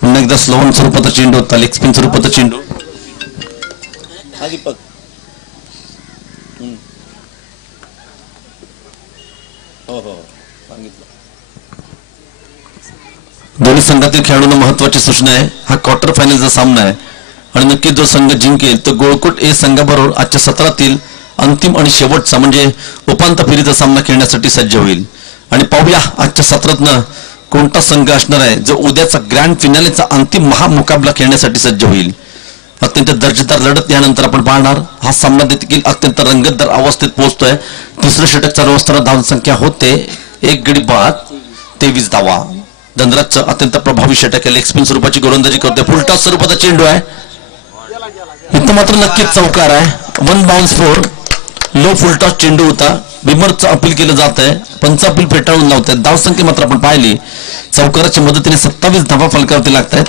पुन्हा एकदा स्लोवन स्वरूपाचा चेंडू होता, लेग स्पिन स्वरूपाचा चेंडू. दोन्ही संघातील खेळाडूंना महत्वाची सूचना आहे. हा क्वार्टर फायनलचा सामना आहे आणि नक्की जो संघ जिंकेल तो गोळकोट ए संघाबरोबर आजच्या सत्रातील अंतिम आणि शेवटचा म्हणजे उपांत्य फेरीचा सामना खेळण्यासाठी सज्ज होईल. आणि पाहूया आजच्या सत्रातनं कोणता संघ असणार आहे जो उद्याचा ग्रँड फिनालेचा अंतिम महामुकाबला खेळण्यासाठी सज्ज होईल. अत्यंत दर्जेदार लढत यानंतर आपण पाहणार. हा सामना देखील अत्यंत रंगतदार अवस्थेत पोहोचतोय. तिसरं षटक चालू असताना धावसंख्या होते 1 गडी बाद 23 धावा. धनराजचं अत्यंत प्रभावी षटक आहे. लेग स्पिन स्वरूपाची गोलंदाजी करतोय. फुलटॉस स्वरूपाचा चेंडू आहे. इथं मात्र नक्कीच चौकार आहे. 1 बाउन्स 4. लो फुलटॉस चेंडू होता. बिमरचं अपील केलं जात आहे. पंच अपील फेटाळून लावत आहेत. धावसंख्या मात्र आपण पाहिली चौकाराच्या मदतीने 27 धावा फलकावरती लागत आहेत.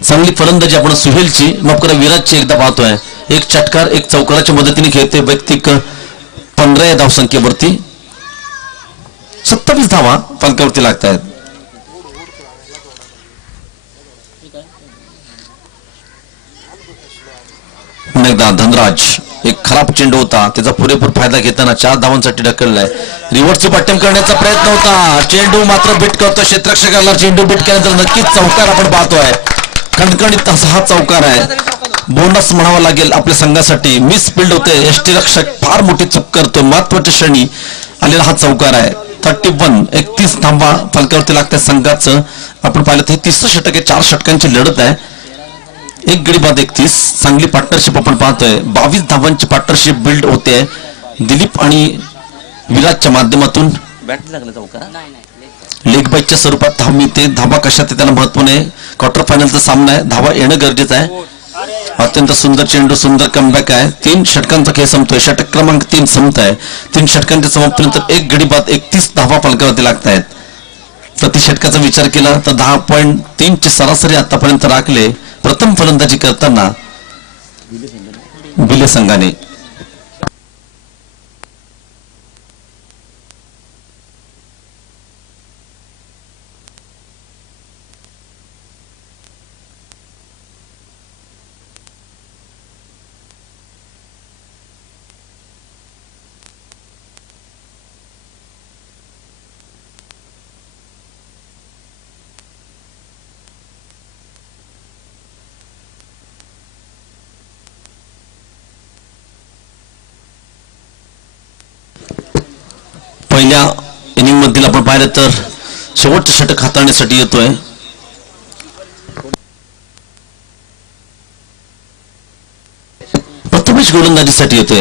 चांगली फलंदाजी आपण सुहेलची नोकरा विराजची एकदा पाहतोय. 1 षटकार 1 चौकाराच्या मदतीने खेळते वैयक्तिक 15 या धावसंख्येवरती. 27 धावा फलकावरती लागत आहेत. एकदा धनराज, एक खराब चेंडू होता, त्याचा पुरेपूर फायदा घेताना 4 धावांसाठी ढकललाय. रिव्हर्सची बॅटिंग करण्याचा प्रयत्न होता, चेंडू मात्र बीट करतो क्षेत्ररक्षकाला. चेंडू बीट केल्यानंतर नक्कीच चौकार आपण पाहतोय. खणखणीत हा चौकार आहे, बोनस म्हणावा लागेल आपल्या संघासाठी. मिस फील्ड होते, यष्टी रक्षक फार मोठी चूक करतो. महत्वाच्या क्षणी आलेला हा चौकार आहे. 31 धावा फलकावरती लागतात संघाचं. आपण पाहिलं तर 30 षटक आहे, 4 षटकांची लढत आहे. 1 गडी बाद 31. चांगली पार्टनरशिप आपण पाहतोय. 22 धावांची पार्टनरशिप बिल्ड होते दिलीप आणि विराजच्या माध्यमातून. लेग बाईच्या स्वरूपात धाव मिळते. धावा कशात त्याला महत्व नाही. क्वार्टर फायनलचा सामना आहे, धावा येणं गरजेचं आहे. अत्यंत सुंदर चेंडू, सुंदर कमबॅक आहे. 3 षटकांचा खेळ संपतोय. षटक क्रमांक 3 संपत आहे. 3 षटकांच्या समाप्तीनंतर 1 गडी बाद 31 धावा फलकावरती लागत आहेत. प्रति षटकाचा विचार केला तर 10.3 ची सरासरी आतापर्यंत राखले. प्रथम फलंदाजी करताना बिले संघाने. पहिल्या इनिंग मधील आपण पाहिलं तर शेवटचं षटक हाताळण्यासाठी येतोय. प्रथमेश गोलंदाजीसाठी येतोय.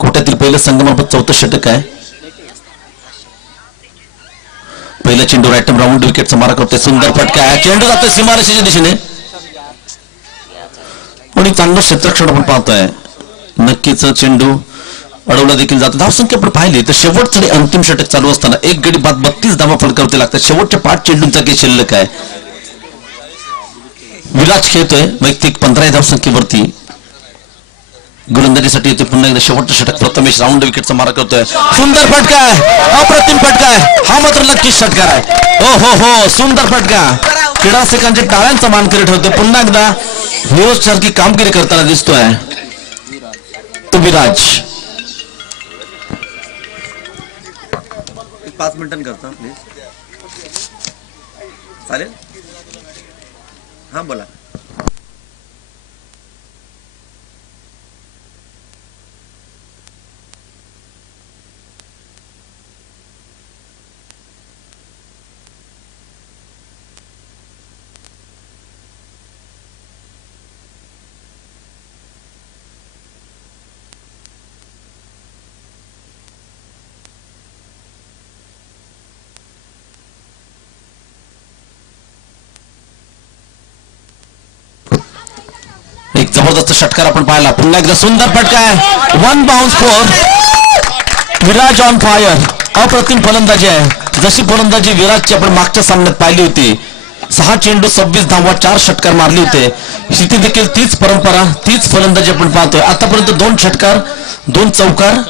कोट्यातील पहिलं संघमार्फत 4थं षटक आहे. पहिला चेंडू राईट राऊंड विकेटचा मारा करतोय. सुंदर फटका आहे, चेंडू जातोय सीमारेषेच्या दिशेने आणि चांगलं क्षेत्ररक्षण आपण पाहतोय. नक्कीच चेंडू अडवला देखील जातो. धावसंख्या आपण पाहिली तर शेवटचं आणि अंतिम षटक चालू असताना 1 गडी बाद 32 धावा फलकावरती लागतात. शेवटच्या 5 चेंडूंचा खेळ शिल्लक आहे. विराज खेळतोय वैयक्तिक 15 धावसंख्येवरती. गोलंदाजीसाठी येते पुन्हा एकदा शेवटचं षटक. प्रथमेश राऊंड विकेटचा मारा करतोय. सुंदर फटका आहे, अप्रतिम फटका आहे. हा मात्र नक्कीच षटकार आहे. हो सुंदर फटका. क्रीडारसिकांच्या टाळ्यांचा मानकरी ठेवतोय. पुन्हा एकदा हीरो सारखी कामगिरी करताना दिसतोय तो विराज. 5 मिनिटांनी करता प्लीज, चालेल? हां बोला. एक जबरदस्त षटकार आपण पाहिला. पुन्हा एकदा सुंदर फटका आहे. 1 bounce for Viraj on fire. अप्रतिम फलंदाजी आहे. जशी फलंदाजी विराजची आपण मागच्या सामन्यात पाहिली होती. 6 चेंडू 26 धावा 4 षटकार मारले होते. इथे देखील तीच परंपरा, तीच फलंदाजी आपण पाहतोय. आतापर्यंत 2 षटकार 2 चौकार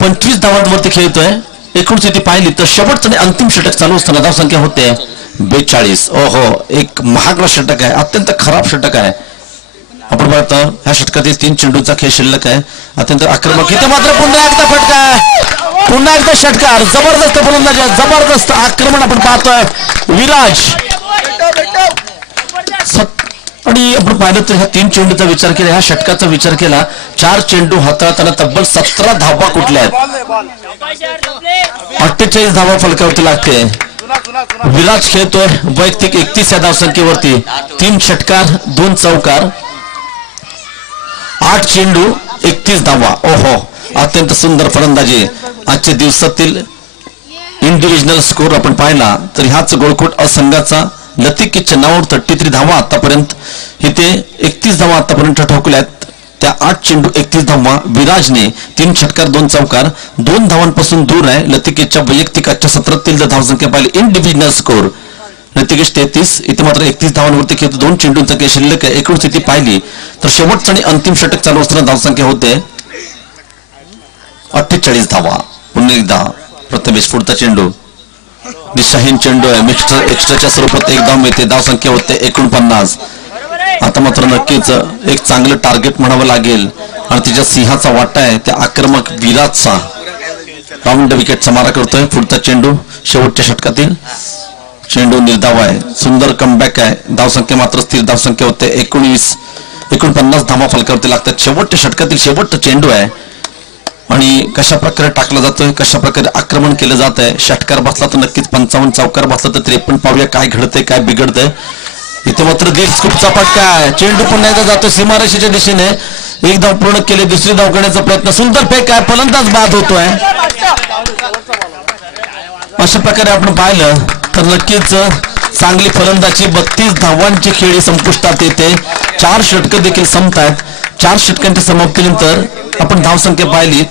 25 धावांवरती खेळतोय. एकूण स्थिती पाहिली तर शेवटचं आणि अंतिम षटक चालू असताना धावसंख्या होते 42. एक महागडा षटक आहे, अत्यंत खराब षटक आहे. आपण पाहतो ह्या षटकातील 3 चेंडूंचा खेळ शिल्लक आहे. अत्यंत आक्रमक. इथे मात्र पुन्हा एकदा फटका आहे, पुन्हा एकदा षटकार. जबरदस्त फलंदाजी, जबरदस्त आक्रमण आपण पाहतोय विराज. आणि आपण पाहिलं तर ह्या 3 चेंडूचा विचार केला, ह्या षटकाचा विचार केला, 4 चेंडू हाताळताना तब्बल 17 धावा कुठल्या आहेत. 48 धावा फलकावरती लागते. विराज खेळतोय वैयक्तिक 31 या धावसंख्येवरती. 3 षटकार 2 चौकार 8 चेंडू 31 धावा. अत्यंत सुंदर फलंदाजी. आजच्या दिवसातील इंडिव्हिज्युअल स्कोर आपण पाहिला तर ह्याच गोळकोट संघाचा लतिकीच्या नावावर 33 धावा आतापर्यंत. इथे 31 धावा आतापर्यंत ठोकल्यात. त्या 8 चेंडू 31 धावा. विराजने 3 षटकार 2 चौकार 2 धावांपासून दूर आहे. लतिकेच्या वैयक्तिकाच्या 17 धावसंख्या पाहिली. Individual score Latikesh 33. इथे मात्र 31 धावांवरती खेळतो. 2 चेंडूंचा खेळ शिल्लक आहे. एकूण स्थिती पाहिली तर शेवटचं आणि अंतिम षटक चालू असताना धावसंख्या होते 48 धावा. पुन्हा एकदा प्रथमेश पुढचा चेंडू दिशाहीन चेंडू आहे. एक्स्ट्राच्या स्वरूपात 1 धाव मिळते. धावसंख्या होते 49. आता आता मात्र नक्कीच एक चांगलं टार्गेट म्हणावं लागेल आणि तिच्या सिंहाचा वाटा आहे त्या आक्रमक विराटचा. राऊंड विकेटचा मारा करतोय. पुढचा चेंडू शेवटच्या षटकातील चेंडू निर्धाव आहे. सुंदर कमबॅक आहे. धावसंख्या मात्र स्थिर धावसंख्या होते 49 धावा फलकावरती लागतात. शेवटच्या षटकातील शेवटचा चेंडू आहे आणि कशा प्रकारे टाकला जातोय, कशा प्रकारे आक्रमण केलं जात आहे. षटकार बसला तर नक्कीच 55, चौकार बसला तर 53. पाहूया काय घडतंय, काय बिघडतंय. इथे मात्र दीड स्कूपचा फटका आहे. चेंडू पुन्हा एकदा जातोय सीमारेषेच्या दिशेने. एक धाव पूर्ण केली, दुसरी धाव करण्याचा प्रयत्न. सुंदर फेक आहे, फलंदाज बाद होतोय. अशा प्रकारे आपण पाहिलं तर नक्कीच चांगली फलंदाजी. 32 धावांची खेळी संपुष्टात येते. 4 षटकं देखील संपतात. 4 षटकांच्या समाप्तीनंतर आपण धावसंख्या पाहिली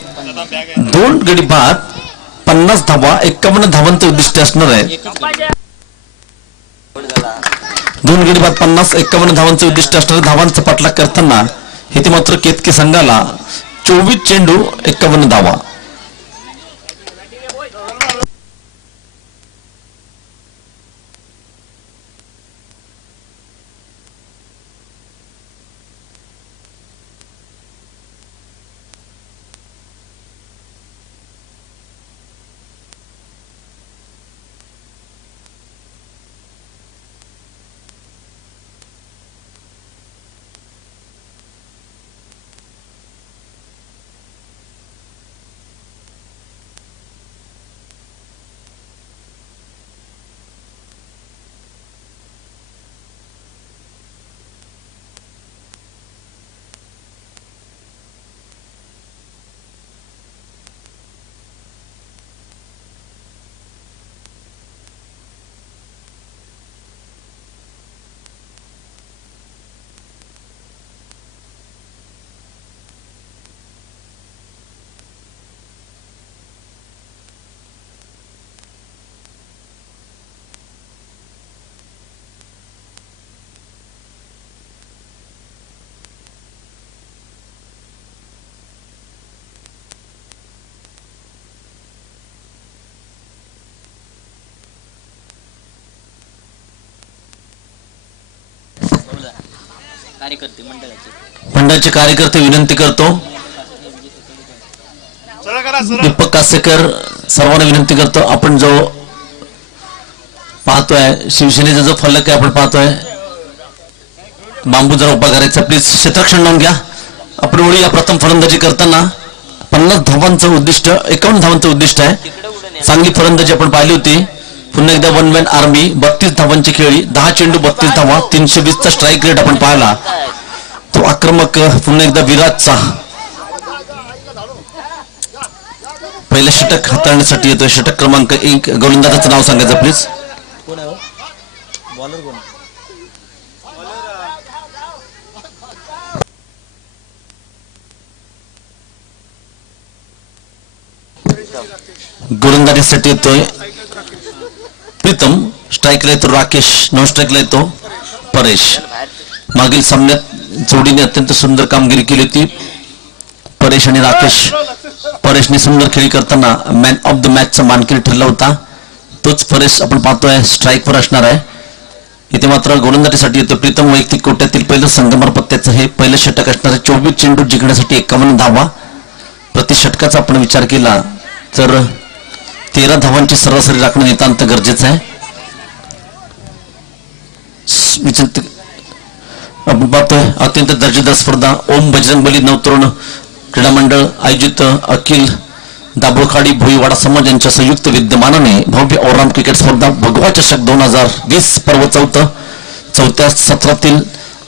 2 गडी बाद 50 धावा 51 धावांचं उद्दिष्ट असणार आहे. 2 गडी बाद 50 51 धावांचं उद्दिष्ट असणाऱ्या धावांचा पाठलाग करताना इथे मात्र केतकी संघाला 24 चेंडू 51 धावा. मंडळाचे कार्यकर्ते विनंती करतो. दीपक कासेकर सर्वांना विनंती करतो. आपण जो पाहतोय शिवसेनेचा जो फलक आहे आपण पाहतोय बांबू जरा उभा करायचा. प्लीज क्षेत्ररक्षण लावून घ्या. आपण ओळी या प्रथम फलंदाजी करताना 50 धावांचं उद्दिष्ट 51 धावांचं उद्दिष्ट आहे. चांगली फलंदाजी आपण पाहिली होती. पुन्हा एकदा वन मॅन आर्मी 32 धावांची खेळी 10 चेंडू 32 धावा 320चा स्ट्राईक रेट आपण पाहिला. तो आक्रमक पुन्हा एकदा विराटचा पहिलं षटक हाताळण्यासाठी येतोय. षटक क्रमांक 1 गोलंदाजाचं नाव सांगायचं प्लीज. गोलंदाजीसाठी येतोय प्रीतम. स्ट्राईकला येतो राकेश. नॉन स्ट्राईकला येतो परेश. मागील सामन्यात जोडीने अत्यंत सुंदर कामगिरी केली होती परेश आणि राकेश. परेशने सुंदर खेळी करताना मॅन ऑफ द मॅचचा मानकरी ठरला होता. तोच परेश आपण पाहतोय स्ट्राईकवर असणार आहे. इथे मात्र गोलंदाजीसाठी येतो प्रीतम. वैयक्तिक कोट्यातील पहिलं संगमर पत्त्याचं हे पहिलं षटक असणार आहे. 24 चेंडू जिंकण्यासाठी 51 धावा. प्रति षटकाचा आपण विचार केला तर 13 धावांची सरासरी राखणं नितांत गरजेचं आहे. आपण पाहतोय अत्यंत दर्जेदार स्पर्धा ओम बजरंगबली नवतरुण क्रीडा मंडळ आयोजित अखिल दाभोळखाडी भोईवाडा समाज यांच्या संयुक्त विद्यमानाने भव्य ऑलराऊंड क्रिकेट स्पर्धा भगवा चषक 2020 पर्व चौथ्या सत्रातील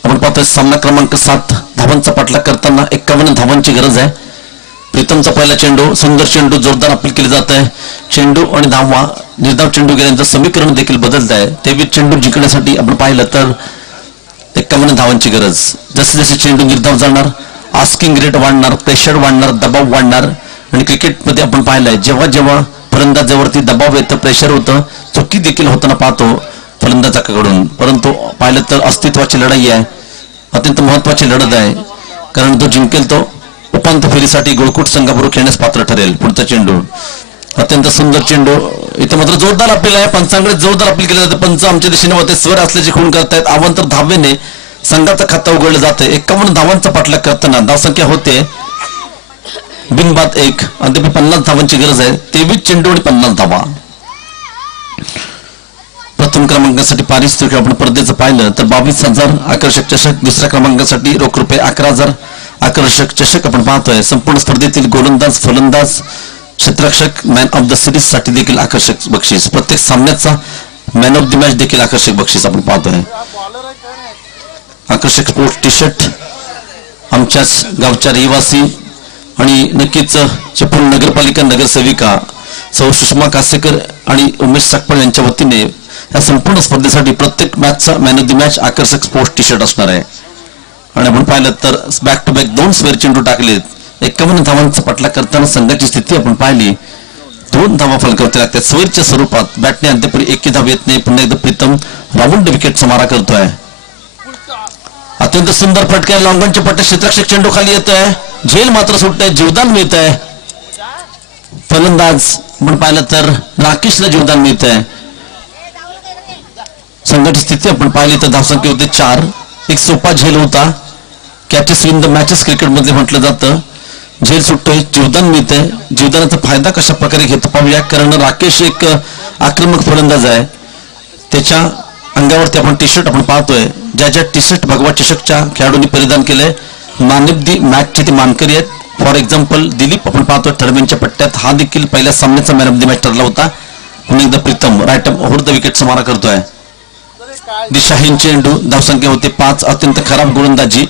आपण पाहतोय सामना क्रमांक 7 धावांचा पाठलाग करताना 51 धावांची गरज आहे. प्रीतमचा पहिला चेंडू सुंदर चेंडू जोरदार अपील केले जात आहे. चेंडू आणि धावा निर्धाव चेंडू गेल्यानंतर समीकरण देखील बदलत आहे. 23 चेंडू जिंकण्यासाठी आपण पाहिलं तर 51 धावांची गरज. जसे जसे चेंडू निर्धाव जाणार आस्किंग रेट वाढणार, प्रेशर वाढणार, दबाव वाढणार. आणि क्रिकेटमध्ये आपण पाहिलंय जेव्हा जेव्हा फलंदाजावरती दबाव येतं प्रेशर होतं चुकी देखील होताना पाहतो फलंदाजाकडून. परंतु पाहिलं तर अस्तित्वाची लढाई आहे. अत्यंत महत्वाची लढत आहे कारण तो जिंकेल तो उपांत्य फेरीसाठी गोळकोट संघाबरोबर खेळण्यास पात्र ठरेल. पुढचा चेंडू अत्यंत सुंदर चेंडू. इथे मात्र जोरदार अपील आहे. पंचांकडे जोरदार अपील केलं जातं. पंच आमच्या दिशेने होते स्वर असल्याचे खून करतायत. आव्हान तर धावेने संघाचं खातं उघडलं जातं. 51 धावांचा पाठलाग करताना धावसंख्या होते बिनबाद 1. अद्याप 50 धावांची गरज आहे. 23 चेंडू आणि 50 धावा. प्रथम क्रमांकासाठी पारितोषिक आपण स्पर्धेचं पाहिलं तर 22,000 आकर्षक चषक. दुसऱ्या क्रमांकासाठी रोख रुपये 11,000 आकर्षक चषक आपण पाहतोय. संपूर्ण स्पर्धेतील गोलंदाज, फलंदाज, क्षेत्ररक्षक, मॅन ऑफ द सिरीज साठी देखील आकर्षक बक्षीस. प्रत्येक सामन्याचा मॅन ऑफ द मॅच देखील आकर्षक बक्षीस आपण पाहतोय. आकर्षक स्पोर्ट्स टी शर्ट आमच्याच गावच्या रहिवासी आणि नक्कीच चिपळूण नगरपालिका नगरसेविका सौ सुषमा कासेकर आणि उमेश साकपळ यांच्या वतीने या संपूर्ण स्पर्धेसाठी प्रत्येक मॅचचा मॅन ऑफ द मॅच आकर्षक स्पोर्ट्स टी शर्ट असणार आहे. आणि आपण पाहिलं तर बॅक टू बॅक 2 स्क्वेअर चेंडू टाकलेत. 51 धावांचा पाठलाग करताना संघाची स्थिती आपण पाहिली. 2 धावा फलकावती लागतात. स्क्वेअरच्या स्वरूपात बॅटने अद्याप एकही धाव येत नाही. पुन्हा एकदा प्रीतम राऊंड विकेटचा मारा करतोय. अत्यंत सुंदर फटका लॉंगॉनच्या पट्ट्या क्षेत्ररक्षक चेंडू खाली येतोय. झेल मात्र सुटतंय. जीवदान मिळतंय. फलंदाज आपण पाहिलं तर राकेशला जीवदान मिळतंय. संघाची स्थिती आपण पाहिली तर धावसंख्या होते 4. एक सोपा झेल होता. Catches win the matches cricket मध्ये म्हटलं जातं. झेल सुटतोय, जीवदान मिळतंय. जीवदानाचा फायदा कशा प्रकारे घेतो पाहूया. कारण राकेश एक आक्रमक फलंदाज आहे. त्याच्या अंगावरती आपण टी शर्ट आपण पाहतोय. ज्या टी शर्ट भगवा चषकच्या खेळाडूंनी परिधान केलंय मॅन ऑफ द मॅचचे ते मानकरी आहेत. फॉर एक्झाम्पल दिलीप आपण पाहतोय थर्डमॅनच्या पट्ट्यात. हा देखील पहिल्या सामन्याचा मॅन ऑफ द मॅच ठरला होता. पुन्हा एकदा प्रीतम राईट ओव्हर द विकेटचा मारा करतोय. दिशाहीन चेंडू. धावसंख्या होते 5. अत्यंत खराब गोलंदाजी.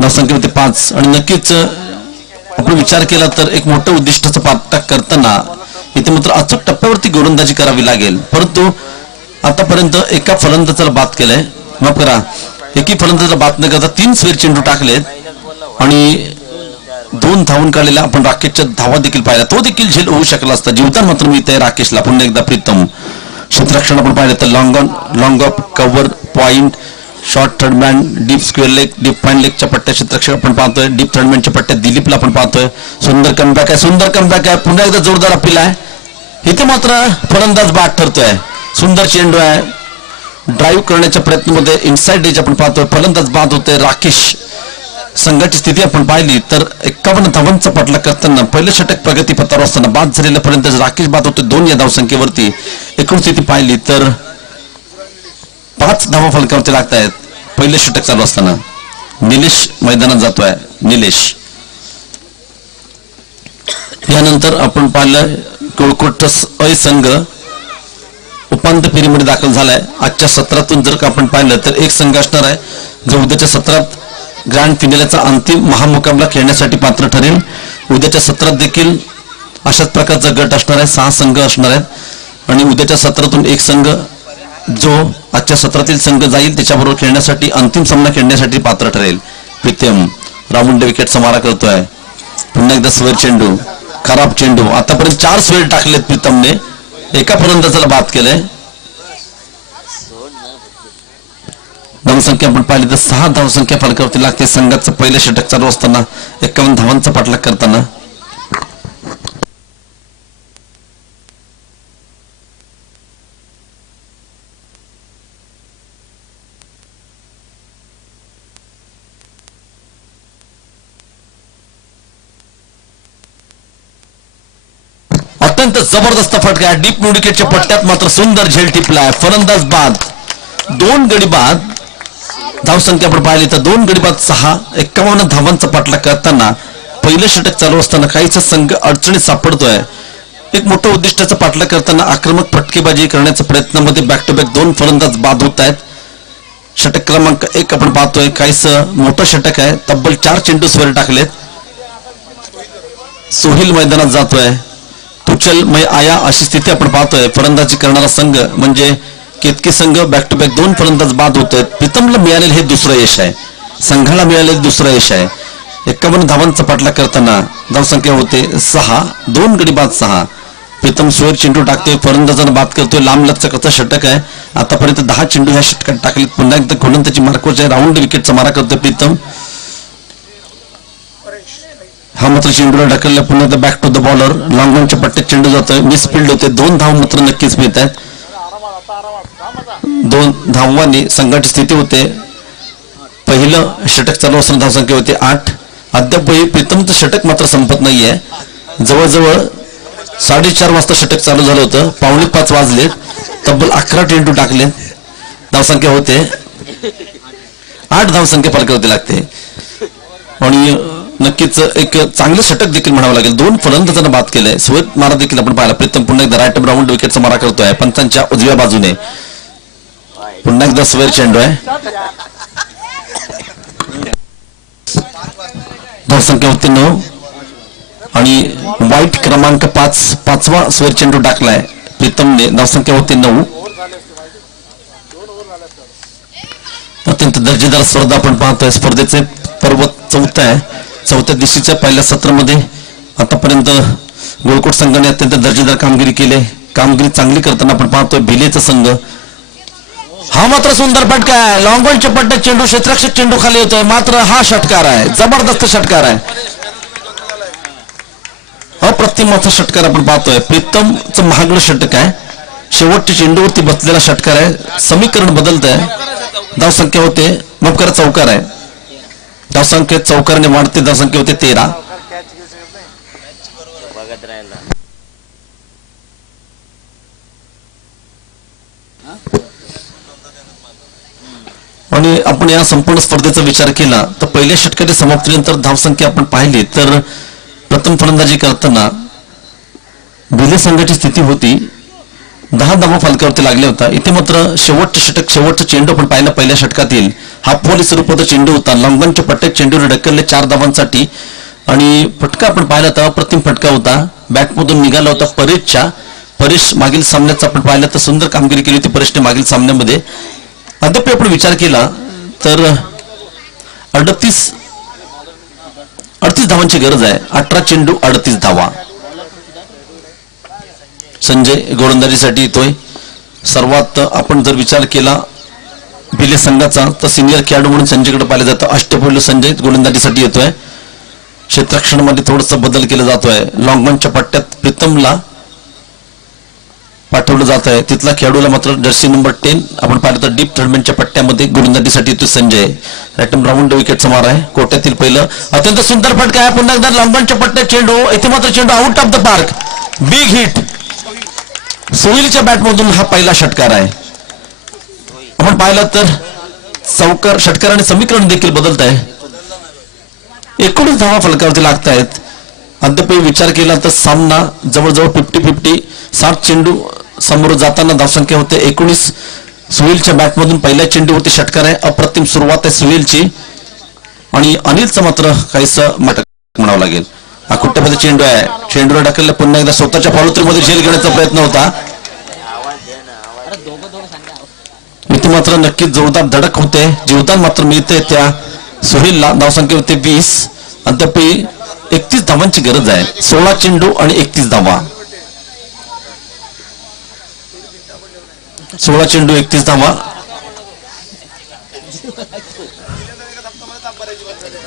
धावसंख्या होते 5. आणि नक्कीच आपण विचार केला तर एक मोठं उद्दिष्टाचा पाठलाग करताना इथे मात्र अचूक टप्प्यावरती गोलंदाजी करावी लागेल. परंतु आतापर्यंत एका फलंदाजाला बाद केलंय. माफ करा, एकही फलंदाजाला बाद न करता 3 स्क्वेअर चेंडू टाकलेत आणि 2 धावून काढलेला आपण राकेशच्या धावा देखील पाहिला. तो देखील झेल होऊ शकला असता. जीवदान मात्र मिळतंय राकेशला. पुन्हा एकदा प्रीतम. क्षेत्ररक्षण आपण पाहिलं तर long off cover point short third man deep square leg deep fine लेगच्या पट्ट्या क्षेत्ररक्षक आपण पाहतोय. डीप थर्डमॅनच्या पट्ट्यात दिलीपला आपण पाहतोय. सुंदर कमबॅक आहे. सुंदर कमबॅक आहे. पुन्हा एकदा जोरदार अपील आहे. इथे मात्र फलंदाज बाद ठरतोय. सुंदर चेंडू आहे. ड्राईव्ह करण्याच्या प्रयत्नामध्ये इनसाइड एज आपण पाहतोय. फलंदाज बाद होते राकेश. संघाची स्थिती आपण पाहिली तर 51 धावांचा पाठलाग करताना पहिलं षटक प्रगतीपथावर असताना बाद झालेल्या फलंदाज राकेश बाद होते 2 या धावसंख्येवरती. एकूण स्थिती पाहिली तर 5 धावा फलकावरती लागत आहेत. पहिलं षटक चालू असताना निलेश मैदानात जातोय. निलेश. यानंतर आपण पाहिलं गवळकोटचा अ संघ उपांत्य फेरीमध्ये दाखल झालाय. आजच्या सत्रातून जर का आपण पाहिलं तर एक संघ असणार आहे जो उद्याच्या सत्रात ग्रँड फिनालेचा अंतिम महामुकाबला खेळण्यासाठी पात्र ठरेल. उद्याच्या सत्रात देखील अशाच प्रकारचा गट असणार आहे. 6 संघ असणार आहेत आणि उद्याच्या सत्रातून एक संघ जो आजच्या सत्रातील संघ जाईल त्याच्याबरोबर खेळण्यासाठी अंतिम सामना खेळण्यासाठी पात्र ठरेल. प्रीतम राऊंड विकेटचा मारा करतोय. पुन्हा एकदा स्क्वेअर चेंडू. खराब चेंडू. आतापर्यंत 4 स्क्वेअर टाकलेत प्रीतमने. एका फलंदाजाला बाद केलंय. धावसंख्या आपण पाहिली तर 6 धावसंख्या फलकावरती लागते. संघाचं पहिलं षटक चालू असताना 51 धावांचा पाठलाग करताना अत्यंत जबरदस्त फटका आहे. डीप मिड विकेटच्या पट्ट्यात मात्र सुंदर झेल टिपलाय. फलंदाज बाद. 2 गडी बाद. धावसंख्या आपण पाहिली तर 2 गडी बाद 6. 51 धावांचा पाठलाग करताना पहिलं षटक चालू असताना काहीसा संघ अडचणीत सापडतोय. एक मोठं उद्दिष्टाचा पाठलाग करताना आक्रमक फटकेबाजी करण्याच्या प्रयत्नामध्ये बॅक टू बॅक 2 फलंदाज बाद होत आहेत. षटक क्रमांक 1 आपण पाहतोय. काहीसं मोठं षटक आहे. तब्बल 4 चेंडू स्वर टाकलेत. सोहिल मैदानात जातोय. तुचल मै आया अशी स्थिती आपण पाहतोय. फलंदाजी करणारा संघ म्हणजे केतकी संघ बॅक टू बॅक 2 फलंदाज बाद होत आहेत. प्रीतमला मिळालेलं हे दुसरं यश आहे. संघाला मिळालेलं दुसरं यश आहे. 51 धावांचा पाठलाग करताना धावसंख्या होते 6. 2 गडी बाद 6. प्रीतम स्वेअर चेंडू टाकतोय. फलंदाजांना बाद करतोय. लांब लचकाचं षटक आहे. आतापर्यंत 10 चेंडू ह्या षटकात टाकलेत. पुन्हा एकदा गोलंदाजी मार्कवरच्या राऊंड विकेटचा मारा करतोय प्रीतम. हा मात्र चेंडूला ढकलला. पुन्हा एकदा बॅक टू द बॉलर. लॉंगॉनच्या पट्ट्यात चेंडू जातोय. मिसफिल्ड होते. 2 धाव मात्र नक्कीच मिळत आहेत. 2 धावांनी संघाची स्थिती होते पहिलं षटक चालू असताना धावसंख्या होते 8. अद्यापही प्रीतमचं षटक मात्र संपत नाहीये. जवळजवळ 4:30 वाजता षटक चालू झालं होतं, 4:45 वाजलेत, तब्बल 11 चेंडू टाकले, धावसंख्या होते 8 धावसंख्या फलकावरती लागते. आणि नक्कीच एक चांगलं षटक देखील म्हणावं लागेल. 2 फलंदाजांना बाद केलंय. सुवेत मारा देखील आपण पाहिला. प्रीतम पुन्हा एकदा राईट राऊंड विकेटचा मारा करतोय पंचांच्या उजव्या बाजूने. पुन्हा एकदा स्वेर चेंडू आहे. धावसंख्या होती 9 आणि वाईट क्रमांक 5वा स्वेर चेंडू टाकलाय प्रीतमने. धावसंख्या होती 9. अत्यंत दर्जेदार स्पर्धा आपण पाहतोय. स्पर्धेचे पर्व 4th आहे. 4थ्या दिवशीच्या पहिल्या सत्रामध्ये आतापर्यंत गोळकोट संघाने अत्यंत दर्जेदार कामगिरी केली. कामगिरी चांगली करताना आपण पाहतोय भिलेचा संघ. हा मात्र सुंदर फटका आहे. लॉंगॉनच्या पट्ट्यात चेंडू क्षेत्ररक्षक चेंडू खाली येतोय. मात्र हा षटकार आहे, जबरदस्त षटकार आहे, अप्रतिमाचा षटकार आपण पाहतोय. प्रीतमचं महागडं षटक आहे. शेवटच्या चेंडूवरती बसलेला षटकार आहे. समीकरण बदलत आहे. धावसंख्या होते मपकरा चौकार आहे. धावसंख्या चौकाराने वाढते. धावसंख्या होते 13. बघत राहिला. आणि आपण या संपूर्ण स्पर्धेचा विचार केला तर पहिल्या षटकाच्या समाप्तीनंतर धावसंख्या आपण पाहिली तर प्रथम फलंदाजी करताना भिले संघाची स्थिती होती 10 धावा फलकावरती लागल्या होता. इथे मात्र शेवटचं षटक, शेवटचा चेंडू आपण पाहिला पहिल्या षटकातील हाफबॉल स्वरूपाचा चेंडू होता. लॉंगॉनच्या पट्ट्यात चेंडूने ढकलले 4 धावांसाठी आणि फटका आपण पाहिला तर अप्रतिम फटका होता. बॅटमधून निघाला होता परेश मागील सामन्याचा आपण पाहिलं तर सुंदर कामगिरी केली होती परेशने मागील सामन्यामध्ये. अद्याप आपण विचार केला तर 38 धावांची गरज आहे. 18 चेंडू 38 धावा. संजय गोलंदाजीसाठी येतोय. सर्वात आपण जर विचार केला भिले संघाचा तर सिनियर खेळाडू म्हणून संजयकडे पाहिलं जातं. अष्टपैलू संजय गोलंदाजीसाठी येतोय. क्षेत्ररक्षणामध्ये थोडासा बदल केला जातोय. लॉंगॉनच्या पट्ट्यात प्रीतमला पाठवलं जात आहे. तिथला खेळाडूला मात्र जर्सी नंबर 10 आपण पाहिलं तर डीप थर्डमॅनच्या पट्ट्यामध्ये गोलंदाजीसाठी येतो संजय. रॅटम राऊंड विकेटचा मार आहे. कोट्यातील पहिलं अत्यंत सुंदर फटका आहे. पुन्हा एकदा लॉंगॉनच्या पट्ट्यात चेंडू. इथे मात्र चेंडू out of the park. Big hit. सोहिलच्या बॅटमधून हा पहिला षटकार आहे. आपण पाहिलं तर चौकार षटकाराने समीकरण देखील बदलत आहे. 19 धावा फलकावरती लागत आहेत. अद्याप विचार केला तर सामना जवळजवळ 50-50. 7 चेंडू समोर जाताना धावसंख्या होते 19. सुहेलच्या बॅटमधून पहिल्या चेंडूवरती षटकार आहे. अप्रतिम सुरुवात आहे सुहेलची आणि अनिलचं मात्र काहीसं मटक म्हणावं लागेल. हा कुठ्यामध्ये चेंडू आहे. चेंडूला ढकलला. पुन्हा एकदा स्वतःच्या फॉलोथ्रूमध्ये झेल घेण्याचा प्रयत्न होता. इथे मात्र नक्कीच जोरदार धडक होते. जीवदान मात्र मिळते त्या सुहेलला. धावसंख्या होते 20. अद्याप 31 धावांची गरज आहे. 16 चेंडू आणि 31 धावा. 16 चेंडू 31 धावा.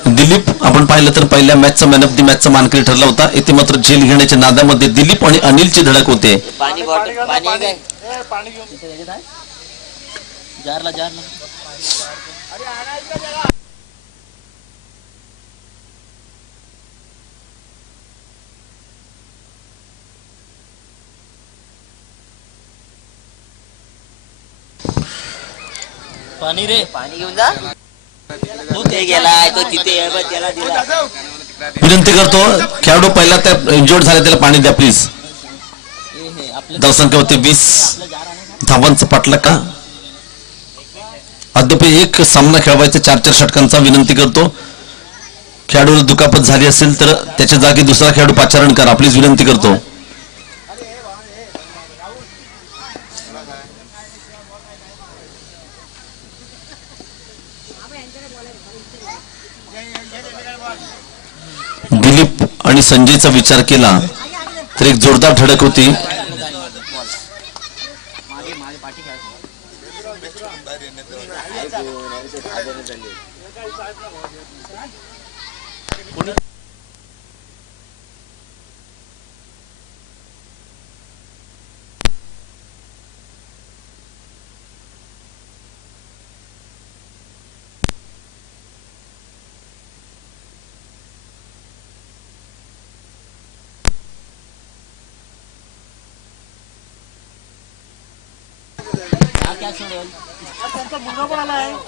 दिलीप आपण पाहिलं तर पहिल्या मॅचचा मॅन ऑफ द मॅचचा मानकरी ठरला होता. इथे मात्र झेल घेण्याच्या नादामध्ये दिलीप आणि अनिलची धडक होते. पाणी बॉटल पाणी काय जारला पाणी रे पाणी घेऊन जा. तो ते गेलाय तो तिथे आहे त्याला दिला. विनंती करतो खेळाडू पहिला त्या इंजोर्ड झाले त्याला पाणी द्या प्लीज. धावसंख्या होते 20 धावांचा पाठला का. अद्याप एक सामना खेळवायचा 4-4 षटकांचा. विनंती करतो खेळाडूला दुखापत झाली असेल तर त्याच्या जागी दुसरा खेळाडू पाचारण करा प्लीज. विनंती करतो. दिलीप आणि संजयचा विचार केला तर एक जोरदार धडक होती.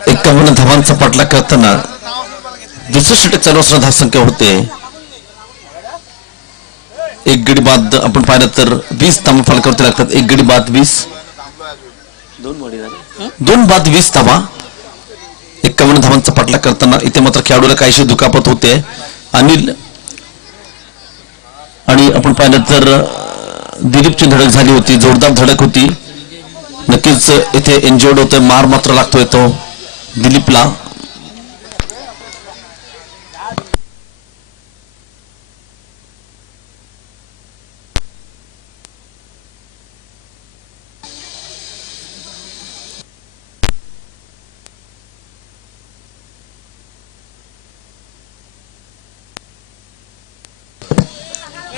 51 धावांचा पाठलाग करताना दुसरं षटक चालू असणारा धावसंख्या होते एक गडी बाद. आपण पाहिलं तर 20 धावा फलकावरती लागतात. एक गडी बाद 20, 2 बाद 20 धावा. 51 धावांचा पाठलाग करताना इथे मात्र खेळाडूला काहीशी दुखापत होते. अनिल आणि आपण पाहिलं तर दिलीपची धडक झाली होती, जोरदार धडक होती. नक्कीच इथे इंजर्ड होतोय, मार मात्र लागतोय तो दिलीपला.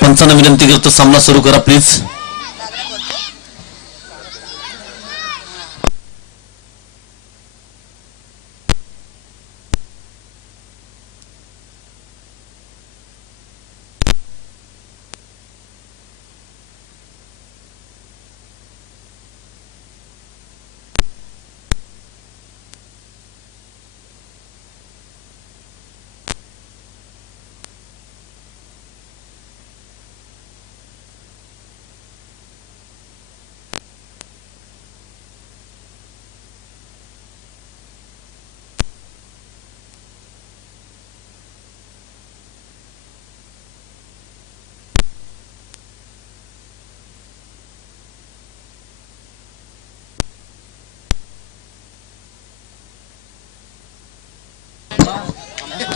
पंचांना विनंती करतो, सामना सुरू करा प्लीज.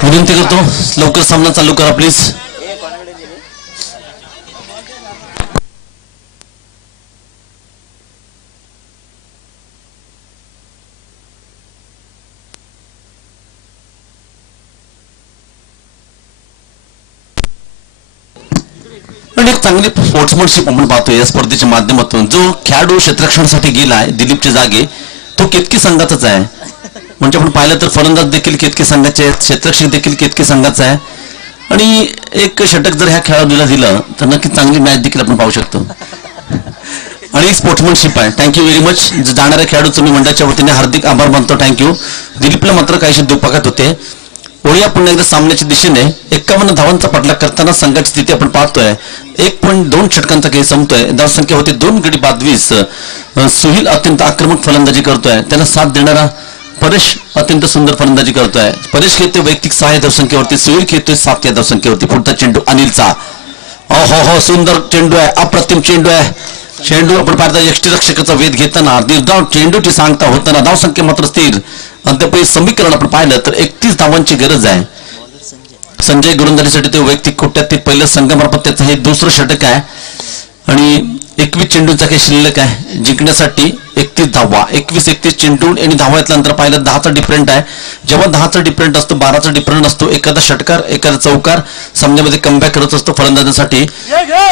विनंती करतो लवकर सामना चालू करा प्लीज. आणि एक चांगली स्पोर्ट्समनशिप आपण पाहतोय या स्पर्धेच्या माध्यमातून. जो खेळाडू क्षेत्ररक्षणासाठी गेलाय दिलीपच्या जागे तो केतकी संघाचाच आहे. म्हणजे आपण पाहिलं तर फलंदाज देखील केतकी संघाचे आहेत, क्षेत्ररक्षक देखील केतकी संघाचा आहे. आणि एक षटक जर ह्या खेळाडूला दिलं तर नक्की चांगली मॅच देखील आपण पाहू शकतो. आणि स्पोर्ट्समनशिप आहे. Thank you very much. जाणाऱ्या खेळाडूचं मी मंडळाच्या वतीने हार्दिक आभार मानतो. थँक्यू. दिलीपला मात्र काहीशी दुपाकत होते. ओळीया पुन्हा एकदा सामन्याच्या दिशेने 51 धावांचा पाठलाग करताना संघाची स्थिती आपण पाहतोय. 1.2 षटकांचा खेळ संपतोय. धावसंख्या होती 2 गडी बाद 20. सुहील अत्यंत आक्रमक फलंदाजी करतोय. त्याला साथ देणारा परेश अत्यंत सुंदर फलंदाजी करतोय. परेश खेळतोय वैयक्तिक 6 धावसंख्येवरती, सुहील खेळतोय 7 या धावसंख्येवरती. पुढचा चेंडू अनिलचा. हो सुंदर चेंडू आहे, अप्रतिम चेंडू आहे. चेंडू आपण पाहता यष्टीरक्षकाचा वेध घेताना निर्धाव चेंडूची सांगता होताना धावसंख्या मात्र स्थिर. अद्याप समीकरण आपण पाहिलं तर 31 धावांची गरज आहे. संजय गोलंदाजीसाठी ते वैयक्तिक कोट्यात ते पहिलं संघामार्फत त्याचं हे दुसरं षटक आहे. आणि 21 चेंडूचा काही शिल्लक आहे जिंकण्यासाठी. 31 धावा, 21-31 चेंडू आणि धावा यातल्यानंतर पाहिलं 10चा डिफरंट आहे. जेव्हा 10चा डिफरंट असतो 12चा डिफरंट असतो. एखादा षटकार एखादा चौकार सामन्यामध्ये कमबॅक करत असतो फलंदाजांसाठी.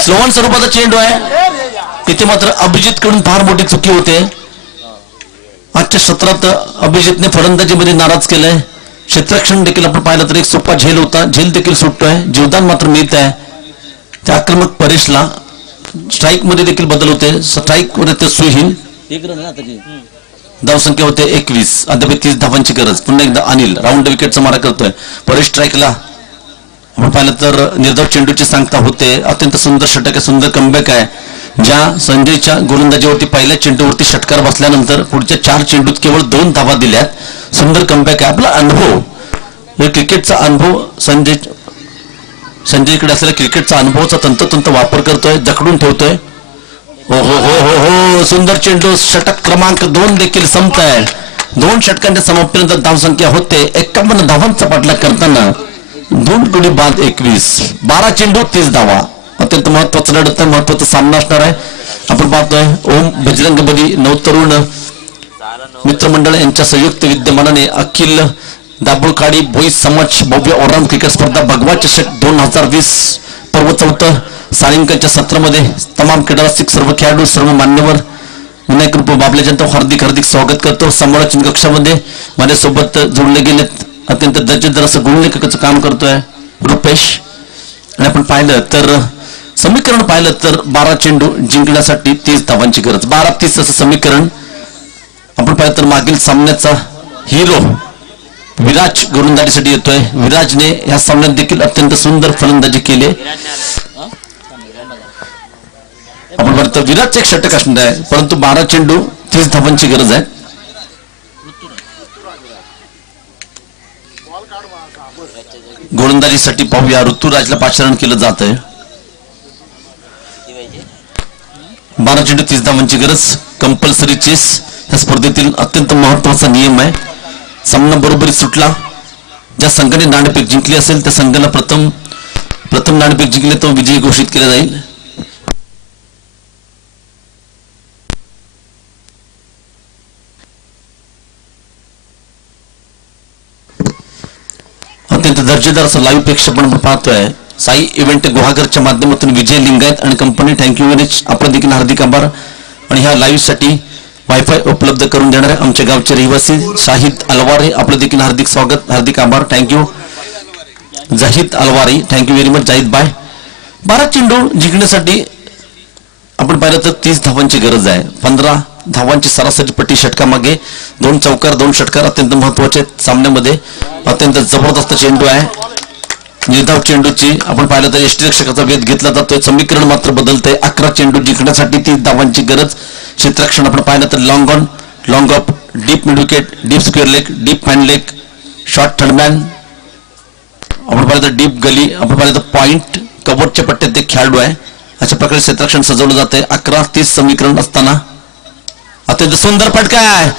स्लोवन स्वरूपाचा चेंडू आहे. तिथे मात्र अभिजित कडून फार मोठी चुकी होते. आजच्या सत्रात अभिजितने फलंदाजीमध्ये नाराज केलंय. क्षेत्ररक्षण देखील आपण पाहिलं तर एक सोपा झेल होता, झेल देखील सुटतोय. जीवदान मात्र मिळत आहे त्या आक्रमक परेशला. स्ट्राईक मध्ये देखील बदल होते. स्ट्राईक मध्ये ते सुहील. धावसंख्या होते 21. अद्याप 30 धावांची गरज. पुन्हा एकदा अनिल राऊंड विकेटचा मारा करतोय. परेश स्ट्राईकला आपण पाहिलं तर निर्धाव चेंडूची सांगता होते. अत्यंत सुंदर षटक आहे, सुंदर कमबॅक आहे. ज्या संजयच्या गोलंदाजीवरती पहिल्या चेंडूवरती षटकार बसल्यानंतर पुढच्या 4 चेंडूत केवळ 2 धावा दिल्यात. सुंदर कमबॅक आहे. आपला अनुभव, क्रिकेटचा अनुभव संजयकडे असलेला क्रिकेटचा अनुभवाचा तंतोतंत वापर करतोय, जखडून ठेवतोय. हो सुंदर चेंडू. षटक क्रमांक 2 देखील संपत आहे. 2 षटकांच्या समाप्तीनंतर धावसंख्या होते 51 धावांचा पाठलाग करताना 2 गडी बाद 21. 12 चेंडू 30 धावा. अत्यंत महत्वाचा लढत, महत्वाचा सामना असणार आहे. आपण पाहतोय ओम बजरंगबली नवतरुण मित्रमंडळ यांच्या संयुक्त विद्यमानाने अखिल दाभोळखाडी भोई समाज भव्य ऑलराऊंड क्रिकेट स्पर्धा भगवा चषक 2020 पर्व 4 सायंकाळच्या सत्रामध्ये तमाम क्रीडारसिक सर्व खेळाडू सर्व मान्यवर विनायक रूप बाबल्याच्या हार्दिक स्वागत करतो. समालोचन कक्षामध्ये माझ्यासोबत जोडले गेलेत अत्यंत दर्जेदार असं गुणलेखकाचं काम करतोय रुपेश. आणि आपण पाहिलं तर समीकरण पाहिलं तर 12 चेंडू जिंकण्यासाठी 30 धावांची गरज. 12-30 असं समीकरण. आपण पाहिलं तर मागील सामन्याचा हिरो विराज गोलंदाजीसाठी येतोय. विराजने या सामन्यात देखील अत्यंत सुंदर फलंदाजी केली. आपण पाहिलं तर विराजचं एक षटक असणार आहे, परंतु 12 चेंडू 30 धावांची गरज आहे. गोलंदाजीसाठी पाहूया ऋतुराजला पाचारण केलं जात आहे. 12 चेंडू 30 धावांची गरज. कंपल्सरी चेस या स्पर्धेतील अत्यंत महत्वाचा नियम आहे. सामना बरोबरीत सुटला, ज्या संघाने नाणेफेक जिंकली असेल त्या संघाला प्रथम नाणेफेक जिंकले तो विजयी घोषित केला जाईल. अत्यंत दर्जेदार असं लाईव्ह प्रेक्षेपण आपण पाहतोय. साई इव्हेंट गुहागरच्या माध्यमातून विजय लिंगायत आणि कंपनी थँक्यू व्हेरी मच, आपलं देखील हार्दिक आभार. आणि ह्या लाईव्ह साठी वायफाय उपलब्ध करून देणारे आमच्या गावचे रहिवासी शाहिद अलवारे, आपलं देखील हार्दिक स्वागत, हार्दिक आभार. Thank you Zahid Alwari, thank you very much Zahid bye. 12 चेंडू जिंकण्यासाठी आपण पाहिलं तर 30 धावांची गरज आहे. 15 धावांची सरासरी पट्टी षटकामागे. 2 चौकार 2 षटकार अत्यंत महत्वाचे सामन्यामध्ये. अत्यंत जबरदस्त चेंडू आहे. निर्धाव चेंडूची आपण पाहिलं तर यष्टीरक्षकाचा वेध घेतला जातोय. समीकरण मात्र बदलतंय. 11 चेंडू जिंकण्यासाठी 30 धावांची गरज. क्षेत्ररक्षण आपण पाहिलं तर long on, long of, deep mid wicket, deep square leg, deep hand leg, short third man, आपण पाहिलं तर डीप गली, आपण पाहिलं तर पॉइंट, कबोर्डच्या पट्ट्यात ते खेळाडू आहे. अशा प्रकारे क्षेत्ररक्षण सजवलं जाते. 11-30 समीकरण असताना अत्यंत सुंदर फटका आहे,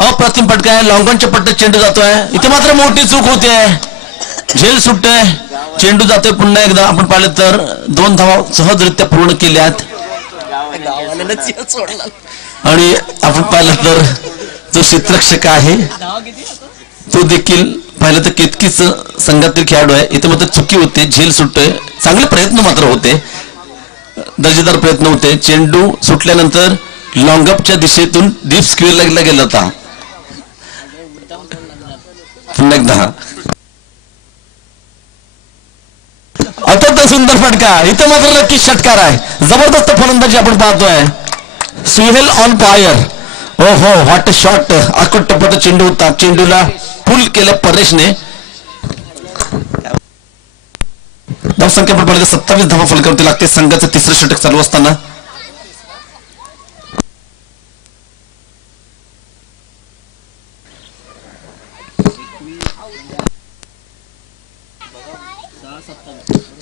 अप्रतिम फटका आहे. लॉंगॉनच्या पट्ट्यात चेंडू जातोय. इथे मात्र मोठी चूक होते, झेल सुटते, चेंडू जातोय पुन्हा एकदा. आपण पाहिलं तर 2 धावा सहजरित्या पूर्ण केल्यात. आणि आपण पाहिलं तर जो क्षेत्ररक्षक आहे तो देखील पाहिलं तर केतकीच संघातील खेळाडू आहे. इथे मात्र चुकी होते, झेल सुटतोय. चांगले प्रयत्न मात्र होते, दर्जेदार प्रयत्न होते. चेंडू सुटल्यानंतर लॉंगअपच्या दिशेतून डीप स्क्वेअर लेगला गेला होता. पुन्हा एकदा अत्यंत सुंदर फटका. इथे मात्र नक्की षटकार आहे. जबरदस्त फलंदाजी आपण पाहतोय. Suhel on fire. ओ हो, व्हॉट शॉट. अकट चेंडू होता. चेंडूला पुल केल्या परेशने. धावसंख्या पण 27 धावा फलकावरती लागते. संघाचं तिसरं षटक चालू असताना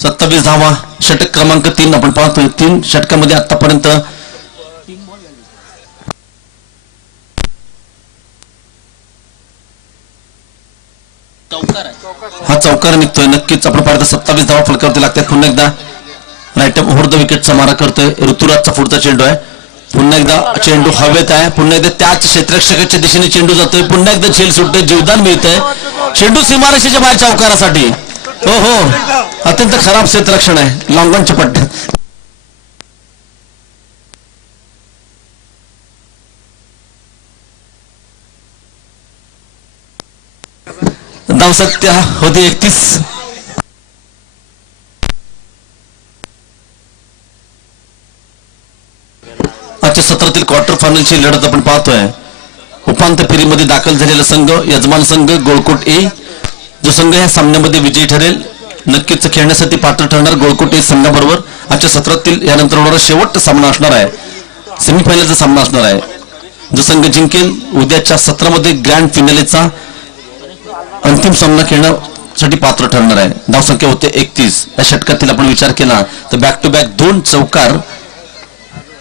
सत्तावीस धावा. षटक क्रमांक 3 आपण पाहतोय. 3 षटकामध्ये आतापर्यंत हा चौकार निघतोय. नक्कीच आपण पाहतो 27 धावा फलकावरती लागतात. पुन्हा एकदा राईट ओव्हर द विकेटचा मारा करतोय. ऋतुराजचा पुढचा चेंडू आहे. पुन्हा एकदा चेंडू हवेत आहे. पुन्हा एकदा त्याच क्षेत्ररक्षकाच्या दिशेने चेंडू जातोय. पुन्हा एकदा झेल सुटतोय, जीवदान मिळतंय. चेंडू सीमारेषेच्या बाहेर चौकारासाठी. हो हो, अत्यंत खराब क्षेत्ररक्षण आहे लॉंगॉनच्या पट्ट्यात. धावसंख्या होती 31. आजच्या सत्रातील क्वार्टर फायनलची लढत आपण पाहतोय. उपांत्य फेरीमध्ये दाखल झालेला संघ यजमान संघ गोळकोट ए. जो संघ या सामन्यामध्ये विजयी ठरेल नक्कीच खेळण्यासाठी पात्र ठरणार गोळकोट ए संघाबरोबर. आजच्या सत्रातील यानंतर होणारा शेवटचा सामना असणार आहे. सेमीफायनलचा सामना असणार आहे. जो संघ जिंकेल उद्याच्या सत्रामध्ये ग्रँड फिनालेचा अंतिम सामना खेळण्यासाठी पात्र ठरणार आहे. धावसंख्या होते 31. या षटकातील आपण विचार केला तर बॅक टू बॅक 2 चौकार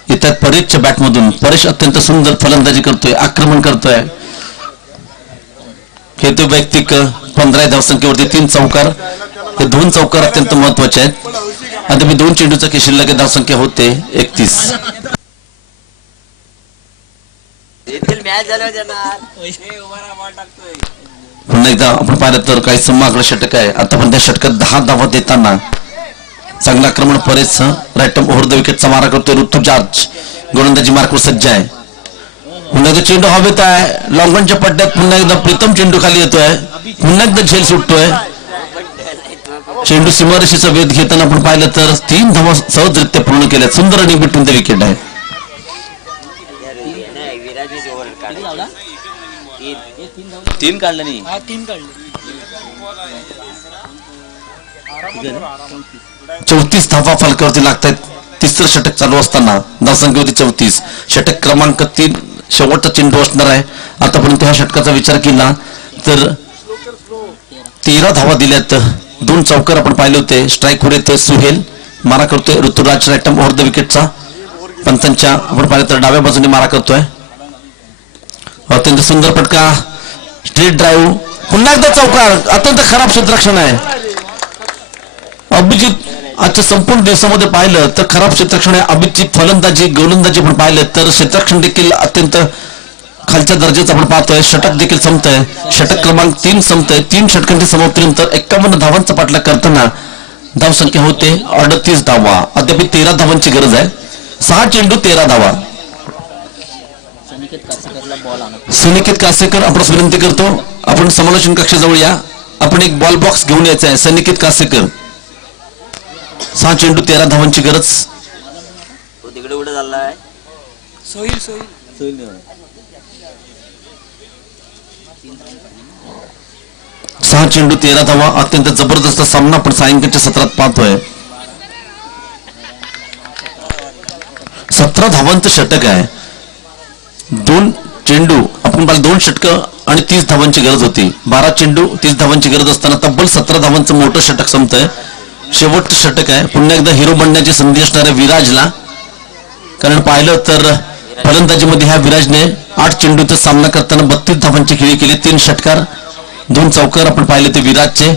येतात परेशच्या बॅटमधून. परेश अत्यंत सुंदर फलंदाजी करतोय, आक्रमण करतोय. खेळतो वैयक्तिक 15 धावसंख्येवरती 3 चौकार. हे 2 चौकार अत्यंत महत्वाचे आहेत. आता मी 2 चेंडूचा शिल्लक धावसंख्या होते 31. पुन्हा एकदा आपण पाहिलं तर काही समाग्र षटक आहे. आता पण त्या षटकात 10 धावा देताना चांगलं आक्रमण परेश राईट ओव्हर द विकेटचा मारा करतोय. ऋतुराज गोलंदाजी मार्कवर सज्ज आहे. पुन्हा एकदा चेंडू हवेत आहे लॉंगॉनच्या पट्ट्यात. पुन्हा एकदा प्रीतम चेंडू खाली येतोय. पुन्हा एकदा झेल सुटतोय. चेंडू सीमारेषेचा वेध घेताना आपण पाहिलं तर 3 धावा सहजरित्या पूर्ण केल्या. सुंदर आणि बिटवीन द विकेट आहे. नाही, विराजने ओव्हर काढला. लावला तीन काढलं नाही. हा 3 काढले. 34 धावा फलकावरती लागतायत. तिसरं षटक चालू असताना धावसंख्या होती 34. षटक क्रमांक 3 शेवटचा चेंडू असणार आहे. आतापर्यंत ह्या षटकाचा विचार केला तर 13 धावा दिल्यात. 2 चौकार आपण पाहिले होते. स्ट्राईक वर येतोय सुहेल, मारा करतोय ऋतुराज रॅटम ओव्हर द विकेटचा. पंचांच्या आपण पाहिलं तर डाव्या बाजूने मारा करतोय. अत्यंत सुंदर फटका, स्ट्रेट ड्राईव्ह, पुन्हा एकदा चौकार. अत्यंत खराब क्षेत्ररक्षण आहे. अभिजित आजच्या संपूर्ण दिवसामध्ये पाहिलं तर खराब क्षेत्ररक्षण आहे. अभिजितची फलंदाजी गोलंदाजी आपण पाहिलं तर क्षेत्ररक्षण देखील अत्यंत खालच्या दर्जाचं आपण पाहतोय. षटक देखील संपतंय. षटक क्रमांक 3 संपतंय. 3 षटकांची समाप्तीनंतर 51 धावांचा पाठलाग करताना धावसंख्या होते 38 धावा. अद्याप 13 धावांची गरज आहे. 6 चेंडू 13 धावा. सुनिकेत कासेकर आपण विनंती करतो, आपण समालोचन कक्षाजवळ या. आपण एक बॉल बॉक्स घेऊन यायचा आहे. सनिकेत कासेकर. 6 चेंडू 13 धावांची गरज. तो तिकडे उडे चाललाय. सोईल 6 चेंडू 13 धावा. अत्यंत जबरदस्त सामना आपण सायंकाळच्या सत्रात पाहतोय. 17 धावांचं षटक आहे. 2 चेंडू आपण पाहिलं 2 षटकं आणि 30 धावांची गरज होती. 12 चेंडू 30 धावांची गरज असताना तब्बल 17 धावांचं मोठं षटक संपतंय. शेवटचं षटक आहे. पुन्हा एकदा हिरो बनण्याची संधी असणार आहे विराजला. कारण पाहिलं तर फलंदाजीमध्ये ह्या विराजने 8 चेंडूचा सामना करताना 32 धावांची खेळी केली. 3 षटकार 2 चौकार आपण पाहिले ते विराजचे.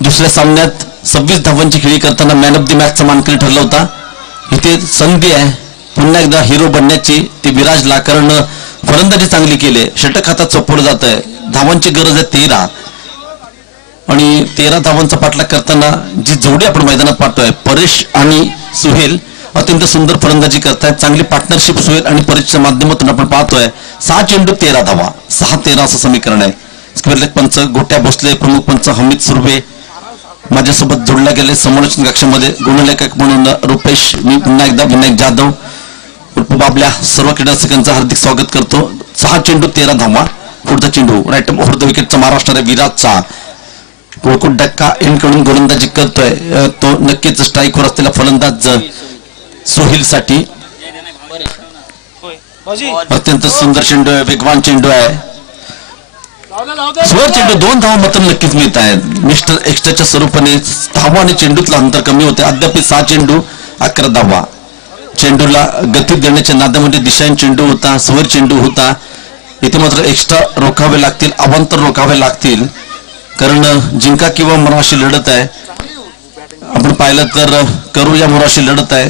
दुसऱ्या सामन्यात 26 धावांची खेळी करताना मॅन ऑफ द मॅचचा मानकरी ठरला होता. इथे संधी आहे पुन्हा एकदा हिरो बनण्याची ती विराजला, कारण फलंदाजी चांगली केली. षटक हातात सोपवलं जात आहे. धावांची गरज आहे 13 आणि 13 धावांचा पाठलाग करताना जी जोडी आपण मैदानात पाहतोय परेश आणि सुहेल अत्यंत सुंदर फलंदाजी करतायत. चांगली पार्टनरशिप सुहेल आणि परेशच्या माध्यमातून आपण पाहतोय. 6 चेंडू 13 धावा. 6-13 असं समीकरण आहे. स्क्वेअर लेग पंच गोट्या भोसले, प्रमुख पंच हमीद सुर्वे माझ्यासोबत जोडल्या गेले. समालोचन कक्षामध्ये गुणलेखक म्हणून रुपेश, मी पुन्हा एकदा विनायक जाधव बाबल्या सर्व क्रीडारसिकांचं हार्दिक स्वागत करतो. 6 चेंडू 13 धावा. पुढचा चेंडू राईट ओव्हर द विकेटचा मारा असणाऱ्या विराजचा. गोळकोट डक्का इनकडून गोलंदाजी करतोय. तो नक्कीच स्ट्राईकवर असलेला फलंदाज सोहिल साठी. अत्यंत सुंदर चेंडू आहे, वेगवान चेंडू आहे. 16 चेंडू 2 धावा मात्र नक्कीच मिळत आहेत. मिस्टर एक्स्ट्राच्या स्वरूपाने धावा आणि चेंडूतलं अंतर कमी होते. अद्याप 6 चेंडू 11 धावा. चेंडूला गती देण्याच्या नादामध्ये दिशाहीन चेंडू होता, स्वर चेंडू होता. इथे मात्र एक्स्ट्रा रोखावे लागतील, अवांतर रोखावे लागतील, कारण जिंका किंवा मरा अशी लढत आहे. आपण पाहिलं तर करू या मोराशी लढत आहे.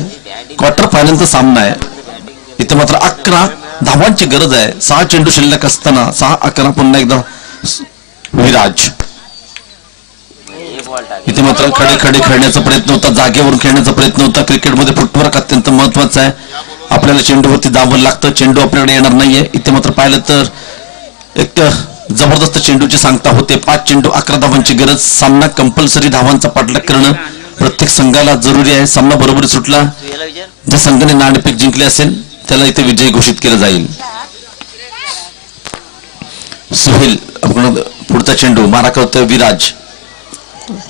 क्वार्टर फायनलचा सामना आहे. इथे मात्र 11 धावांची गरज आहे. 6 चेंडू शिल्लक असताना 6-11 पुन्हा एकदा विराज. इथे मात्र खडे खडे खेळण्याचा प्रयत्न होता, जागेवरून खेळण्याचा प्रयत्न होता. क्रिकेटमध्ये फुटवर्क अत्यंत महत्वाचं आहे. आपल्याला चेंडूवरती जावं लागतं. चेंडू आपल्याकडे येणार नाहीये. इथे मात्र पाहिलं तर एक जबरदस्त चेंडूची सांगता होते. 5 चेंडू 11 धावांची गरज. सामना कंपल्सरी धावांचा पाठलाग करणं प्रत्येक संघाला जरुरी आहे. सामना बरोबरी सुटला, ज्या संघाने नाणेफेक जिंकले असेल त्याला इथे विजयी घोषित केलं जाईल. सुहेल आपण पुढचा चेंडू मारा करतोय विराज.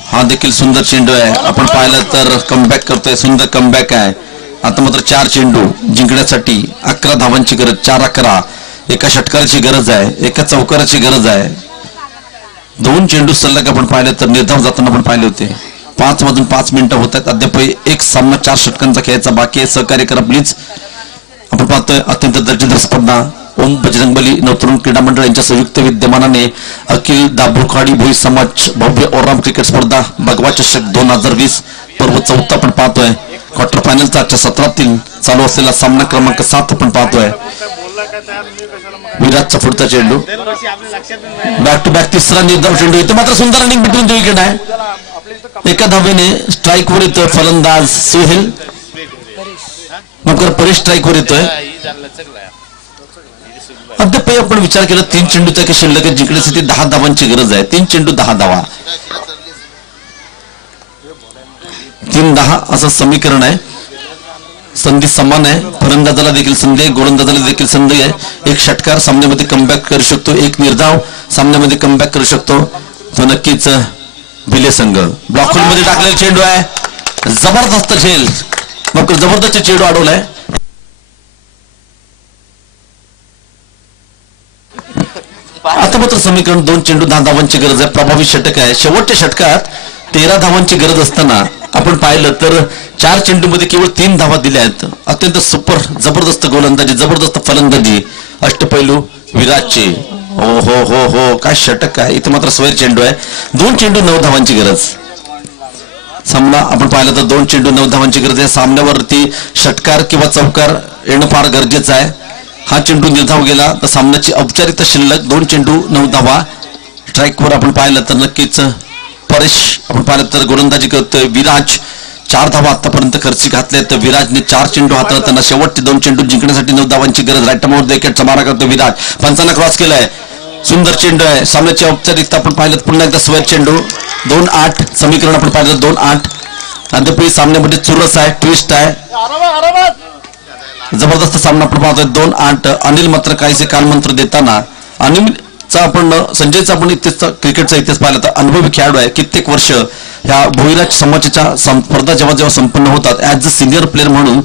हा देखील सुंदर चेंडू आहे. आपण पाहिलं तर कमबॅक करतोय, सुंदर कमबॅक आहे. आता मात्र 4 चेंडू जिंकण्यासाठी 11 धावांची गरज. 4-11 एका षटकाराची गरज आहे, एका चौकाराची गरज आहे. 2 चेंडू सलग आपण पाहिले तर निर्धाव जाताना आपण पाहिले होते. 5 वाजून 5 मिनिटं होत आहेत. अद्याप एक सामना 4 षटकांचा खेळायचा बाकी आहे. सहकार्य करा प्लीज. आपण पाहतोय अत्यंत दर्जेदार स्पर्धा ओम बजरंगबली नवतरुण क्रीडा मंडळ यांच्या संयुक्त विद्यमानाने अखिल दाभोळखाडी भोई समाज भव्य ओराम क्रिकेट स्पर्धा भगवा चषक 2020 पर्व 4 आपण पाहतोय. क्वार्टर फायनलचा आजच्या सत्रातील चालू असलेला सामना क्रमांक 7 आपण पाहतोय. विराजचा पुढचा चेंडू बॅक टू बॅक तिसरा निर्धाव चेंडू. इथे मात्र सुंदर रनिंग बिटवीन द विकेट आहे. एका धावेने स्ट्राईकवर येतोय फलंदाज सुहेल. मग परेश स्ट्राईकवर येतोय. अद्याप आपण विचार केला 3 चेंडूचा की शिल्लक जिंकण्यासाठी 10 धावांची गरज आहे. 3 चेंडू 10 धावा. 3-10 असं समीकरण आहे. संधी समान आहे. फलंदाजाला देखील संधी आहे, गोलंदाजाला देखील संधी आहे. एक षटकार सामन्यामध्ये कमबॅक करू शकतो, एक निर्धाव सामन्यामध्ये कमबॅक करू शकतो. तो नक्कीच भिले संघ. ब्लॉक होल मध्ये टाकलेला चेंडू आहे, जबरदस्त झेल, मग जबरदस्त चेंडू अडवलाय. आता मात्र समीकरण 2 चेंडू 10 धावांची गरज आहे. प्रभावी षटक आहे. शेवटच्या षटकात 13 धावांची गरज असताना आपण पाहिलं तर 4 चेंडूमध्ये केवळ 3 धावा दिल्या आहेत. अत्यंत सुपर जबरदस्त गोलंदाजी, जबरदस्त फलंदाजी अष्टपैलू विराटचे. हो हो हो हो, काय षटक आहे. इथे मात्र स्वैर चेंडू आहे. 2 चेंडू 9 धावांची गरज. सामना आपण पाहिलं तर 2 चेंडू 9 धावांची गरज आहे. सामन्यावरती षटकार किंवा चौकार येणं फार गरजेचं आहे. हा चेंडू निर्धाव गेला तर सामन्याची औपचारिकता शिल्लक 2 चेंडू 9 धावा. स्ट्राईकवर आपण पाहिलं तर नक्कीच परेश आपण पाहिलं तर गोलंदाजी करतोय. विराज 4 धावा आतापर्यंत खर्ची घातल्या तर विराजने 4 चेंडू हाताळताना शेवटचे 2 चेंडू जिंकण्यासाठी 9 धावांची गरज. राईट माउट विकेटचा मारा करतो विराज. पंचांना क्रॉस केलाय. सुंदर चेंडू आहे. सामन्याची औपचारिकता आपण पाहिलं पुन्हा एकदा स्वेर चेंडू. 2-8 समीकरण आपण पाहिलं 2-8. अद्याप सामन्यामध्ये चुरस आहे, ट्विस्ट आहे. जबरदस्त सामना आपण पाहतोय. 2-8. अनिल मात्र काहीसे कानमंत्र देताना अनिलचा आपण संजयचा आपण इतिहास क्रिकेटचा इतिहास पाहिला तर अनुभवी खेळाडू आहे. कित्येक वर्ष ह्या भोईराज समाजाच्या स्पर्धा जेव्हा संपन्न होतात ऍज अ सिनियर प्लेअर म्हणून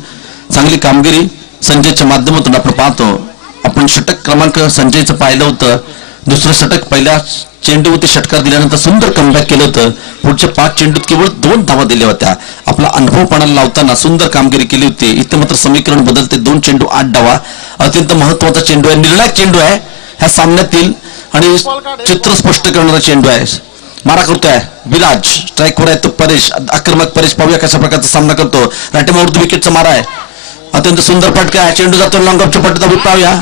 चांगली कामगिरी संजयच्या माध्यमातून आपण पाहतो. आपण षटक क्रमांक संजयचं पाहिलं होतं. दुसरं षटक पहिल्या चेंडूवरती षटकार दिल्यानंतर सुंदर कमबॅक केलं होतं. पुढच्या 5 चेंडूत केवळ 2 धावा दिल्या होत्या. आपला अनुभव पणाला लावताना सुंदर कामगिरी केली होती. इथे मात्र समीकरण बदलते. 2 चेंडू 8 धावा. अत्यंत महत्वाचा चेंडू आहे, निर्णायक चेंडू आहे ह्या सामन्यातील आणि चित्र स्पष्ट करणारा चेंडू आहे. मारा करतोय विराज. स्ट्राईकवर आहे तो परेश, आक्रमक परेश. पाहूया कशा प्रकारचा सामना करतो. राईट विकेटचा मारा आहे. अत्यंत सुंदर फटका आहे. चेंडू जातो लॉंग ऑफच्या पट्ट्यात. पाहूया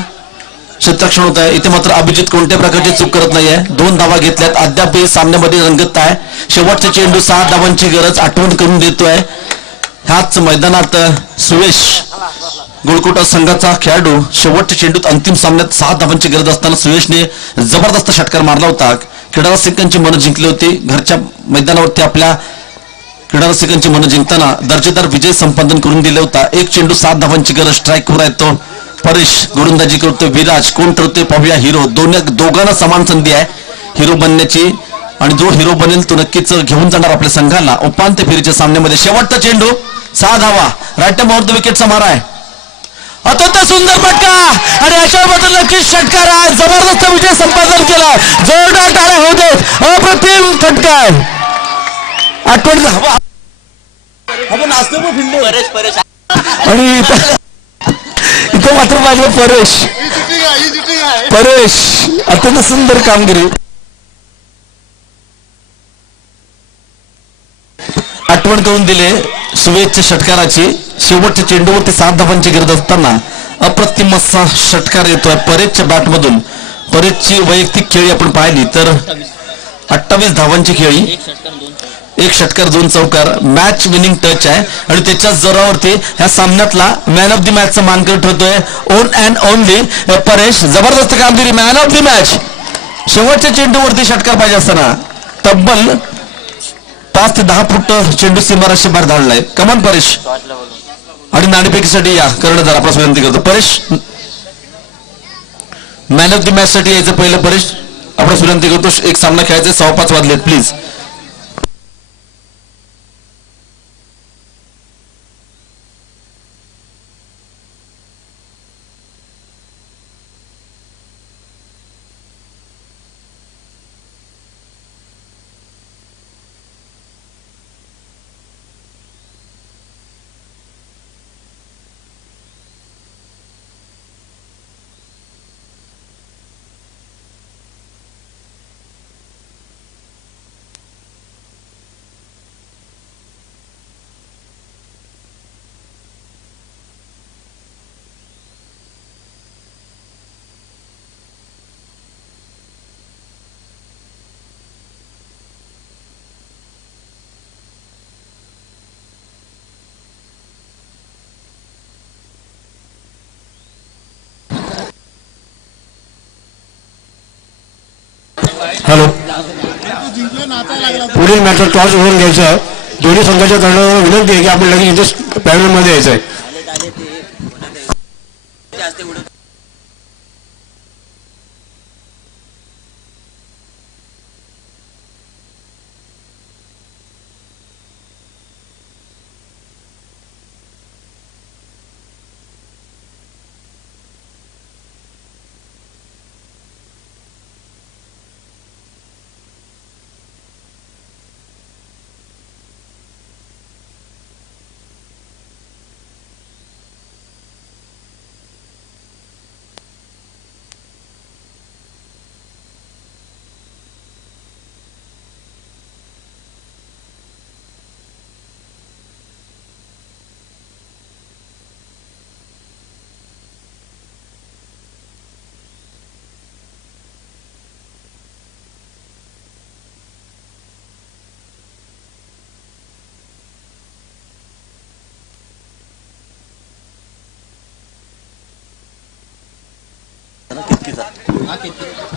क्षेत्ररक्षण होत आहे. इथे मात्र अभिजित कोणत्या प्रकारची चूक करत नाहीये. 2 धावा घेतल्यात. अद्याप सामन्यामध्ये रंगत आहे. शेवटचा चेंडू 6 धावांची गरज आठवण करून देतोय. ह्याच मैदानात सुरेश गोळकोट संघाचा खेळाडू शेवटच्या चेंडूत अंतिम सामन्यात 6 धावांची गरज असताना सुरेशने जबरदस्त षटकार मारला होता. क्रीडा रसिकांची मनं जिंकली होती. घरच्या मैदानावरती आपल्या क्रीडा रसिकांची मनं जिंकताना दर्जेदार विजय संपादन करून दिला होता. 1 चेंडू 7 धावांची गरज. स्ट्राईकवर आहे तो परेश. गोलंदाजी करतोय विराज. कोण ठरतोय पाहूया हिरो. दोघांना समान संधी आहे हिरो बनण्याची आणि जो हिरो बनेल तो नक्कीच घेऊन जाणार आपल्या संघाला उपांत्य फेरीच्या सामन्यामध्ये. शेवटचा चेंडू 6 धावा. राईट माउट विकेटचा मारा आहे. अत्यंत सुंदर फटका आणि अशाबद्दल नक्कीच षटकार आहे. जबरदस्त विजय संपादन केला. जोरदार टाळ्या होऊ देत. अप्रतिम फटका आहे. आठवण आपण आणि इथं मात्र पाहिलं परेश अत्यंत सुंदर कामगिरी. आठवण करून दिले सुवेजच्या षटकाराची. शेवटच्या चेंडूवरती 7 धावांची गरज असताना अप्रतिम असा षटकार येतोय परेशच्या बॅटमधून. परेशची वैयक्तिक खेळी आपण पाहिली तर 28 धावांची खेळी, 1 षटकार 2 चौकार. मॅच विनिंग टच आहे आणि त्याच्या जोरावरती ह्या सामन्यातला मॅन ऑफ द मॅचचा मानकरी ठरतोय ओन अँड ओनली परेश. जबरदस्त कामगिरी. Man of the match. शेवटच्या चेंडूवरती षटकार पाहिजे असताना तब्बल 5 ते 10 फूट चेंडू सीमाराशी बाहेर धाडलाय. कमान परेश. आणि नाणेफेकीसाठी या कर्णधार आपला विनंती करतो. Paresh man of the match साठी यायचं पहिलं. परेश आपला विनंती करतो. एक सामना खेळायचा. 5:15 वाजलेत प्लीज. हॅलो. पुढील मॅचचा टॉस होऊन घ्यायचा. दोन्ही संघाच्या कर्णधारांना विनंती आहे की आपण लगेच इथे पॅव्हलियनमध्ये यायचं आहे.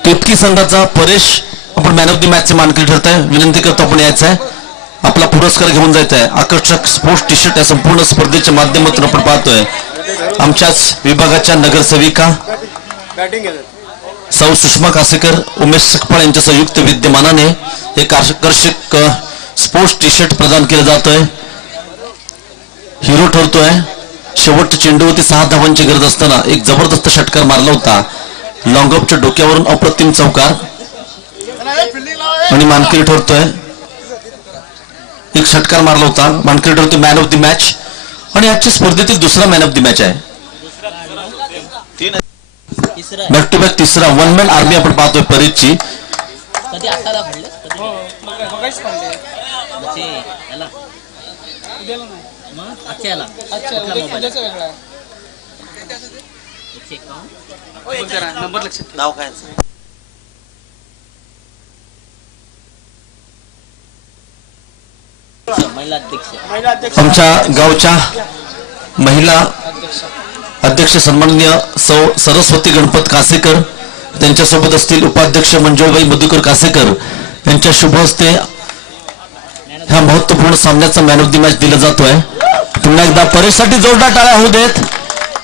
केतकी संघाचा परेश आपण मॅन ऑफ द मॅचचे मानकरी ठरत आहे. विनंती करतो आपण यायचं आहे, आपला पुरस्कार घेऊन जायचा आहे. आकर्षक स्पोर्ट्स टी शर्ट या संपूर्ण स्पर्धेच्या माध्यमातून आपण पाहतोय. आमच्याच विभागाच्या नगरसेविका सौ सुषमा कासेकर, उमेश सकपाळ यांच्या संयुक्त विद्यमानाने एक आकर्षक स्पोर्ट्स टी शर्ट प्रदान केलं जातोय. हिरो ठरतोय. शेवटच्या चेंडूवरती 6 धावांची गरज असताना एक जबरदस्त षटकार मारला होता. लॉंगऑफच्या डोक्यावरून अप्रतिम चौकार आणि मानकरी ठरतोय. एक षटकार मारला होता, मानकरी ठरतोय मॅन ऑफ द मॅच आणि आजच्या स्पर्धेतील दुसरा मॅन ऑफ द मॅच आहे. बॅक टू बॅक तिसरा वन मॅन आर्मी आपण पाहतोय परेशची. नाव काय आमच्या गावच्या महिला अध्यक्ष सन्माननीय सौ सरस्वती गणपत कासेकर, त्यांच्यासोबत असतील उपाध्यक्ष मंजुळबाई मधुकर कासेकर यांच्या शुभ हस्ते ह्या महत्वपूर्ण सामन्याचा मॅन ऑफ द मॅच दिला जातोय. पुन्हा एकदा परेशसाठी जोरदार टाळ्या होऊ देत.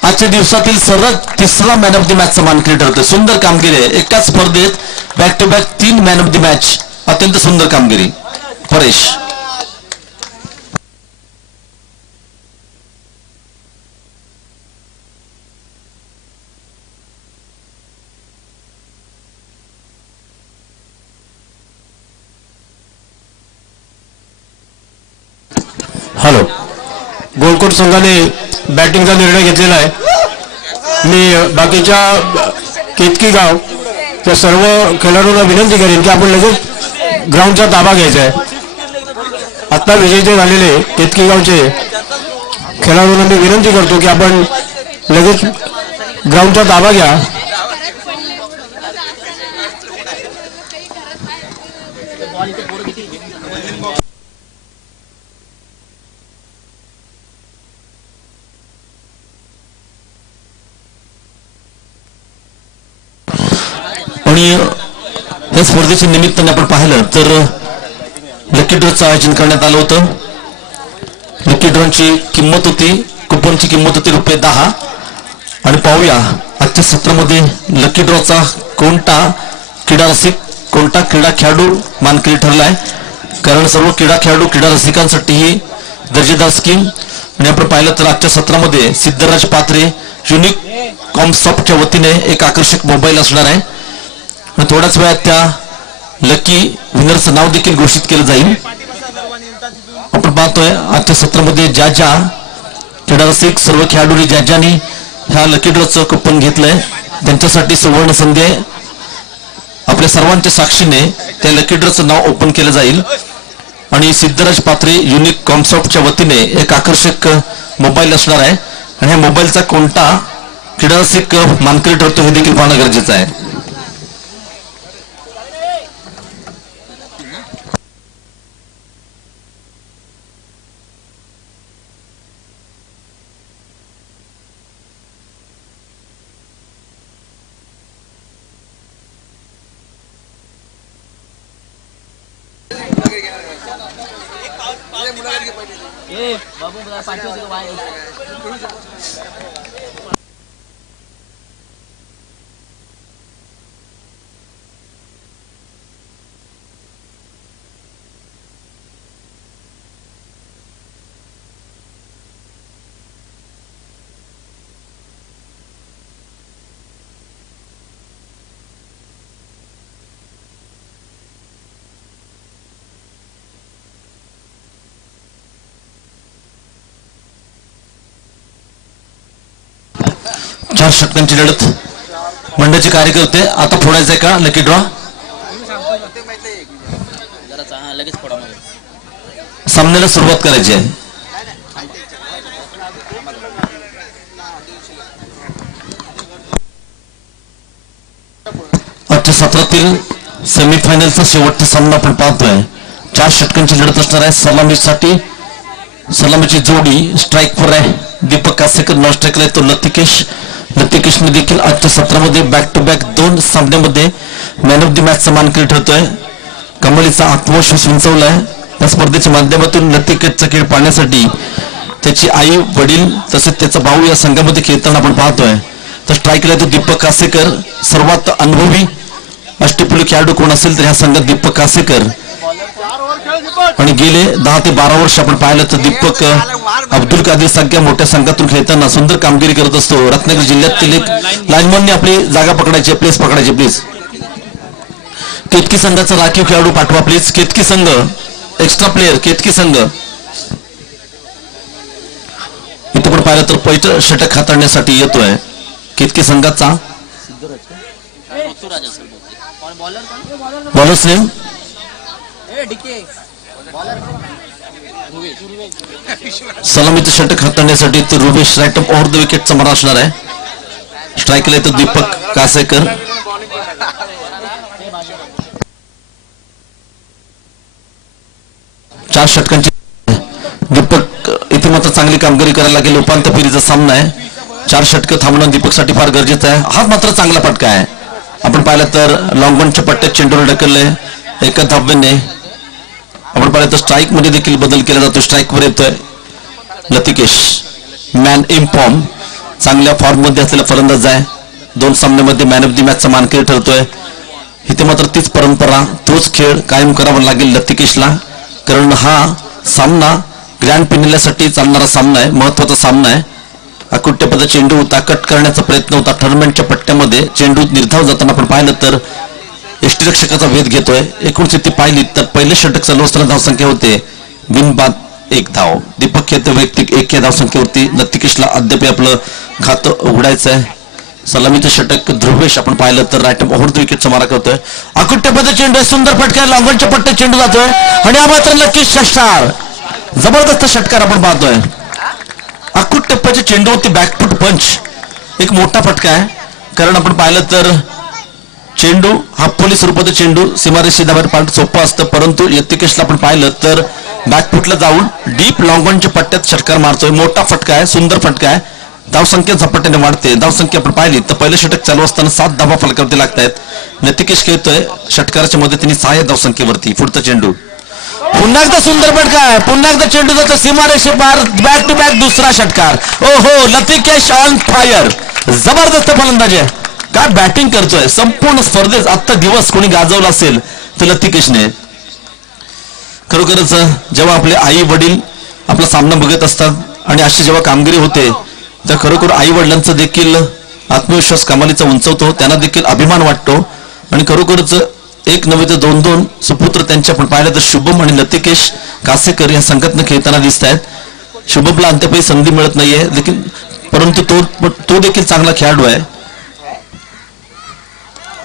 आजच्या दिवसातील सलग तिसरा मॅन ऑफ द मॅचचा मानकरी ठरतोय. सुंदर कामगिरी आहे. एकाच स्पर्धेत back to back 3 man of the match. अत्यंत सुंदर कामगिरी परेश. हॅलो, गोलकोट संघाने बॅटिंगचा निर्णय घेतलेला आहे. मी बाकीच्या केतकी गाव त्या सर्व खेळाडूंना विनंती करेन की आपण लगेच ग्राउंडचा ताबा घ्यायचा आहे. आत्ता विजेते झालेले केतकी गावचे खेळाडूंना मी विनंती करतो की आपण लगेच ग्राउंडचा ताबा घ्या. आणि या स्पर्धेच्या निमित्ताने आपण पाहिलं तर लकी ड्रॉचं आयोजन करण्यात आलं होतं. लकी ड्रॉची किंमत होती, कुपनची किंमत होती ₹10. आणि पाहूया आजच्या सत्रामध्ये लकी ड्रॉचा कोणता क्रीडा रसिक, कोणता क्रीडा खेळाडू मानकरी ठरलाय. कारण सर्व क्रीडा खेळाडू, क्रीडा रसिकांसाठी ही दर्जेदार स्कीम. आणि आपण पाहिलं तर आजच्या सत्रामध्ये सिद्धराज पात्रे युनिक कॉमसॉफ्टच्या वतीने एक आकर्षक मोबाईल असणार आहे. थोड्याच वेळात त्या लकी विनरचं नाव देखील घोषित केलं जाईल. आपण पाहतोय आजच्या सत्रामध्ये ज्या ज्या क्रीडा रसिक, सर्व खेळाडूंनी ज्या ज्यांनी ह्या लकी ड्रॉचं कुपन घेतलंय त्यांच्यासाठी सुवर्ण संधी आहे. आपल्या सर्वांच्या साक्षीने त्या लकी ड्रॉचं नाव ओपन केलं जाईल. आणि सिद्धराज पात्रे युनिक कॉमसॉफ्टच्या वतीने एक आकर्षक मोबाईल असणार आहे. आणि ह्या मोबाईलचा कोणता क्रीडा रसिक मानकरी ठरतो हे देखील पाहणं गरजेचं आहे. चार षटकांची लढत. मंडळाचे कार्यकर्ते आता फोडायचंय का लकी ड्रॉ? सामन्याला सुरुवात करायची आहे. आजच्या सत्रातील सेमीफायनलचा शेवटचा सामना आपण पाहतोय. 4 षटकांची लढत असणार आहे. सलामीसाठी सलामीची जोडी स्ट्राईकवर आहे दीपक कासेकर, नॉन स्ट्राईकला आहे तो लतिकेश लतिकेशने देखील आजच्या सत्रामध्ये बॅक टू बॅक 2 सामन्यामध्ये मॅन ऑफ द मॅचचा मानकरी ठरतोय. कमालीचा आत्मविश्वास उंचवलाय. या स्पर्धेच्या माध्यमातून लतिकेशचा खेळ पाहण्यासाठी त्याची आई वडील तसेच त्याचा भाऊ या संघामध्ये खेळताना आपण पाहतोय. तर स्ट्राईकला तो दीपक कासेकर, सर्वात अनुभवी अष्टपैलू खेळाडू कोण असेल तर ह्या संघात दीपक कासेकर. आणि गेले 10 ते 12 वर्ष आपण पाहिलं तर दीपक अब्दुल कादीर सारख्या मोठ्या संघातून खेळताना सुंदर कामगिरी करत असतो. रत्नागिरी जिल्ह्यातील एक लाईनमनने आपली जागा पकडायची, प्लेस पकडायची प्लीज. केतकी संघाचा राखीव खेळाडू पाठवा प्लीज. केतकी संघ एक्स्ट्रा प्लेयर, केतकी संघ. इथं पण पाहिलं तर पैठण षटक हाताळण्यासाठी येतोय केतकी संघाचा बॉलर्स नेम सलामीचं षटक हाताळण्यासाठी तर रुबेश राईट ओव्हर द विकेटचा मारा असणार आहे. स्ट्राईकला येतो दीपक कासेकर. चार षटकांची दीपक इथे मात्र चांगली कामगिरी करायला लागेल. उपांत्य फेरीचा सामना आहे. 4 षटकं थांबणं दीपकसाठी फार गरजेचं आहे. हा मात्र चांगला फटका आहे. आपण पाहिलं तर लॉंगॉनच्या पट्ट्यात चेंडूला ढकलले एका धाब्याने. आपण पाहिलं तर स्ट्राईक मध्ये देखील बदल केला जातो. स्ट्राईक वर येतोय लतिकेश, मॅन इन फॉर्म, चांगल्या फॉर्म मध्ये असलेला फलंदाज आहे. 2 सामन्यामध्ये मॅन ऑफ द मॅचचा मानकरी ठरतोय. इथे मात्र तीच परंपरा, तोच खेळ कायम करावा लागेल लतिकेशला, कारण हा सामना ग्रँड फिनालेसाठी चालणारा सामना आहे, महत्वाचा सामना आहे. अकुट्यपदा चेंडू ताकद करण्याचा प्रयत्न होता. टर्नामेंटच्या पट्ट्यामध्ये चेंडू निर्धाव जाताना आपण पाहिलं तर यष्टीरक्षकाचा वेध घेतोय. एकूण स्थिती पाहिली तर पहिले षटक चालू असताना धावसंख्या होते बिनबाद 1 धाव. दीपक खेळतो वैयक्तिक 1 या धावसंख्येवरती. लतिकेशला अद्याप आपलं खातं उघडायचं आहे. सलामीचं षटक ध्रुवेश आपण पाहिलं तर राईट ओव्हर द विकेटचा मारा करतोय. अकुट्यपदा चेंडू, सुंदर फटका, लॉंगॉनच्या पट्ट्यात चेंडू जातोय आणि हा मात्र नक्कीच षटकार, जबरदस्त षटकार आपण पाहतोय. अकुट टप्प्याच्या चेंडूवरती बॅकफूट पंच एक मोठा फटका आहे, कारण आपण पाहिलं तर चेंडू हाफ पोलीस स्वरूपाचा चेंडू सीमारेषे बाहेर पाडणं सोपं असतं, परंतु लतिकेशला आपण पाहिलं तर बॅकफुटला जाऊन डीप लॉंगॉनच्या पट्ट्यात षटकार मारतोय. मोठा फटका आहे, सुंदर फटका आहे. धावसंख्या झपाट्याने वाढते. धावसंख्या आपण पाहिली तर पहिलं षटक चालू असताना 7 धावा फलकावरती लागतायत. लतिकेश खेळतोय षटकाराच्या मदतीने 6 या धावसंख्येवरती. पुढचा चेंडू, पुन्हा एकदा सुंदर फटका आहे, पुन्हा एकदा चेंडू जातो सीमारेषे पार, बॅक टू बॅक दुसरा षटकार. ओहो, लतिकेश ऑन फायर, जबरदस्त फलंदाज आहे. काय बॅटिंग करतोय. संपूर्ण स्पर्धेत आजचा दिवस कोणी गाजवला असेल तर लतिकेशने. खरोखरच जेव्हा आपले आई वडील आपला सामना बघत असतात आणि अशी जेव्हा कामगिरी होते तर खरोखर आई वडिलांचा देखील आत्मविश्वास कमालीचा उंचवतो, त्यांना देखील अभिमान वाटतो. आणि खरोखरच एक नव्हे तर 2 सुपुत्र त्यांच्या आपण पाहिलं तर शुभम आणि लतिकेश कासेकर या संघातनं खेळताना दिसत आहेत. शुभमला अंत्यपैकी संधी मिळत नाहीये देखील, परंतु तो देखील चांगला खेळाडू आहे.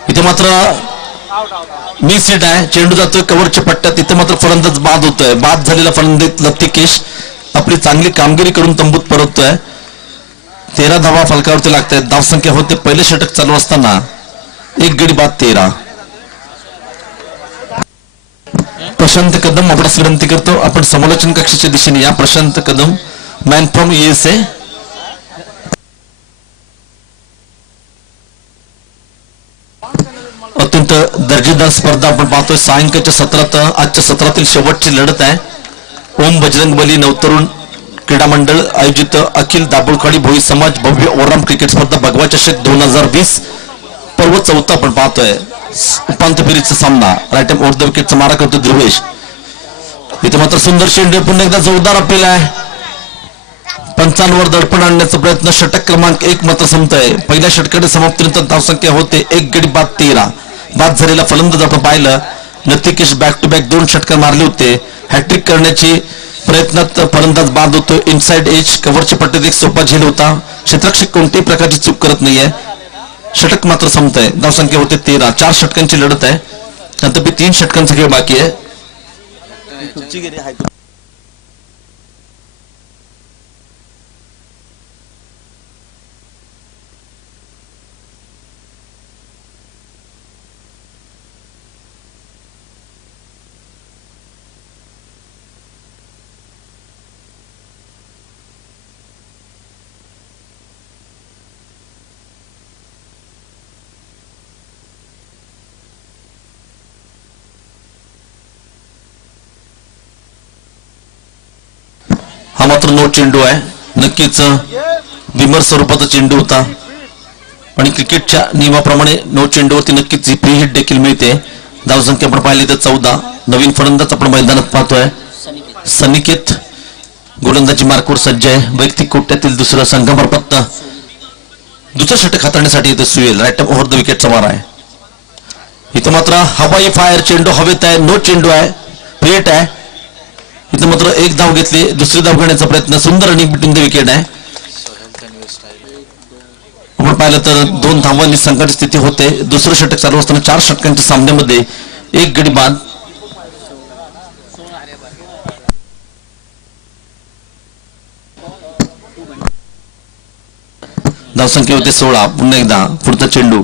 इथे मात्र मिस हिट आहे, चेंडू जातोय कव्हरच्या पट्ट्यात. इथे मात्र फलंदाज बाद होतोय. बाद झालेला फलंदाज लतिकेश आपली चांगली कामगिरी करून तंबूत परततोय. 13 धावा फलकावरती लागतायत. धावसंख्या होते पहिले षटक चालू असताना 1 गडी बाद 13. प्रशांत कदम आपल्यास विनंती करतो आपण समालोचन कक्षाच्या दिशेने या. Prashant Kadam, man from USA. अत्यंत दर्जेदार स्पर्धा आपण पाहतोय. सायंकाळच्या सत्रात आजच्या सत्रातील शेवटची लढत आहे. ओम बजरंगबली नवतरुण क्रीडा मंडळ आयोजित अखिल दाभोळखडी भोई समाज भव्य ओराम क्रिकेट स्पर्धा भगवा चषक 2020 पर्व 4 आपण पाहतोय. उपांत्य फेरीचा सामना. राईट ओव्हर द विकेटचा मारा करतो ध्रुवेश. इथे मात्र सुंदर चेंडू, पुन्हा एकदा जोरदार अपील आहे. पंचांवर दडपण आणण्याचा प्रयत्न. षटक क्रमांक 1 मात्र संपतोय. पहिल्या षटकाने समाप्तीनंतर धावसंख्या होते 1 गडी बाद 13. बाद झालेला फलंदाज आपण पाहिलं लतिकेश बॅक टू बॅक 2 षटकार मारले होते. हॅट्रिक करण्याची प्रयत्नात फलंदाज बाद होतो. इनसाइड एज कव्हरच्या पट्ट्यात एक सोपा झेल होता. क्षेत्ररक्षक कोणत्याही प्रकारची चूक करत नाहीये. षटक मात्र संपतंय. धावसंख्या होते 13. 4 षटकांची लढत आहे. नंतर 3 षटकांचा खेळ बाकी आहे. हा मात्र नो चेंडू आहे. नक्कीच बिमर स्वरूपाचा चेंडू होता आणि क्रिकेटच्या नियमाप्रमाणे नो चेंडूवरती नक्कीच फ्री हिट देखील मिळते. धावसंख्या आपण पाहिली तर 14. नवीन फलंदाज आपण मैदानात पाहतोय. सनिकेत गोलंदाजी मार्कवर सज्ज आहे. वैयक्तिक कोट्यातील दुसरं संघामार्फत दुसरं षटक हाताळण्यासाठी इथं सुहेल राईट ओव्हर द विकेटचा मार आहे. इथं मात्र हवाई फायर चेंडू हवेत आहे. नो चेंडू आहे. फ्री हिट आहे. इथं मात्र एक धाव घेतली. दुसरी धाव घेण्याचा प्रयत्न. सुंदर रनिंग बिटवीन द विकेट आहे. आपण पाहिलं तर 2 धावांनी संकट स्थिती होते. दुसरं षटक चालू असताना 4 षटकांच्या सामन्यामध्ये 1 गडी बाद. धावसंख्या होते 16. पुन्हा एकदा पुढचा चेंडू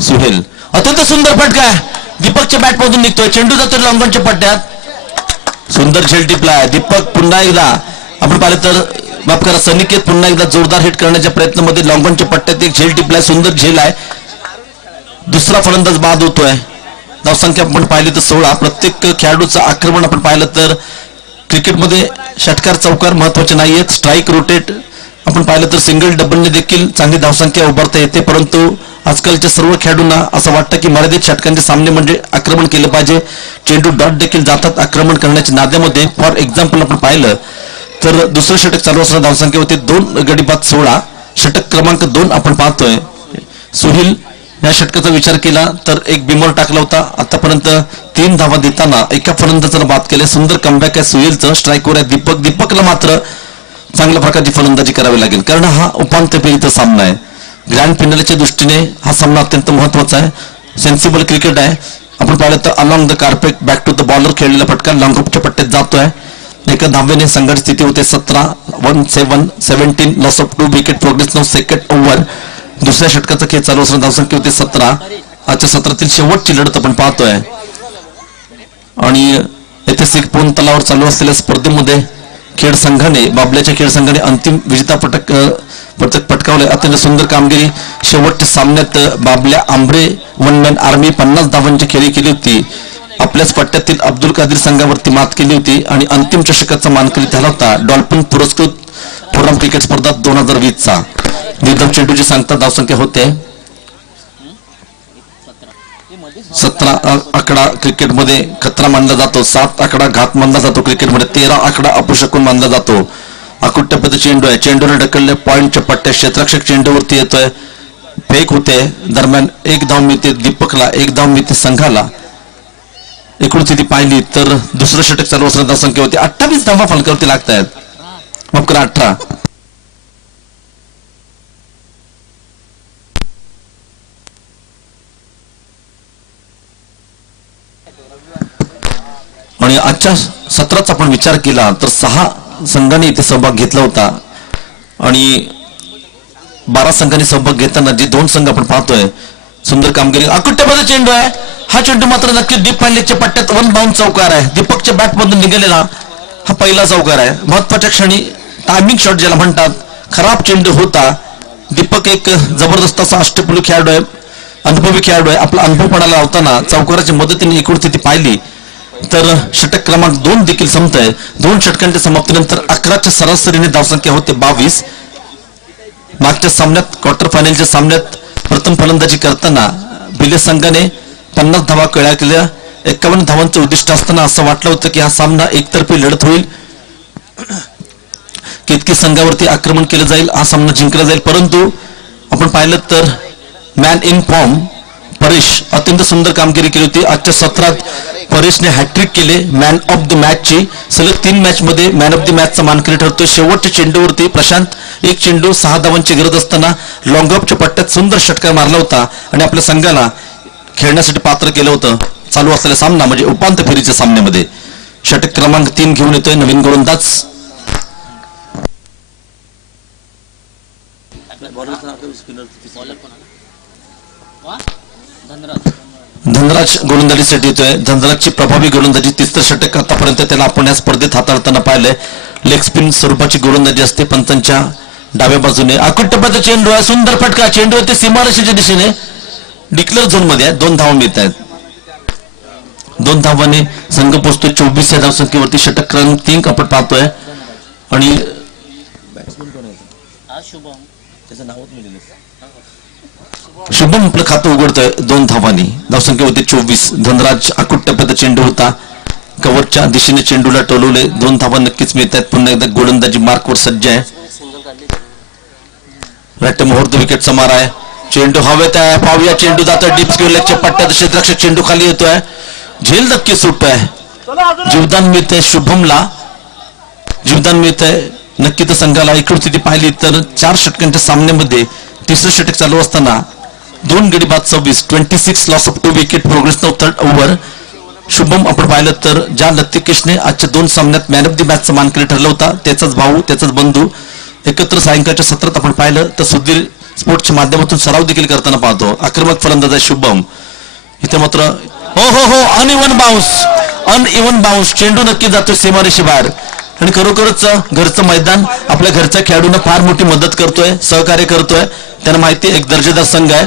सुहेल. अत्यंत सुंदर फटका आहे. दीपकच्या बॅट मधून निघतोय. चेंडू जातो लॉंगॉनच्या पट्ट्यात. सुंदर झेल टिपलाय. दीपक पुन्हा एकदा आपण पाहिलं तर माफ करा सनिकेत पुन्हा एकदा जोरदार हिट करण्याच्या प्रयत्नामध्ये लॉंगॉनच्या पट्ट्यात एक झेल टिपलाय. सुंदर झेल आहे. दुसरा फलंदाज बाद होतोय. धावसंख्या आपण पाहिली तर 16. प्रत्येक खेळाडूचं आक्रमण आपण पाहिलं तर क्रिकेटमध्ये षटकार चौकार महत्वाचे नाहीयेत. स्ट्राईक रोटेट आपण पाहिलं तर सिंगल डबलने देखील चांगली धावसंख्या उभारता येते. परंतु आजकालच्या सर्व खेळाडूंना असं वाटतं की मर्यादित षटकांचे सामने म्हणजे आक्रमण केलं पाहिजे. चेंडू डॉट देखील जातात आक्रमण करण्याच्या नाद्यामध्ये. फॉर एक्झाम्पल आपण पाहिलं तर दुसरं षटक चालू असताना धावसंख्या होती 2 गडी बाद 16. षटक क्रमांक 2 आपण पाहतोय. सुहील या षटकाचा विचार केला तर एक बिमर टाकला होता. आतापर्यंत 3 धावा देताना एका फलंदाजाला बाद केले. सुंदर कमबॅक आहे सुहीलचं. स्ट्राईकवर आहे दीपकला मात्र चांगल्या प्रकारची फलंदाजी करावी लागेल कारण हा उपांत्य फेरीचा सामना आहे. ग्रँड फिनालेच्या दृष्टीने हा सामना अत्यंत महत्वाचा आहे. सेन्सिबल क्रिकेट आहे. आपण पाहिलं तर along the carpet back to the bowler खेळलेला फटका लॉंगऑफच्या पट्ट्यात जातोय. एका धावेने संघर्ष स्थिती होते 17. 1-7 17 loss of 2 wicket progress now second over. दुसऱ्या षटकाचा खेळ चालू असताना धावसंख्या होते 17. आजच्या सत्रातील शेवटची लढत आपण पाहतोय आणि ऐतिहासिक पोन तलावर चालू असलेल्या स्पर्धेमध्ये खेळ संघाने बाबल्याच्या खेळ संघाने अंतिम विजेता पदक पटकावले. अत्यंत सुंदर कामगिरी. शेवटच्या सामन्यात बाबल्या आंबरे वन मॅन आर्मी 50 धावांची खेळी केली होती. आपल्याच पट्ट्यातील अब्दुल कादिर संघावरती मात केली होती आणि अंतिम चषकाचा मानकरी झाला होता डॉल्फिन पुरस्कृत फोरम क्रिकेट स्पर्धा 2020चा. विदम चेंडूची सांगता धावसंख्या होते 17 आकडा क्रिकेटमध्ये खतरा मानला जातो. 7 आकडा घात मानला जातो क्रिकेटमध्ये. 13 आकडा अपशकून मानला जातो. अकुट्टपद चेंडू आहे. चेंडूने ढकलले पॉइंटच्या पट्ट्या क्षेत्ररक्षक चेंडूवरती येतोय. फेक होते. दरम्यान 1 धाव मिळते दीपकला. 1 धाव मिळते संघाला. एकूण स्थिती पाहिली तर दुसरं षटक चालू असताना धावसंख्या होती 28 धावा फलकावरती लागत आहेत. मग करा 18. आणि आजच्या सत्राचा आपण विचार केला तर 6 संघांनी इथे सहभाग घेतला होता आणि 12 संघांनी सहभाग घेताना जे 2 संघ आपण पाहतोय सुंदर कामगिरी. अकुट्टपद चेंडू आहे. हा चेंडू मात्र नक्की डीप पायलेटच्या पट्ट्यात 1 बाउंड चौकार आहे. दीपकच्या बॅट मधून निघालेला हा पहिला चौकार आहे. महत्वाच्या क्षणी टायमिंग शॉट ज्याला म्हणतात. खराब चेंडू होता. दीपक एक जबरदस्त असा अष्टपैलू खेळाडू आहे. अनुभवी खेळाडू आहे. आपला अनुभवपणाला लावताना चौकाराच्या मदतीने एकूण स्थिती पाहिली तर षटक क्रमांक 2 देखील संपतंय. 2 षटकांच्या समाप्तीनंतर 11च्या सरासरीने धावसंख्या होते 22. मागच्या सामन्यात क्वार्टर फायनलच्या सामन्यात प्रथम फलंदाजी करताना बिले संघाने 50 धावा केल्या केल्या. 51 धावांचं उद्दिष्ट असताना असं वाटलं होतं की हा सामना एकतर्फी लढत होईल. केतकी संघावरती आक्रमण केलं जाईल. हा सामना जिंकला जाईल. परंतु आपण पाहिलं तर मॅन इन फॉर्म परेश अत्यंत सुंदर कामगिरी केली होती. आजच्या सत्रात परेशने हॅट्रिक केले. मॅन ऑफ द मॅचची सलग 3 मॅच मध्ये मॅन ऑफ द मॅचचा मानकरी ठरतोय. शेवटच्या चेंडूवरती प्रशांत 1 चेंडू 6 धावांची गरज असताना लॉंग ऑफच्या पट्ट्यात सुंदर षटकार मारला होता आणि आपल्या संघाला खेळण्यासाठी पात्र केलं होतं. चालू असलेला सामना म्हणजे उपांत्य फेरीच्या सामन्यामध्ये षटक क्रमांक 3 घेऊन येतोय नवीन गोलंदाज धनराज गोलंदाजीसाठी येतोय. धनराजची प्रभावी गोलंदाजी. 3रं षटक आतापर्यंत त्याला आपण या स्पर्धेत हाताळताना पाहिलंय. लेग स्पिन स्वरूपाची गोलंदाजी असते पंतांच्या डाव्या बाजूने. अकुट्टपद चेंडू आहे. सुंदर फटका. चेंडू होते सीमारेषेच्या दिशेने डिक्लेअर झोन मध्ये. 2 धावा मिळत आहेत. 2 धावांनी संघ पोहोचतोय 24 या धावसंख्येवरती. षटक क्रमांक 3 आपण पाहतोय आणि बॅट्समन कोण आहे हा शुभम. त्याचं नावच मिळेल. शुभम आपलं खातं उघडतोय 2 धावांनी. धावसंख्या होती 24. धनराज आकुट टप्प्यात चेंडू होता, कव्हरच्या दिशेने चेंडूला टोलवले. 2 धावा नक्कीच मिळत आहेत. पुन्हा एकदा गोलंदाजी मार्कवर सज्ज आहे. राईट मुहूर्त विकेटचा मारा आहे. चेंडू हवेत आहे, पाहूया चेंडू जातोय डीप स्क्वेअरच्या पट्ट्यात, क्षेत्ररक्षक चेंडू खाली येतोय, झेल नक्की सुटतोय. जीवदान मिळतंय शुभमला, जीवदान मिळतंय नक्की. तर संघाला एकूण स्थिती पाहिली तर 4 षटकांच्या सामन्यामध्ये तिसरं षटक चालू असताना 2 गडी बाद 26, 26 loss of 2 wicket, progress now 3rd over. Shubham आपण पाहिलं तर ज्या लतिकेशने आजच्या 2 सामन्यात मॅन ऑफ द मॅचचा मानकरी ठरला होता, त्याचाच भाऊ त्याचाच बंधू एकत्र सायंकाळच्या सत्रात आपण पाहिलं तर सुधीर स्पोर्ट्सच्या माध्यमातून सराव देखील करताना पाहतो. आक्रमक फलंदाज आहे शुभम. इथे मात्र हो अनइव्हन बाउन्स, चेंडू नक्की जातोय सीमारेषेबाहेर. आणि खरोखरच घरचं मैदान आपल्या घरच्या खेळाडूंना फार मोठी मदत करतोय, सहकार्य करतोय. त्यांना माहिती एक दर्जेदार संघ आहे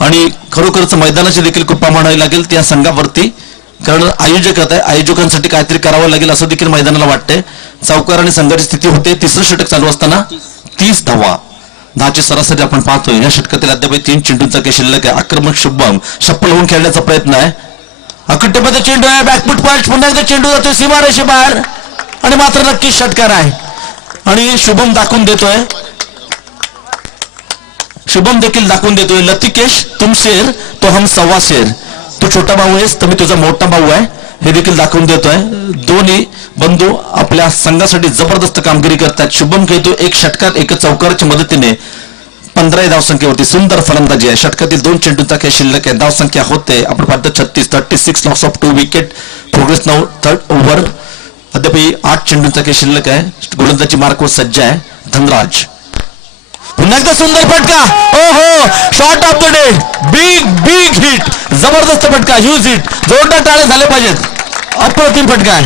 आणि खरोखरच मैदानाची देखील कृपा म्हणावी लागेल त्या संघावरती, कारण आयोजक आहे, आयोजकांसाठी काहीतरी करावं लागेल असं देखील मैदानाला वाटतंय. चौकार आणि संघाची स्थिती होते. तिसरं षटक चालू असताना 30 धावा, 10ची सरासरी आपण पाहतोय. या षटकातील अद्याप 3 चेंडूंचा काही शिल्लक आहे. आक्रमक शुभम शप्पल होऊन खेळण्याचा प्रयत्न आहे. अखट्टपणे चेंडू आहे, बॅकफूट पॉइंट, पुन्हा एकदा चेंडू जातोय सीमारेषे बाहेर आणि मात्र नक्की षटकार आहे. आणि शुभम दाखवून देतोय, शुभम देखील दाखवून देतोय, लतिकेश तुम शेर तो हम सव्वा शेर, तू छोटा भाऊ आहेस तर मी तुझा मोठा भाऊ आहे, हे देखील दाखवून देतोय. दोन्ही बंधू आपल्या संघासाठी जबरदस्त कामगिरी करतात. शुभम खेळतो 1 षटकार 1 चौकाराच्या मदतीने 15 धावसंख्येवरती सुंदर फलंदाजी आहे. षटकातील 2 चेंडूंचा काही शिल्लक आहे. धावसंख्या होते आपण पाहतो 36 loss of 2 wicket, progress now 3rd over. अद्याप 8 चेंडूंचा काही शिल्लक आहे. गोलंदाजी मार्कवर सज्ज आहे धनराज. पुन्हा एकदा सुंदर फटका, shot of the day, big hit, जबरदस्त फटका, ह्यूज हिट, जोरदार टाळे झाले पाहिजेत. अप्रतिम फटका आहे,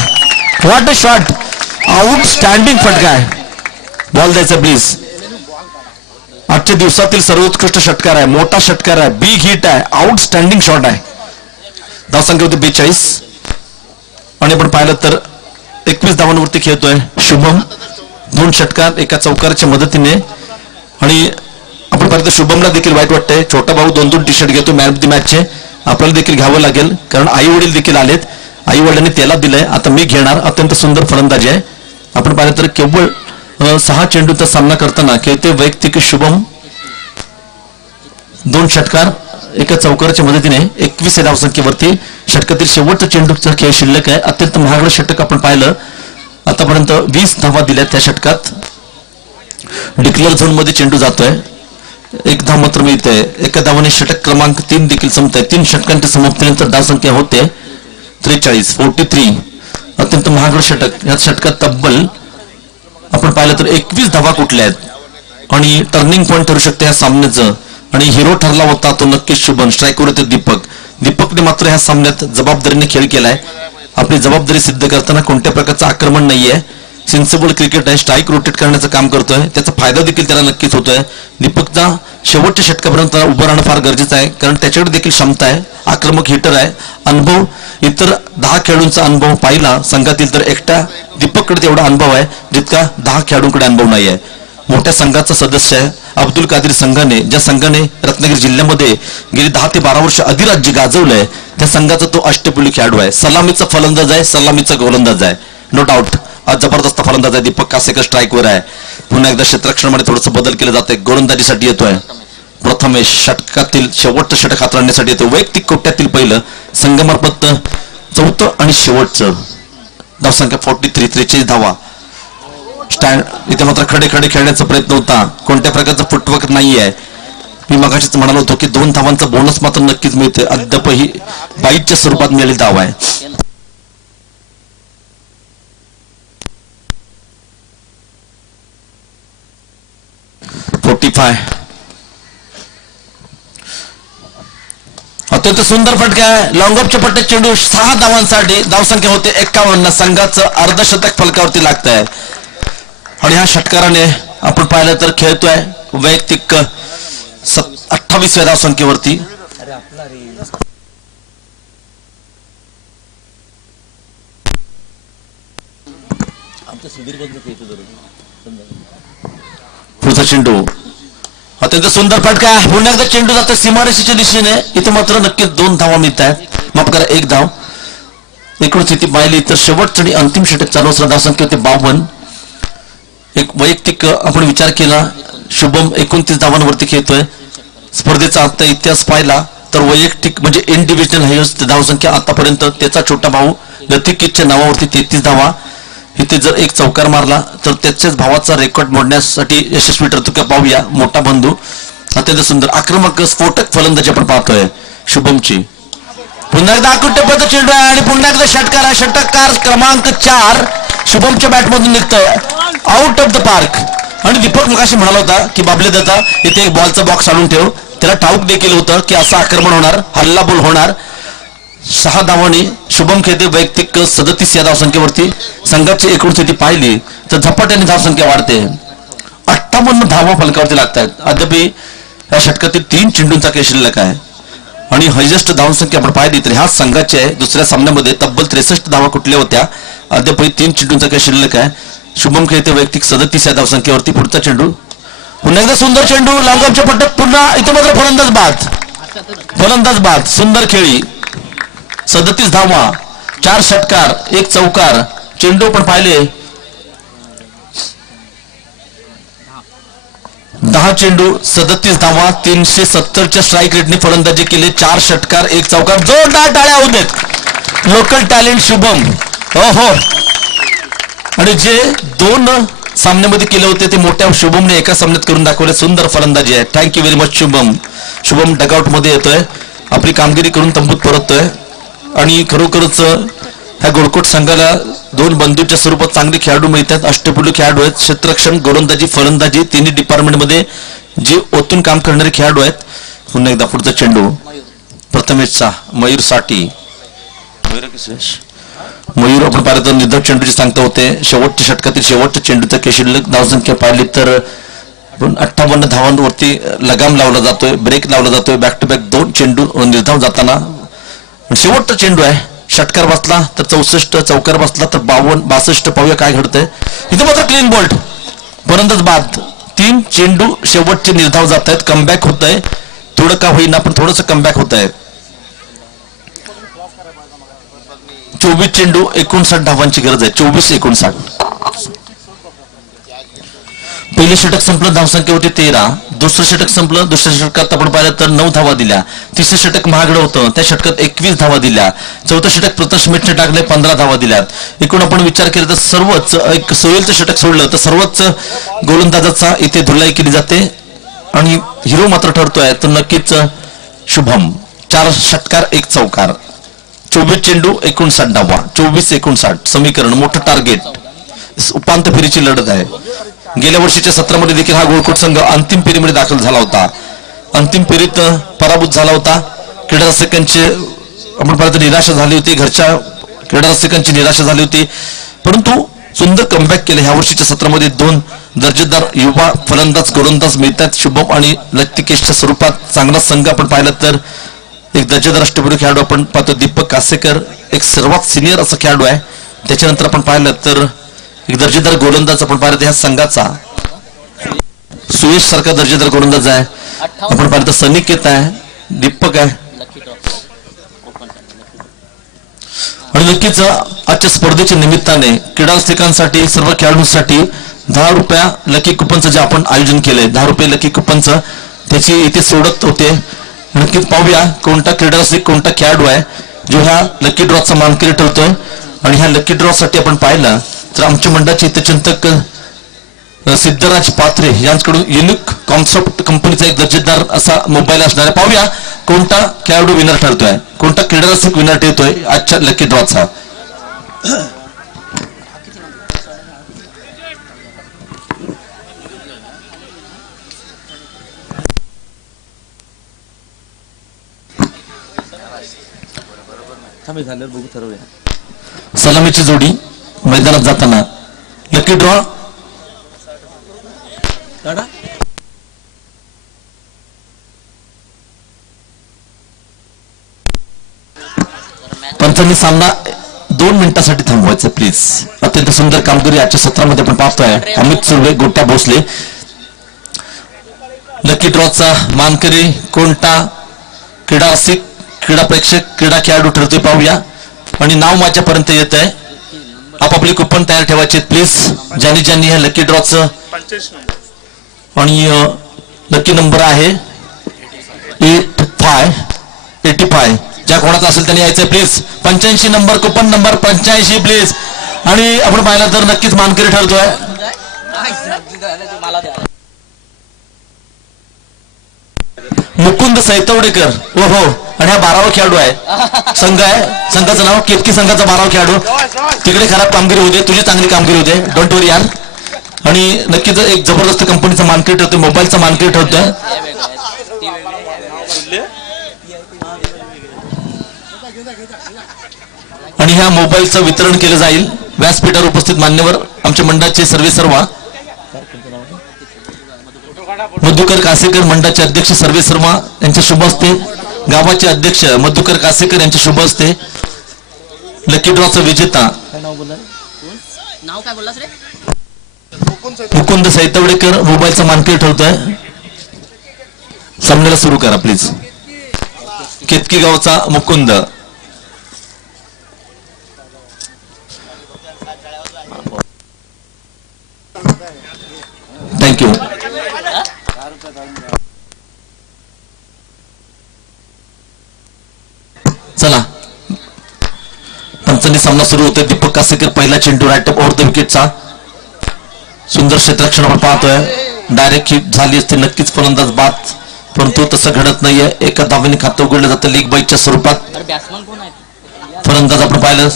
व्हॉट अ शॉट, आउटस्टँडिंग फटका आहे. बॉल द्यायचा प्लीज. आजच्या दिवसातील सर्वोत्कृष्ट षटकार आहे, मोठा षटकार आहे, बिग हिट आहे, आउटस्टँडिंग शॉट आहे. धावसंख्या होती 42 आणि आपण पाहिलं तर 21 धावांवरती खेळतोय शुभम. 2 षटकार 1 चौकाराच्या मदतीने. आणि आपण पाहिलं तर शुभमला देखील वाईट वाटतंय, छोटा भाऊ 2-2 टी शर्ट घेतो मॅन ऑफ द मॅचचे, आपल्याला देखील घ्यावं लागेल कारण आई वडील देखील आलेत, आई वडिलांनी त्याला दिलंय, आता मी घेणार. अत्यंत सुंदर फलंदाजी आहे. आपण पाहिलं तर केवळ 6 चेंडूचा सामना करताना खेळते वैयक्तिक शुभम 2 षटकार 1 चौकाराच्या मदतीने 21 धावसंख्येवरती. षटकातील शेवटचा चेंडूचा खेळ शिल्लक आहे. अत्यंत महागडं षटक आपण पाहिलं, आतापर्यंत 20 धावा दिल्या त्या षटकात. डिक्लेअर झोन मध्ये चेंडू जातोय, 1 धाव मात्र मिळते. 1 धावाने षटक क्रमांक 3 देखील संपतंय. 3 षटकांच्या समाप्तीनंतर धावसंख्या होते 43. अत्यंत महागडं षटक. या षटकात तब्बल आपण पाहिलं तर 21 धावा कुठल्या आहेत आणि टर्निंग पॉईंट ठरू शकते या सामन्याचं. आणि हिरो ठरला होता तो नक्कीच शुभम. स्ट्राईकवर होते दीपकने मात्र ह्या सामन्यात जबाबदारीने खेळ केलाय. आपली जबाबदारी सिद्ध करताना कोणत्या प्रकारचं आक्रमण नाहीये, सेन्सिबल क्रिकेट आहे, स्ट्राईक रोटेट करण्याचं काम करतोय, त्याचा फायदा देखील त्याला नक्कीच होतोय. दीपकचा शेवटच्या षटकापर्यंत उभं राहणं फार गरजेचं आहे कारण त्याच्याकडे देखील क्षमता आहे, आक्रमक हिटर आहे, अनुभव. इतर 10 खेळाडूंचा अनुभव पाहिला संघातील तर एकट्या दीपककडे तेवढा अनुभव आहे जितका 10 खेळाडूंकडे अनुभव नाही आहे. मोठ्या संघाचा सदस्य आहे अब्दुल कादिर संघाने, ज्या संघाने रत्नागिरी जिल्ह्यामध्ये गेली 10 ते 12 वर्ष अधिराज्य गाजवलंय, त्या संघाचा तो अष्टपैलू खेळाडू आहे. सलामीचा फलंदाज आहे, सलामीचा गोलंदाज आहे, नो डाऊट. आज जबरदस्त फलंदाज आहे दीपक कासेकर, स्ट्राईकवर आहे. पुन्हा एकदा क्षेत्ररक्षणामध्ये थोडंसं बदल केलं जातंय, गोलंदाजीसाठी येतोय. प्रथमेश षटकातील शेवटचं षटक हाताळण्यासाठी येतो, वैयक्तिक कोट्यातील पहिलं, संघामार्फत 4थं आणि शेवटचं. धावसंख्या 43 धावा. स्टँड इथे मात्र खडे खेळण्याचा प्रयत्न होता, कोणत्या प्रकारचा फुटवर्क नाहीये. मी मगाशीच म्हणालो होतो की 2 धावांचा बोनस मात्र नक्कीच मिळतोय. अद्यापही बाईटच्या स्वरूपात मिळालेली धाव आहे. अत्यंत सुंदर फटका आहे, लॉंगऑफच्या पट्ट्यात चेंडू 6 धावांसाठी. धावसंख्या होते 51. संघाचं अर्धशतक फलकावरती लागत आहे. आणि ह्या षटकाराने आपण पाहिलं तर खेळतोय वैयक्तिक 28व्या धावसंख्येवरती. ते सुधीर बंद खेळतो जरूर पुढचा चेंडू अत्यंत सुंदर फटका. पुन्हा एकदा चेंडू जातो सीमारेषेच्या दिशेने. इथे मात्र नक्कीच 2 धावा मिळत आहेत. माफ करा 1 धाव. एकूण स्थिती पाहिली तर शेवटचं आणि अंतिम षटक चालू असणारा धावसंख्या होते 52. एक वैयक्तिक आपण विचार केला शुभम 29 धावांवरती खेळतोय. स्पर्धेचा आता इतिहास पाहिला तर वैयक्तिक म्हणजे इंडिव्हिज्युअल हायेस्ट धावसंख्या आतापर्यंत त्याचा छोटा भाऊ लतिकितच्या नावावरती 33 धावा. इथे जर एक चौकार मारला तर त्याच्याच भावाचा रेकॉर्ड मोडण्यासाठी यशस्वी ठरतो का पाहूया. मोठा बंधू अत्यंत सुंदर आक्रमक स्फोटक फलंदाजी आपण पाहतोय शुभमची. पुन्हा एकदा आकुट्यपद चेंडू आहे आणि पुन्हा एकदा षटकार आहे. षटकार क्रमांक 4 शुभमच्या बॅटमधून निघतोय आउट ऑफ द पार्क. आणि दीपक मगाशी म्हणाला होता की बाबले दादा इथे एक बॉलचा बॉक्स आणून ठेव. त्याला ठाऊक देखील होतं की असं आक्रमण होणार, हल्ला बोल होणार. 6 धावांनी शुभम खेळते वैयक्तिक 37 या धावसंख्येवरती. संघाची एकूण स्थिती पाहिली तर झपाट्याने धावसंख्या वाढते. 58 धावा फलकावरती लागतात. अद्याप या षटकातील 3 चेंडूंचा खेळ शिल्लक आहे आणि हायेस्ट धावसंख्या आपण पाहिली तर ह्या संघाची आहे. दुसऱ्या सामन्यामध्ये तब्बल 63 धावा कुठल्या होत्या. अद्याप 3 चेंडूंचा खेळ शिल्लक आहे. शुभम खेळते वैयक्तिक 37 या धावसंख्येवरती. पुढचा चेंडू पुन्हा एकदा सुंदर चेंडू लांबच्या पट्ट्यात. पुन्हा इथे मात्र फलंदाज बाद. सुंदर खेळी 37 धावा 4 षटकार 1 चौकार. चेंडू पण पाहिले 10 चेंडू 37 धावा 370च्या स्ट्राईक रेटने फलंदाजी केली. 4 षटकार 1 चौकार. जोरदार टाळ्या होऊ देत. Local talent Shubham. हो आणि जे 2 सामन्यामध्ये केले होते ते मोठ्या शुभमने एका सामन्यात करून दाखवले. सुंदर फलंदाजी आहे. Thank you very much Shubham. Shubham dugout मध्ये येतोय आपली कामगिरी करून तंबूत परततोय आणि खरोखरच ह्या गोळकोट संघाला 2 बंधूच्या स्वरूपात चांगले खेळाडू मिळतात. अष्टपैलू खेळाडू आहेत. क्षेत्ररक्षण गोलंदाजी फलंदाजी तिन्ही डिपार्टमेंटमध्ये जे ओतून काम करणारे खेळाडू आहेत. पुन्हा एकदा पुढचा चेंडू प्रथमेशचा मयूरसाठी. मयूर आपण पाहिलं तर निर्धाव चेंडूची सांगता होते. शेवटच्या षटकातील शेवटच्या चेंडूचा खेळ शिल्लक धावसंख्या पाहिली तर 58 धावांवरती लगाम लावला जातोय. ब्रेक लावला जातोय. बॅक टू बॅक 2 चेंडू निर्धाव जाताना. शेवटचा चेंडू आहे. षटकार बसला तर 64 चौकार बसला तर 62 पाहूया काय घडतंय. इथे मात्र क्लीन बोल्ट फलंदाज बाद. 3 चेंडू शेवटचे निर्धाव जात आहेत. कमबॅक होत आहे. थोडं का होईना पण थोडंस कमबॅक होत आहे. 24 चेंडू 59 धावांची गरज आहे. 24-59. पहिले षटक संपलं धावसंख्या होती 13. दुसरं षटक संपलं. दुसऱ्या षटकात आपण पाहिलं तर 9 धावा दिल्या. तिसरं षटक महागडं होतं त्या षटकात 21 धावा दिल्या. चौथं षटक प्रथम मिटने टाकले 15 धावा दिल्यात. एकूण आपण विचार केला तर सर्वच एक सोयीचं षटक सोडलं तर सर्वच गोलंदाजाचा इथे धुलाई केली जाते आणि हिरो मात्र ठरतोय तर नक्कीच शुभम. 4 षटकार 1 चौकार. 24 चेंडू 59 धावा. 24-59 समीकरण. मोठं टार्गेट. उपांत्य फेरीची लढत आहे. गेल्या वर्षीच्या सत्रामध्ये देखील हा गोळकोट संघ अंतिम फेरीमध्ये दाखल झाला होता. अंतिम फेरीत पराभूत झाला होता. क्रीडा रसिकांची आपण पाहिलं तर निराशा झाली होती. घरच्या क्रीडा रसिकांची निराशा झाली होती परंतु सुंदर कमबॅक केले. ह्या वर्षीच्या सत्रामध्ये 2 दर्जेदार युवा फलंदाज गोलंदाज मिळतात. शुभम आणि लतिकेशच्या स्वरूपात चांगला संघ आपण पाहिला तर एक दर्जेदार अष्टपैलू खेळाडू आपण पाहतो दीपक कासेकर एक सर्वात सिनियर असा खेळाडू आहे. त्याच्यानंतर आपण पाहिलं तर एक दर्जेदार गोलंदाज आपण पाहिलं ह्या संघाचा सुयश सारखा दर्जेदार गोलंदाज आहे. आपण पाहिलं तर सनिकेत आहे. दीपक आहे आणि नक्कीच आजच्या स्पर्धेच्या निमित्ताने क्रीडा रसिकांसाठी सर्व खेळाडूंसाठी 10 रुपया लकी कुपनचं जे आपण आयोजन केलंय 10 रुपये लकी कुपनचं त्याची इथे सोडत होते. नक्कीच पाहूया कोणता क्रीडा रसिक कोणता खेळाडू आहे जो ह्या लकी ड्रॉचा मानकरी ठरतोय. आणि ह्या लकी ड्रॉ साठी आपण पाहिलं तर आमच्या मंडळाचे हितचिंतक सिद्धराज पात्रे यांच्याकडून युनिक कॉन्सेप्ट कंपनीचा एक दर्जेदार असा मोबाईल असणार आहे. पाहूया कोणता खेळाडू विनर ठरतोय. कोणता क्रीडा रसिक विनर ठरतोय आजच्या लकी ड्रॉचा. झाल्यावर बघू ठरवूया. सलामीची जोडी मैदानात जाताना लकी ड्रॉ पंचांनी सामना 2 मिनिटासाठी थांबवायचं प्लीज. अत्यंत सुंदर कामगिरी आजच्या सत्रामध्ये आपण पाहतोय. अमित सुर्वे, गोट्या भोसले. लकी ड्रॉचा मानकरी कोणता क्रीडा रसिक, क्रीडा प्रेक्षक, क्रीडा खेळाडू ठरतोय पाहूया. आणि नाव माझ्यापर्यंत येत आहे. आपापली कुपन तयार ठेवायचे प्लीज. ज्यांनी ह्या लकी ड्रॉचं आणि लकी नंबर आहे 85. ज्या कोणाचा असेल त्यांनी यायचंय please. 85 number, coupon number 85 please. आणि आपण पाहिलं तर नक्कीच मानकरी ठरतोय. मुकुंद सैतवडेकर. हो हो. आणि हा 12वा खेळाडू आहे. संघ आहे, संघाचं नाव केतकी संघाचा 12वा खेळाडू. तिकडे खराब कामगिरी होते, तुझी चांगली कामगिरी होते, डोंट वरी यार. आणि नक्कीच एक जबरदस्त कंपनीचा मानकरी ठरतोय, मोबाईलचा मानकरी ठरतोय. आणि ह्या मोबाईलचं वितरण केलं जाईल. व्यासपीठावर उपस्थित मान्यवर आमच्या मंडळाचे सर्वेसर्वा मधुकर कासेकर, मंडळाचे अध्यक्ष सर्वेसर्वा यांच्या शुभ हस्ते, गावाचे अध्यक्ष मधुकर कासेकर यांच्या शुभ हस्ते लकी ड्रॉचा विजेता नाव काय बोललास रे? मुकुंद सैतवडेकर मोबाईलचा मानकरी ठरतोय. सामन्याला सुरू करा प्लीज. केतकी गावचा मुकुंद. थँक्यू. चला, पंचांनी सामना सुरू होतोय. दीपक कासेकर पहिला चेंडू राईट अप ओव्हर द विकेटचा. सुंदर क्षेत्ररक्षण आपण पाहतोय. डायरेक्ट हिट झाली असते नक्कीच फलंदाज बाद, परंतु तसं घडत नाहीये. एका धावेने खातं उघडलं जातं लीग बाईच्या स्वरूपात. फलंदाज आपण पाहिलं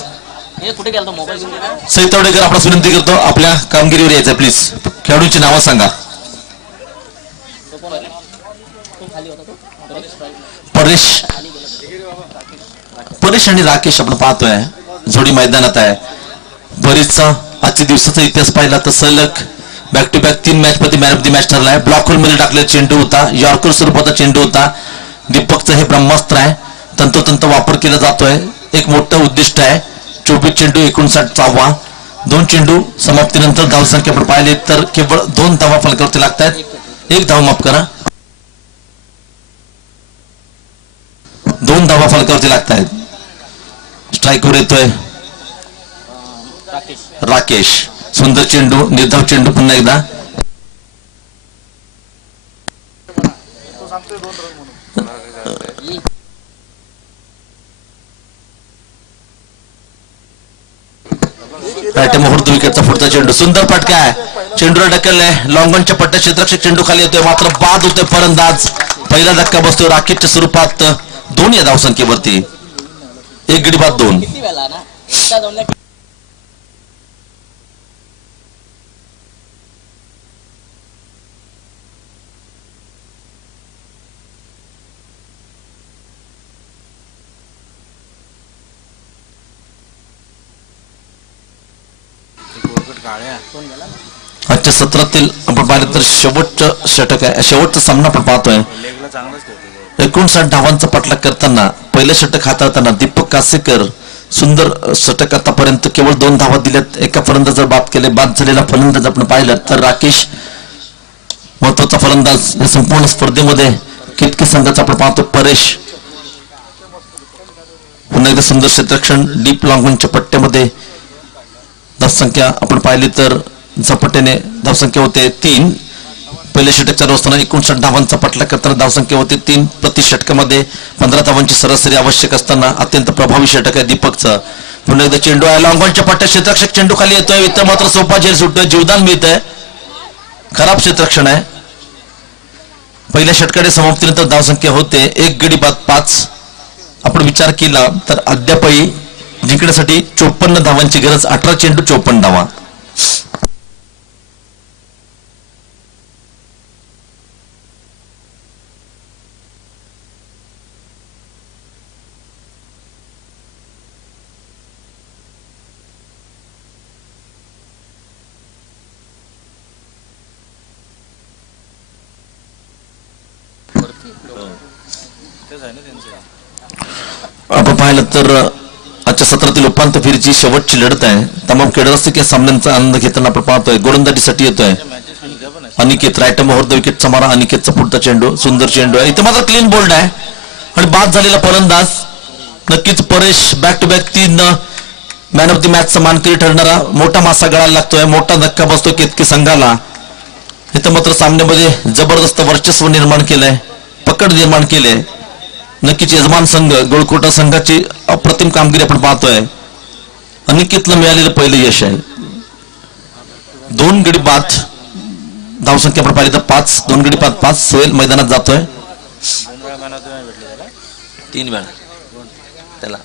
कुठे गेला मोबाईल घेऊन गेला? सैतवडेकर आपला विनंती करतो आपल्या कामगिरीवर यायचं प्लीज. खेळाडूंची नावं सांगा. परेश आणि राकेश आपण पाहतोय जोडी मैदानात आहे. परेशचा आजच्या दिवसाचा इतिहास पाहिला तर सलग बॅक टू बॅक 3 मॅच मध्ये मॅन ऑफ द मॅच ठरलाय. ब्लॉक होल मध्ये टाकलेला चेंडू होता, यॉर्कर स्वरूपाचा चेंडू होता. दीपकचं हे ब्रह्मास्त्र आहे, तंतोतंत वापर केला जातोय. एक मोठं उद्दिष्ट आहे. 24 चेंडू 59वा. 2 चेंडू समाप्तीनंतर धावसंख्या आपण पाहिले तर केवळ 2 धावा फलकावरती लागतात. 1 धाव माफ करा, 2 धावा फलकावरती लागतायत. स्ट्राईकवर येतोय राकेश. सुंदर चेंडू, निर्धाव चेंडू. पुन्हा एकदा मुहूर्त विकेटचा पुढचा चेंडू. सुंदर फटका आहे, चेंडूला ढकललाय. लॉंगॉनच्या पट्ट्या क्षेत्ररक्षक चेंडू खाली येतोय, मात्र बाद होतोय फलंदाज. पहिला धक्का बसतोय राकेशच्या स्वरूपात 2 या धावसंख्येवरती. 1 गडी बाद 2. आजच्या सत्रातील आपण पाहिलं तर शेवटचं षटक आहे, शेवटचा सामना आपण पाहतोय. 59 धावांचा पाठलाग करताना पहिलं षटक हाताळताना दीपक कासेकर सुंदर षटक आतापर्यंत केवळ 2 धावा दिल्यात. एका फलंदाजावर बाद केले. बाद झालेला फलंदाज आपण पाहिलं तर राकेश महत्वाचा फलंदाज या संपूर्ण स्पर्धेमध्ये. केतकी संघाचा आपण पाहतो परेश. पुन्हा एकदा सुंदर क्षेत्ररक्षण डीप लॉंगॉनच्या पट्ट्यामध्ये. धावसंख्या आपण पाहिली तर झपाट्याने धावसंख्या होते 3. पहिल्या षटक चालू असताना 59 धावांचा पाठलाग करताना धावसंख्या होते 3. प्रति षटकामध्ये 15 धावांची सरासरी आवश्यक असताना अत्यंत प्रभावी षटक आहे दीपकचं. पुन्हा एकदा चेंडू आहे लॉंगॉनच्या पट्ट्यात. क्षेत्ररक्षक चेंडू खाली येतोय, इतर मात्र सोपा झेल सुटतोय, जीवदान मिळतंय. खराब क्षेत्ररक्षण आहे. पहिल्या षटकाने समाप्तीनंतर धावसंख्या होते 1 गडी बाद 5. आपण विचार केला तर अद्यापही जिंकण्यासाठी 54 धावांची गरज. 18 चेंडू 54 धावा. आपण पाहिलं तर आजच्या सत्रातील उपांत्य फेरीची शेवटची लढत आहे. तमाम खेळरसिक या सामन्यांचा आनंद घेताना आपण पाहतोय. गोलंदाजीसाठी येतोय अनिकेत. राईट मोहर द विकेटचा मारा. अनिकेतचा पुढचा चेंडू, सुंदर चेंडू आहे. इथे मात्र क्लीन बोल्ड आहे आणि बाद झालेला फलंदाज नक्कीच Paresh. Back to back 3 man of the मॅचचा मानकरी ठरणारा मोठा मासा गळायला लागतोय. मोठा धक्का बसतो केतकी संघाला. इथं मात्र सामन्यामध्ये जबरदस्त वर्चस्व निर्माण केलंय, पकड निर्माण केले. नक्कीच यजमान संघ गोळकोटा संघाची अप्रतिम कामगिरी आपण पाहतोय. अनिकेतला मिळालेलं पहिलं यश आहे. 2 गडी बाद. धावसंख्या आपण पाहिली तर 5. 2 गडी बाद 5. सोहेल मैदानात जातोय. 3 वेळा त्याला.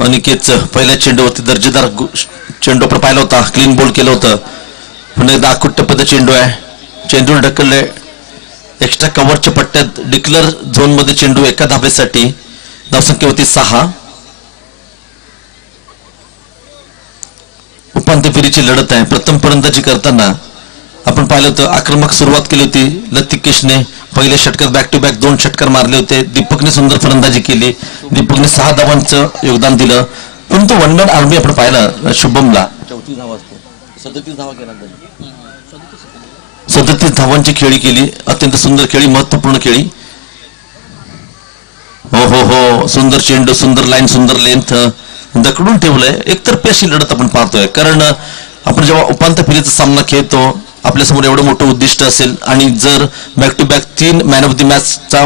अनिकेतचं पहिल्या चेंडूवरती दर्जेदार चेंडू आपण पाहिला होता. क्लीन बोल्ड केलं होतं. पुन्हा एकदा आकुट्टपद चेंडू आहे. चेंडू ढकलले एक्स्ट्रा कव्हरच्या पट्ट्यात. डिक्लर झोन मध्ये चेंडू एका धाब्यासाठी. धावसंख्या होती 6. उपांत्य फेरीची लढत आहे. प्रथम फलंदाजी करताना आपण पाहिलं होतं आक्रमक सुरुवात केली होती लतिकेशने. पहिल्या षटकात बॅक टू बॅक 2 षटकार मारले होते. दीपकने सुंदर फलंदाजी केली. दीपकने 6 धावांचं योगदान दिलं. परंतु वन मॅन आर्मी आपण पाहिलं शुभमला 34 धावा असतो. 37 धावा केला त्यांनी. 37 धावांची खेळी केली. अत्यंत सुंदर खेळी, महत्वपूर्ण खेळी. हो हो हो, सुंदर चेंडू, सुंदर लाईन, सुंदर लेंथ दकडून ठेवलंय. एकतर्फी अशी लढत आपण पाहतोय. कारण आपण जेव्हा उपांत्य फेरीचा सामना खेळतो आपल्यासमोर एवढं मोठं उद्दिष्ट असेल आणि जर back to back 3 man of the मॅचचा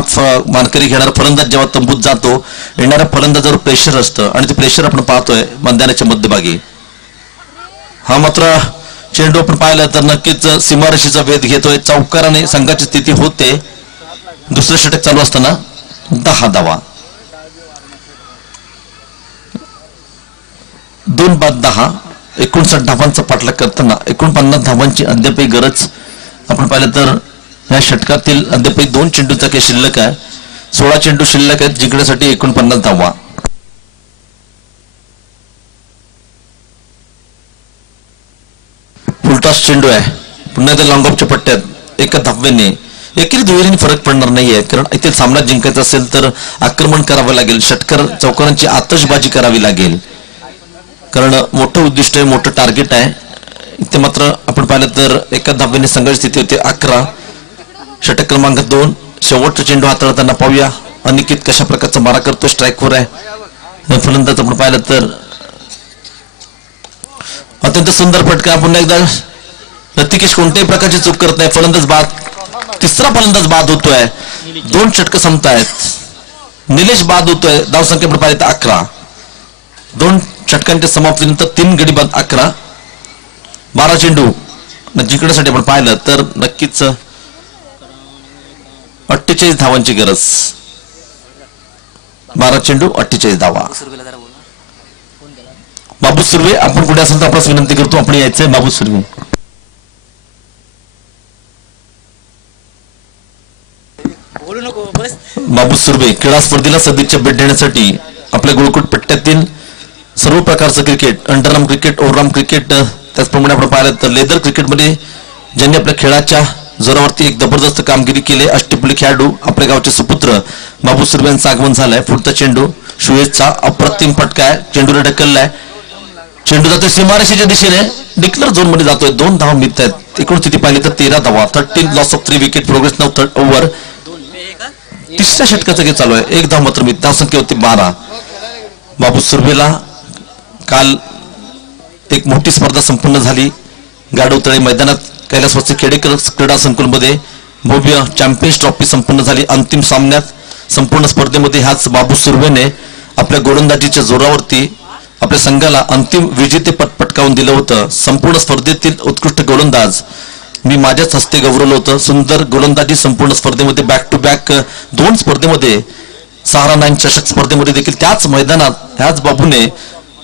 मानकरी घेणारा फलंदाज जेव्हा तंबूत जातो, येणाऱ्या फलंदाजावर प्रेशर असतं आणि ते प्रेशर आपण पाहतोय मैदानाच्या मध्यभागी. हा मात्र चेंडू आपण पाहिला तर नक्कीच सीमारेषेचा वेध घेतोय. चौकाराने संघाची स्थिती होते. दुसरं षटक चालू असताना 10 धावा. 2 बाद 10. 59 धावांचा पाठलाग करताना 49 धावांची अद्यापही गरज आपण पाहिलं तर या षटकातील अद्यापही 2 चेंडूचा काही शिल्लक आहे. 16 चेंडू शिल्लक आहेत जिंकण्यासाठी 49 धावा. फुलटॉस चेंडू आहे. पुन्हा त्या लॉंग ऑफच्या पट्ट्यात एका धाव्याने एकेरी दुहेरीने फरक पडणार नाहीये. कारण इथे सामना जिंकायचा असेल तर आक्रमण करावं लागेल. षटकार चौकारांची आतषबाजी करावी लागेल. कारण मोठं उद्दिष्ट आहे, मोठं टार्गेट आहे. इथे मात्र आपण पाहिलं तर एका धाब्याने संघर्ष स्थिती होती 11. षटक क्रमांक 2. शेवटचा चेंडू हाताळताना पाहूया अनिकेत कशा प्रकारचा मारा करतो. स्ट्राईकवर आहे फलंदाज. आपण पाहिलं तर अत्यंत सुंदर फटका. पुन्हा एकदा लतिकेश कोणत्याही प्रकारची चूक करत नाही. फलंदाज बाद. तिसरा फलंदाज बाद होतोय. 2 षटक संपतायत. निलेश बाद होतोय. धावसंख्या आपण पाहिलं तर 11. 2 षटकांच्या समाप्तीनंतर 3 गडी बाद 11. 12 चेंडू जिंकण्यासाठी आपण पाहिलं तर नक्कीच 48 धावांची गरज. 12 चेंडू 48 धावा. बाबू सुर्वे आपण कुठे असेल तर आपल्यास विनंती करतो आपण यायचंय. बाबू सुर्वे. बाबू सुर्वे क्रीडा स्पर्धेला सदिच्छा भेट देण्यासाठी आपल्या गोळकोट पट्ट्यातील सर्व प्रकारचं cricket, underarm cricket, overarm cricket, त्याचप्रमाणे आपण पाहिलं तर लेदर क्रिकेटमध्ये ज्यांनी आपल्या खेळाच्या जोरावरती एक जबरदस्त कामगिरी केली अष्टपैलू खेळाडू आपल्या गावचे सुपुत्र बाबू सुर्वे यांचं आगमन झालंय. पुढचा चेंडू सुयेशचा अप्रतिम फटका आहे. चेंडूला ढकललाय. चेंडू जातोय सीमारेषेच्या दिशेने. डिक्लर झोन मध्ये जातोय. 2 धावा मिळत आहेत. एकूण स्थिती पाहिली तर 13 धावा. 13 loss of 3 wicket. Progress now 3rd over. तिसऱ्या षटकाचं गेम चालू आहे. 1 धाव मात्र मिळत. धावसंख्या होती 12. बाबू सुर्वेला काल एक मोठी स्पर्धा संपन्न झाली. गाडवतळे मैदानात कैलासवासी खेडेकर क्रीडा संकुलमध्ये भव्य चॅम्पियन्स ट्रॉफी संपन्न झाली. अंतिम सामन्यात संपूर्ण स्पर्धेमध्ये ह्याच बाबू सुर्वेने आपल्या गोलंदाजीच्या जोरावरती आपल्या संघाला अंतिम विजेतेपद पटकावून दिलं होतं. संपूर्ण स्पर्धेतील उत्कृष्ट गोलंदाज मी माझ्याच हस्ते गौरवलं होतं. सुंदर गोलंदाजी संपूर्ण स्पर्धेमध्ये. बॅक टू बॅक 2 स्पर्धेमध्ये सहारा 9 चषक स्पर्धेमध्ये देखील त्याच मैदानात ह्याच बाबूने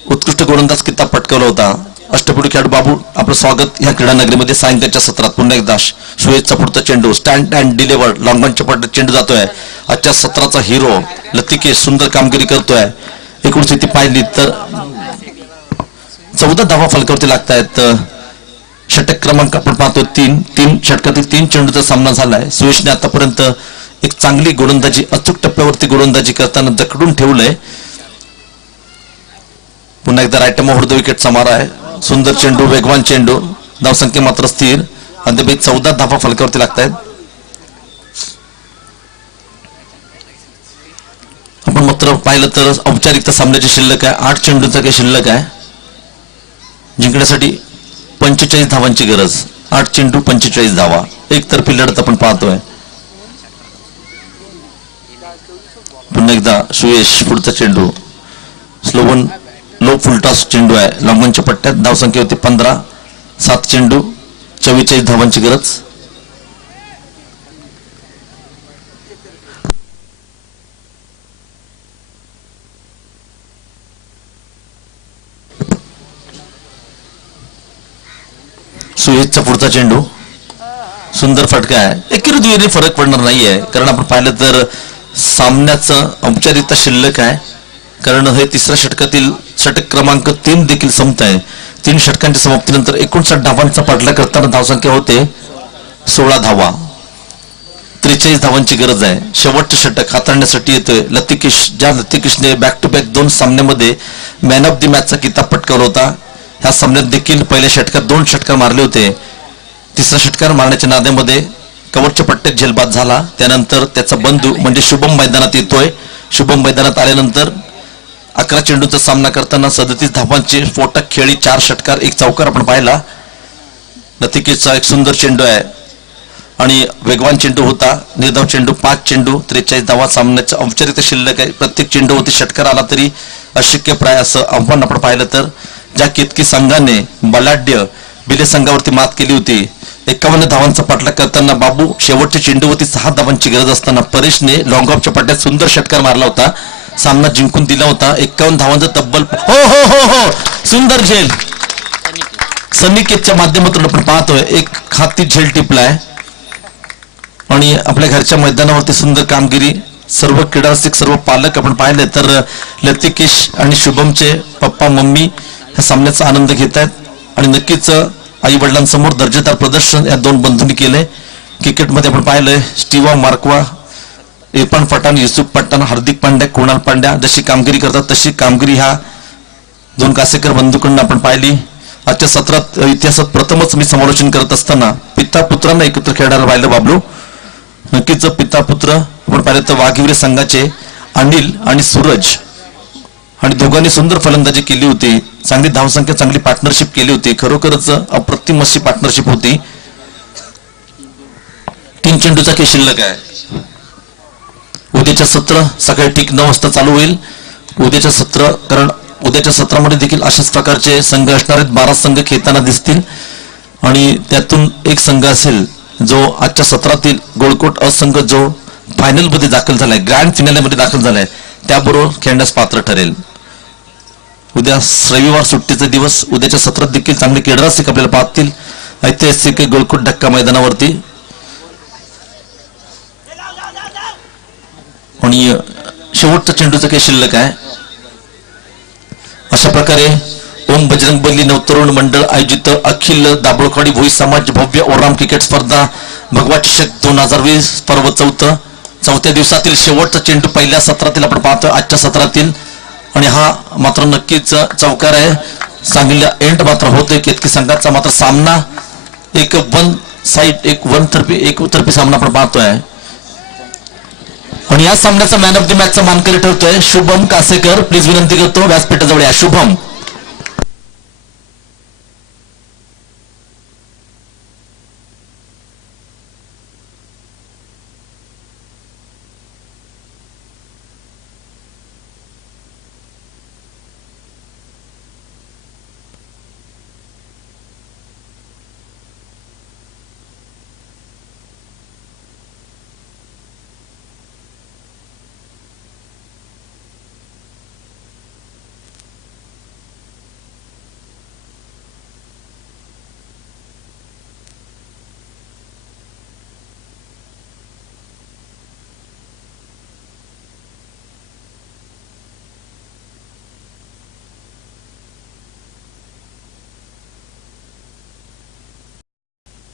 उत्कृष्ट गोलंदाज किताब पटकावला होता. अष्टपैलू खेळाडू बाबू आपलं स्वागत ह्या क्रीडा नगरीमध्ये. सायंकाळच्या सत्रात पुन्हा एकदा सुयेशचा पुढचा चेंडू स्टँड अँड डिलिव्हर लॉंगॉनच्या पट्ट्यात चेंडू जातोय. आजच्या सत्राचा हिरो लतिकेश सुंदर कामगिरी करतोय. एकूण स्थिती पाहिली तर 14 धावा फलकावरती लागतायत. षटक क्रमांक आपण पाहतो 3 षटकातील 3 चेंडूचा सामना झालाय. सुयशने आतापर्यंत एक चांगली गोलंदाजी, अचूक टप्प्यावरती गोलंदाजी करताना जखडून ठेवलंय. पुन्हा एकदा राईट मोहर्द विकेटचा मारा आहे. सुंदर चेंडू, वेगवान चेंडू, धावसंख्या मात्र स्थिर. अद्याप 14 धावा फलकावरती लागतायत. आपण मात्र पाहिलं तर औपचारिकता सामन्याची शिल्लक आहे 8 चेंडूचा काही शिल्लक आहे. जिंकण्यासाठी 45 धावांची गरज. 8 चेंडू 45 धावा, एकतर्फी लढत आपण पाहतोय. पुन्हा एकदा सुयश, पुढचा चेंडू स्लोवन लो फुलटॉस चेंडू आहे. लॉंगॉनच्या पट्ट्यात धावसंख्या होती 15. 7 चेंडू 44 धावांची गरज. सुयशचा पुढचा चेंडू सुंदर फटका आहे. एकेरी दुहेरी फरक पडणार नाहीये, कारण आपण पाहिलं तर सामन्याचं औपचारिकता शिल्लक आहे. कारण हे तिसऱ्या षटकातील षटक क्रमांक 3 देखील संपत आहे. 3 षटकांच्या समाप्तीनंतर 59 धावांचा पाठलाग करताना धावसंख्या होते 16 धावा. 43 धावांची गरज आहे. शेवटचे षटक हाताळण्यासाठी येतोय लतिकेश. ज्या लतिकेशने बॅक टू बॅक 2 सामन्यामध्ये मॅन ऑफ द मॅचचा किताब पटकावला होता. ह्या सामन्यात देखील पहिल्या षटकात 2 षटकार मारले होते. तिसरा षटकार मारण्याच्या नाद्यामध्ये कव्हरच्या पट्ट्यात झेलबाद झाला. त्यानंतर त्याचा बंधू म्हणजे शुभम मैदानात येतोय. शुभम मैदानात आल्यानंतर 11 चेंडूचा सामना करताना 37 धावांची स्फोटक खेळी, 4 षटकार, 1 चौकार आपण पाहिला. लतिकेशचा एक सुंदर चेंडू आहे आणि वेगवान चेंडू होता. निर्धाव चेंडू 5 चेंडू 43 धावा. सामन्याचं औपचारिकता शिल्लक आहे. प्रत्येक चेंडू होती षटकार आला तरी अशक्य प्राय असं आव्हान आपण पाहिलं तर ज्या केतकी संघाने बलाढ्य बिले संघावरती मात केली होती. 51 धावांचा पाठलाग करताना बाबू शेवटच्या चेंडूवरती 6 धावांची गरज असताना परेशने लॉंग ऑफच्या पट्ट्यात सुंदर षटकार मारला होता. सामना जिंकून दिला होता. 51 धावांचा तब्बल हो सुंदर झेल सनिकेतच्या माध्यमातून आपण पाहतोय. एक खाती झेल टिपलाय आणि आपल्या घरच्या मैदानावरती सुंदर कामगिरी. सर्व क्रीडा रसिक, सर्व पालक आपण पाहिले तर लतिकेश आणि शुभमचे पप्पा मम्मी ह्या सामन्याचा आनंद घेत आहेत आणि नक्कीच आई वडिलांसमोर दर्जेदार प्रदर्शन या 2 बंधूंनी केले. क्रिकेटमध्ये आपण पाहिलंय स्टीवा मार्कवा, इरफान पठाण, युसुफ पठाण, हार्दिक पांड्या, कुणाल पांड्या जशी कामगिरी करतात तशी कामगिरी ह्या 2 कासेकर बंधूंकडून आपण पाहिली. आजच्या सत्रात इतिहासात प्रथमच मी समालोचन करत असताना पिता पुत्रांना एकत्र खेळायला पाहिलं बाबलू. नक्कीच पिता पुत्र आपण पाहिलं तर वाघिवरे संघाचे अनिल आणि सूरज आणि दोघांनी सुंदर फलंदाजी केली होती. चांगली धावसंख्या, चांगली पार्टनरशिप केली होती. खरोखरच अप्रतिम अशी पार्टनरशिप होती. 3 चेंडूचा खेळ शिल्लक आहे. उद्याच्या सत्र सकाळी ठीक 9 वाजता चालू होईल. उद्याच्या सत्र, कारण उद्याच्या सत्रामध्ये देखील अशाच प्रकारचे संघ असणार आहेत. 12 संघ खेळताना दिसतील आणि त्यातून एक संघ असेल जो आजच्या सत्रातील गोळकोट असंघ जो फायनल मध्ये दाखल झालाय, ग्रँड फिनालेमध्ये दाखल झालाय, त्याबरोबर खेळण्यास पात्र ठरेल. उद्या रविवार सुट्टीचा दिवस. उद्याच्या सत्रात देखील चांगले क्रीडारसिक आपल्याला पाहतील ऐतिहासिक गोळकोट ढक्का मैदानावरती. आणि शेवटचा चेंडूचा काही शिल्लक आहे. अशा प्रकारे ओम बजरंगबली नवतरुण मंडळ आयोजित अखिल दाभोळखवाडी भोई समाज भव्य ओराम क्रिकेट स्पर्धा भगवा चषक 2020 पर्व 4थ्या दिवसातील शेवटचा चेंडू पहिल्या सत्रातील आपण पाहतोय आजच्या सत्रातील. आणि हा मात्र नक्कीच चौकार आहे. सांगलीला एंड मात्र होतोय. केतकी संघाचा मात्र सामना एक वन साइड, एक एकतर्फी सामना आपण पाहतोय. आणि या सामन्याचा मॅन ऑफ द मॅचचा मानकरी ठरतोय शुभम कासेकर. प्लीज विनंती करतो व्यासपीठाजवळ या. शुभम.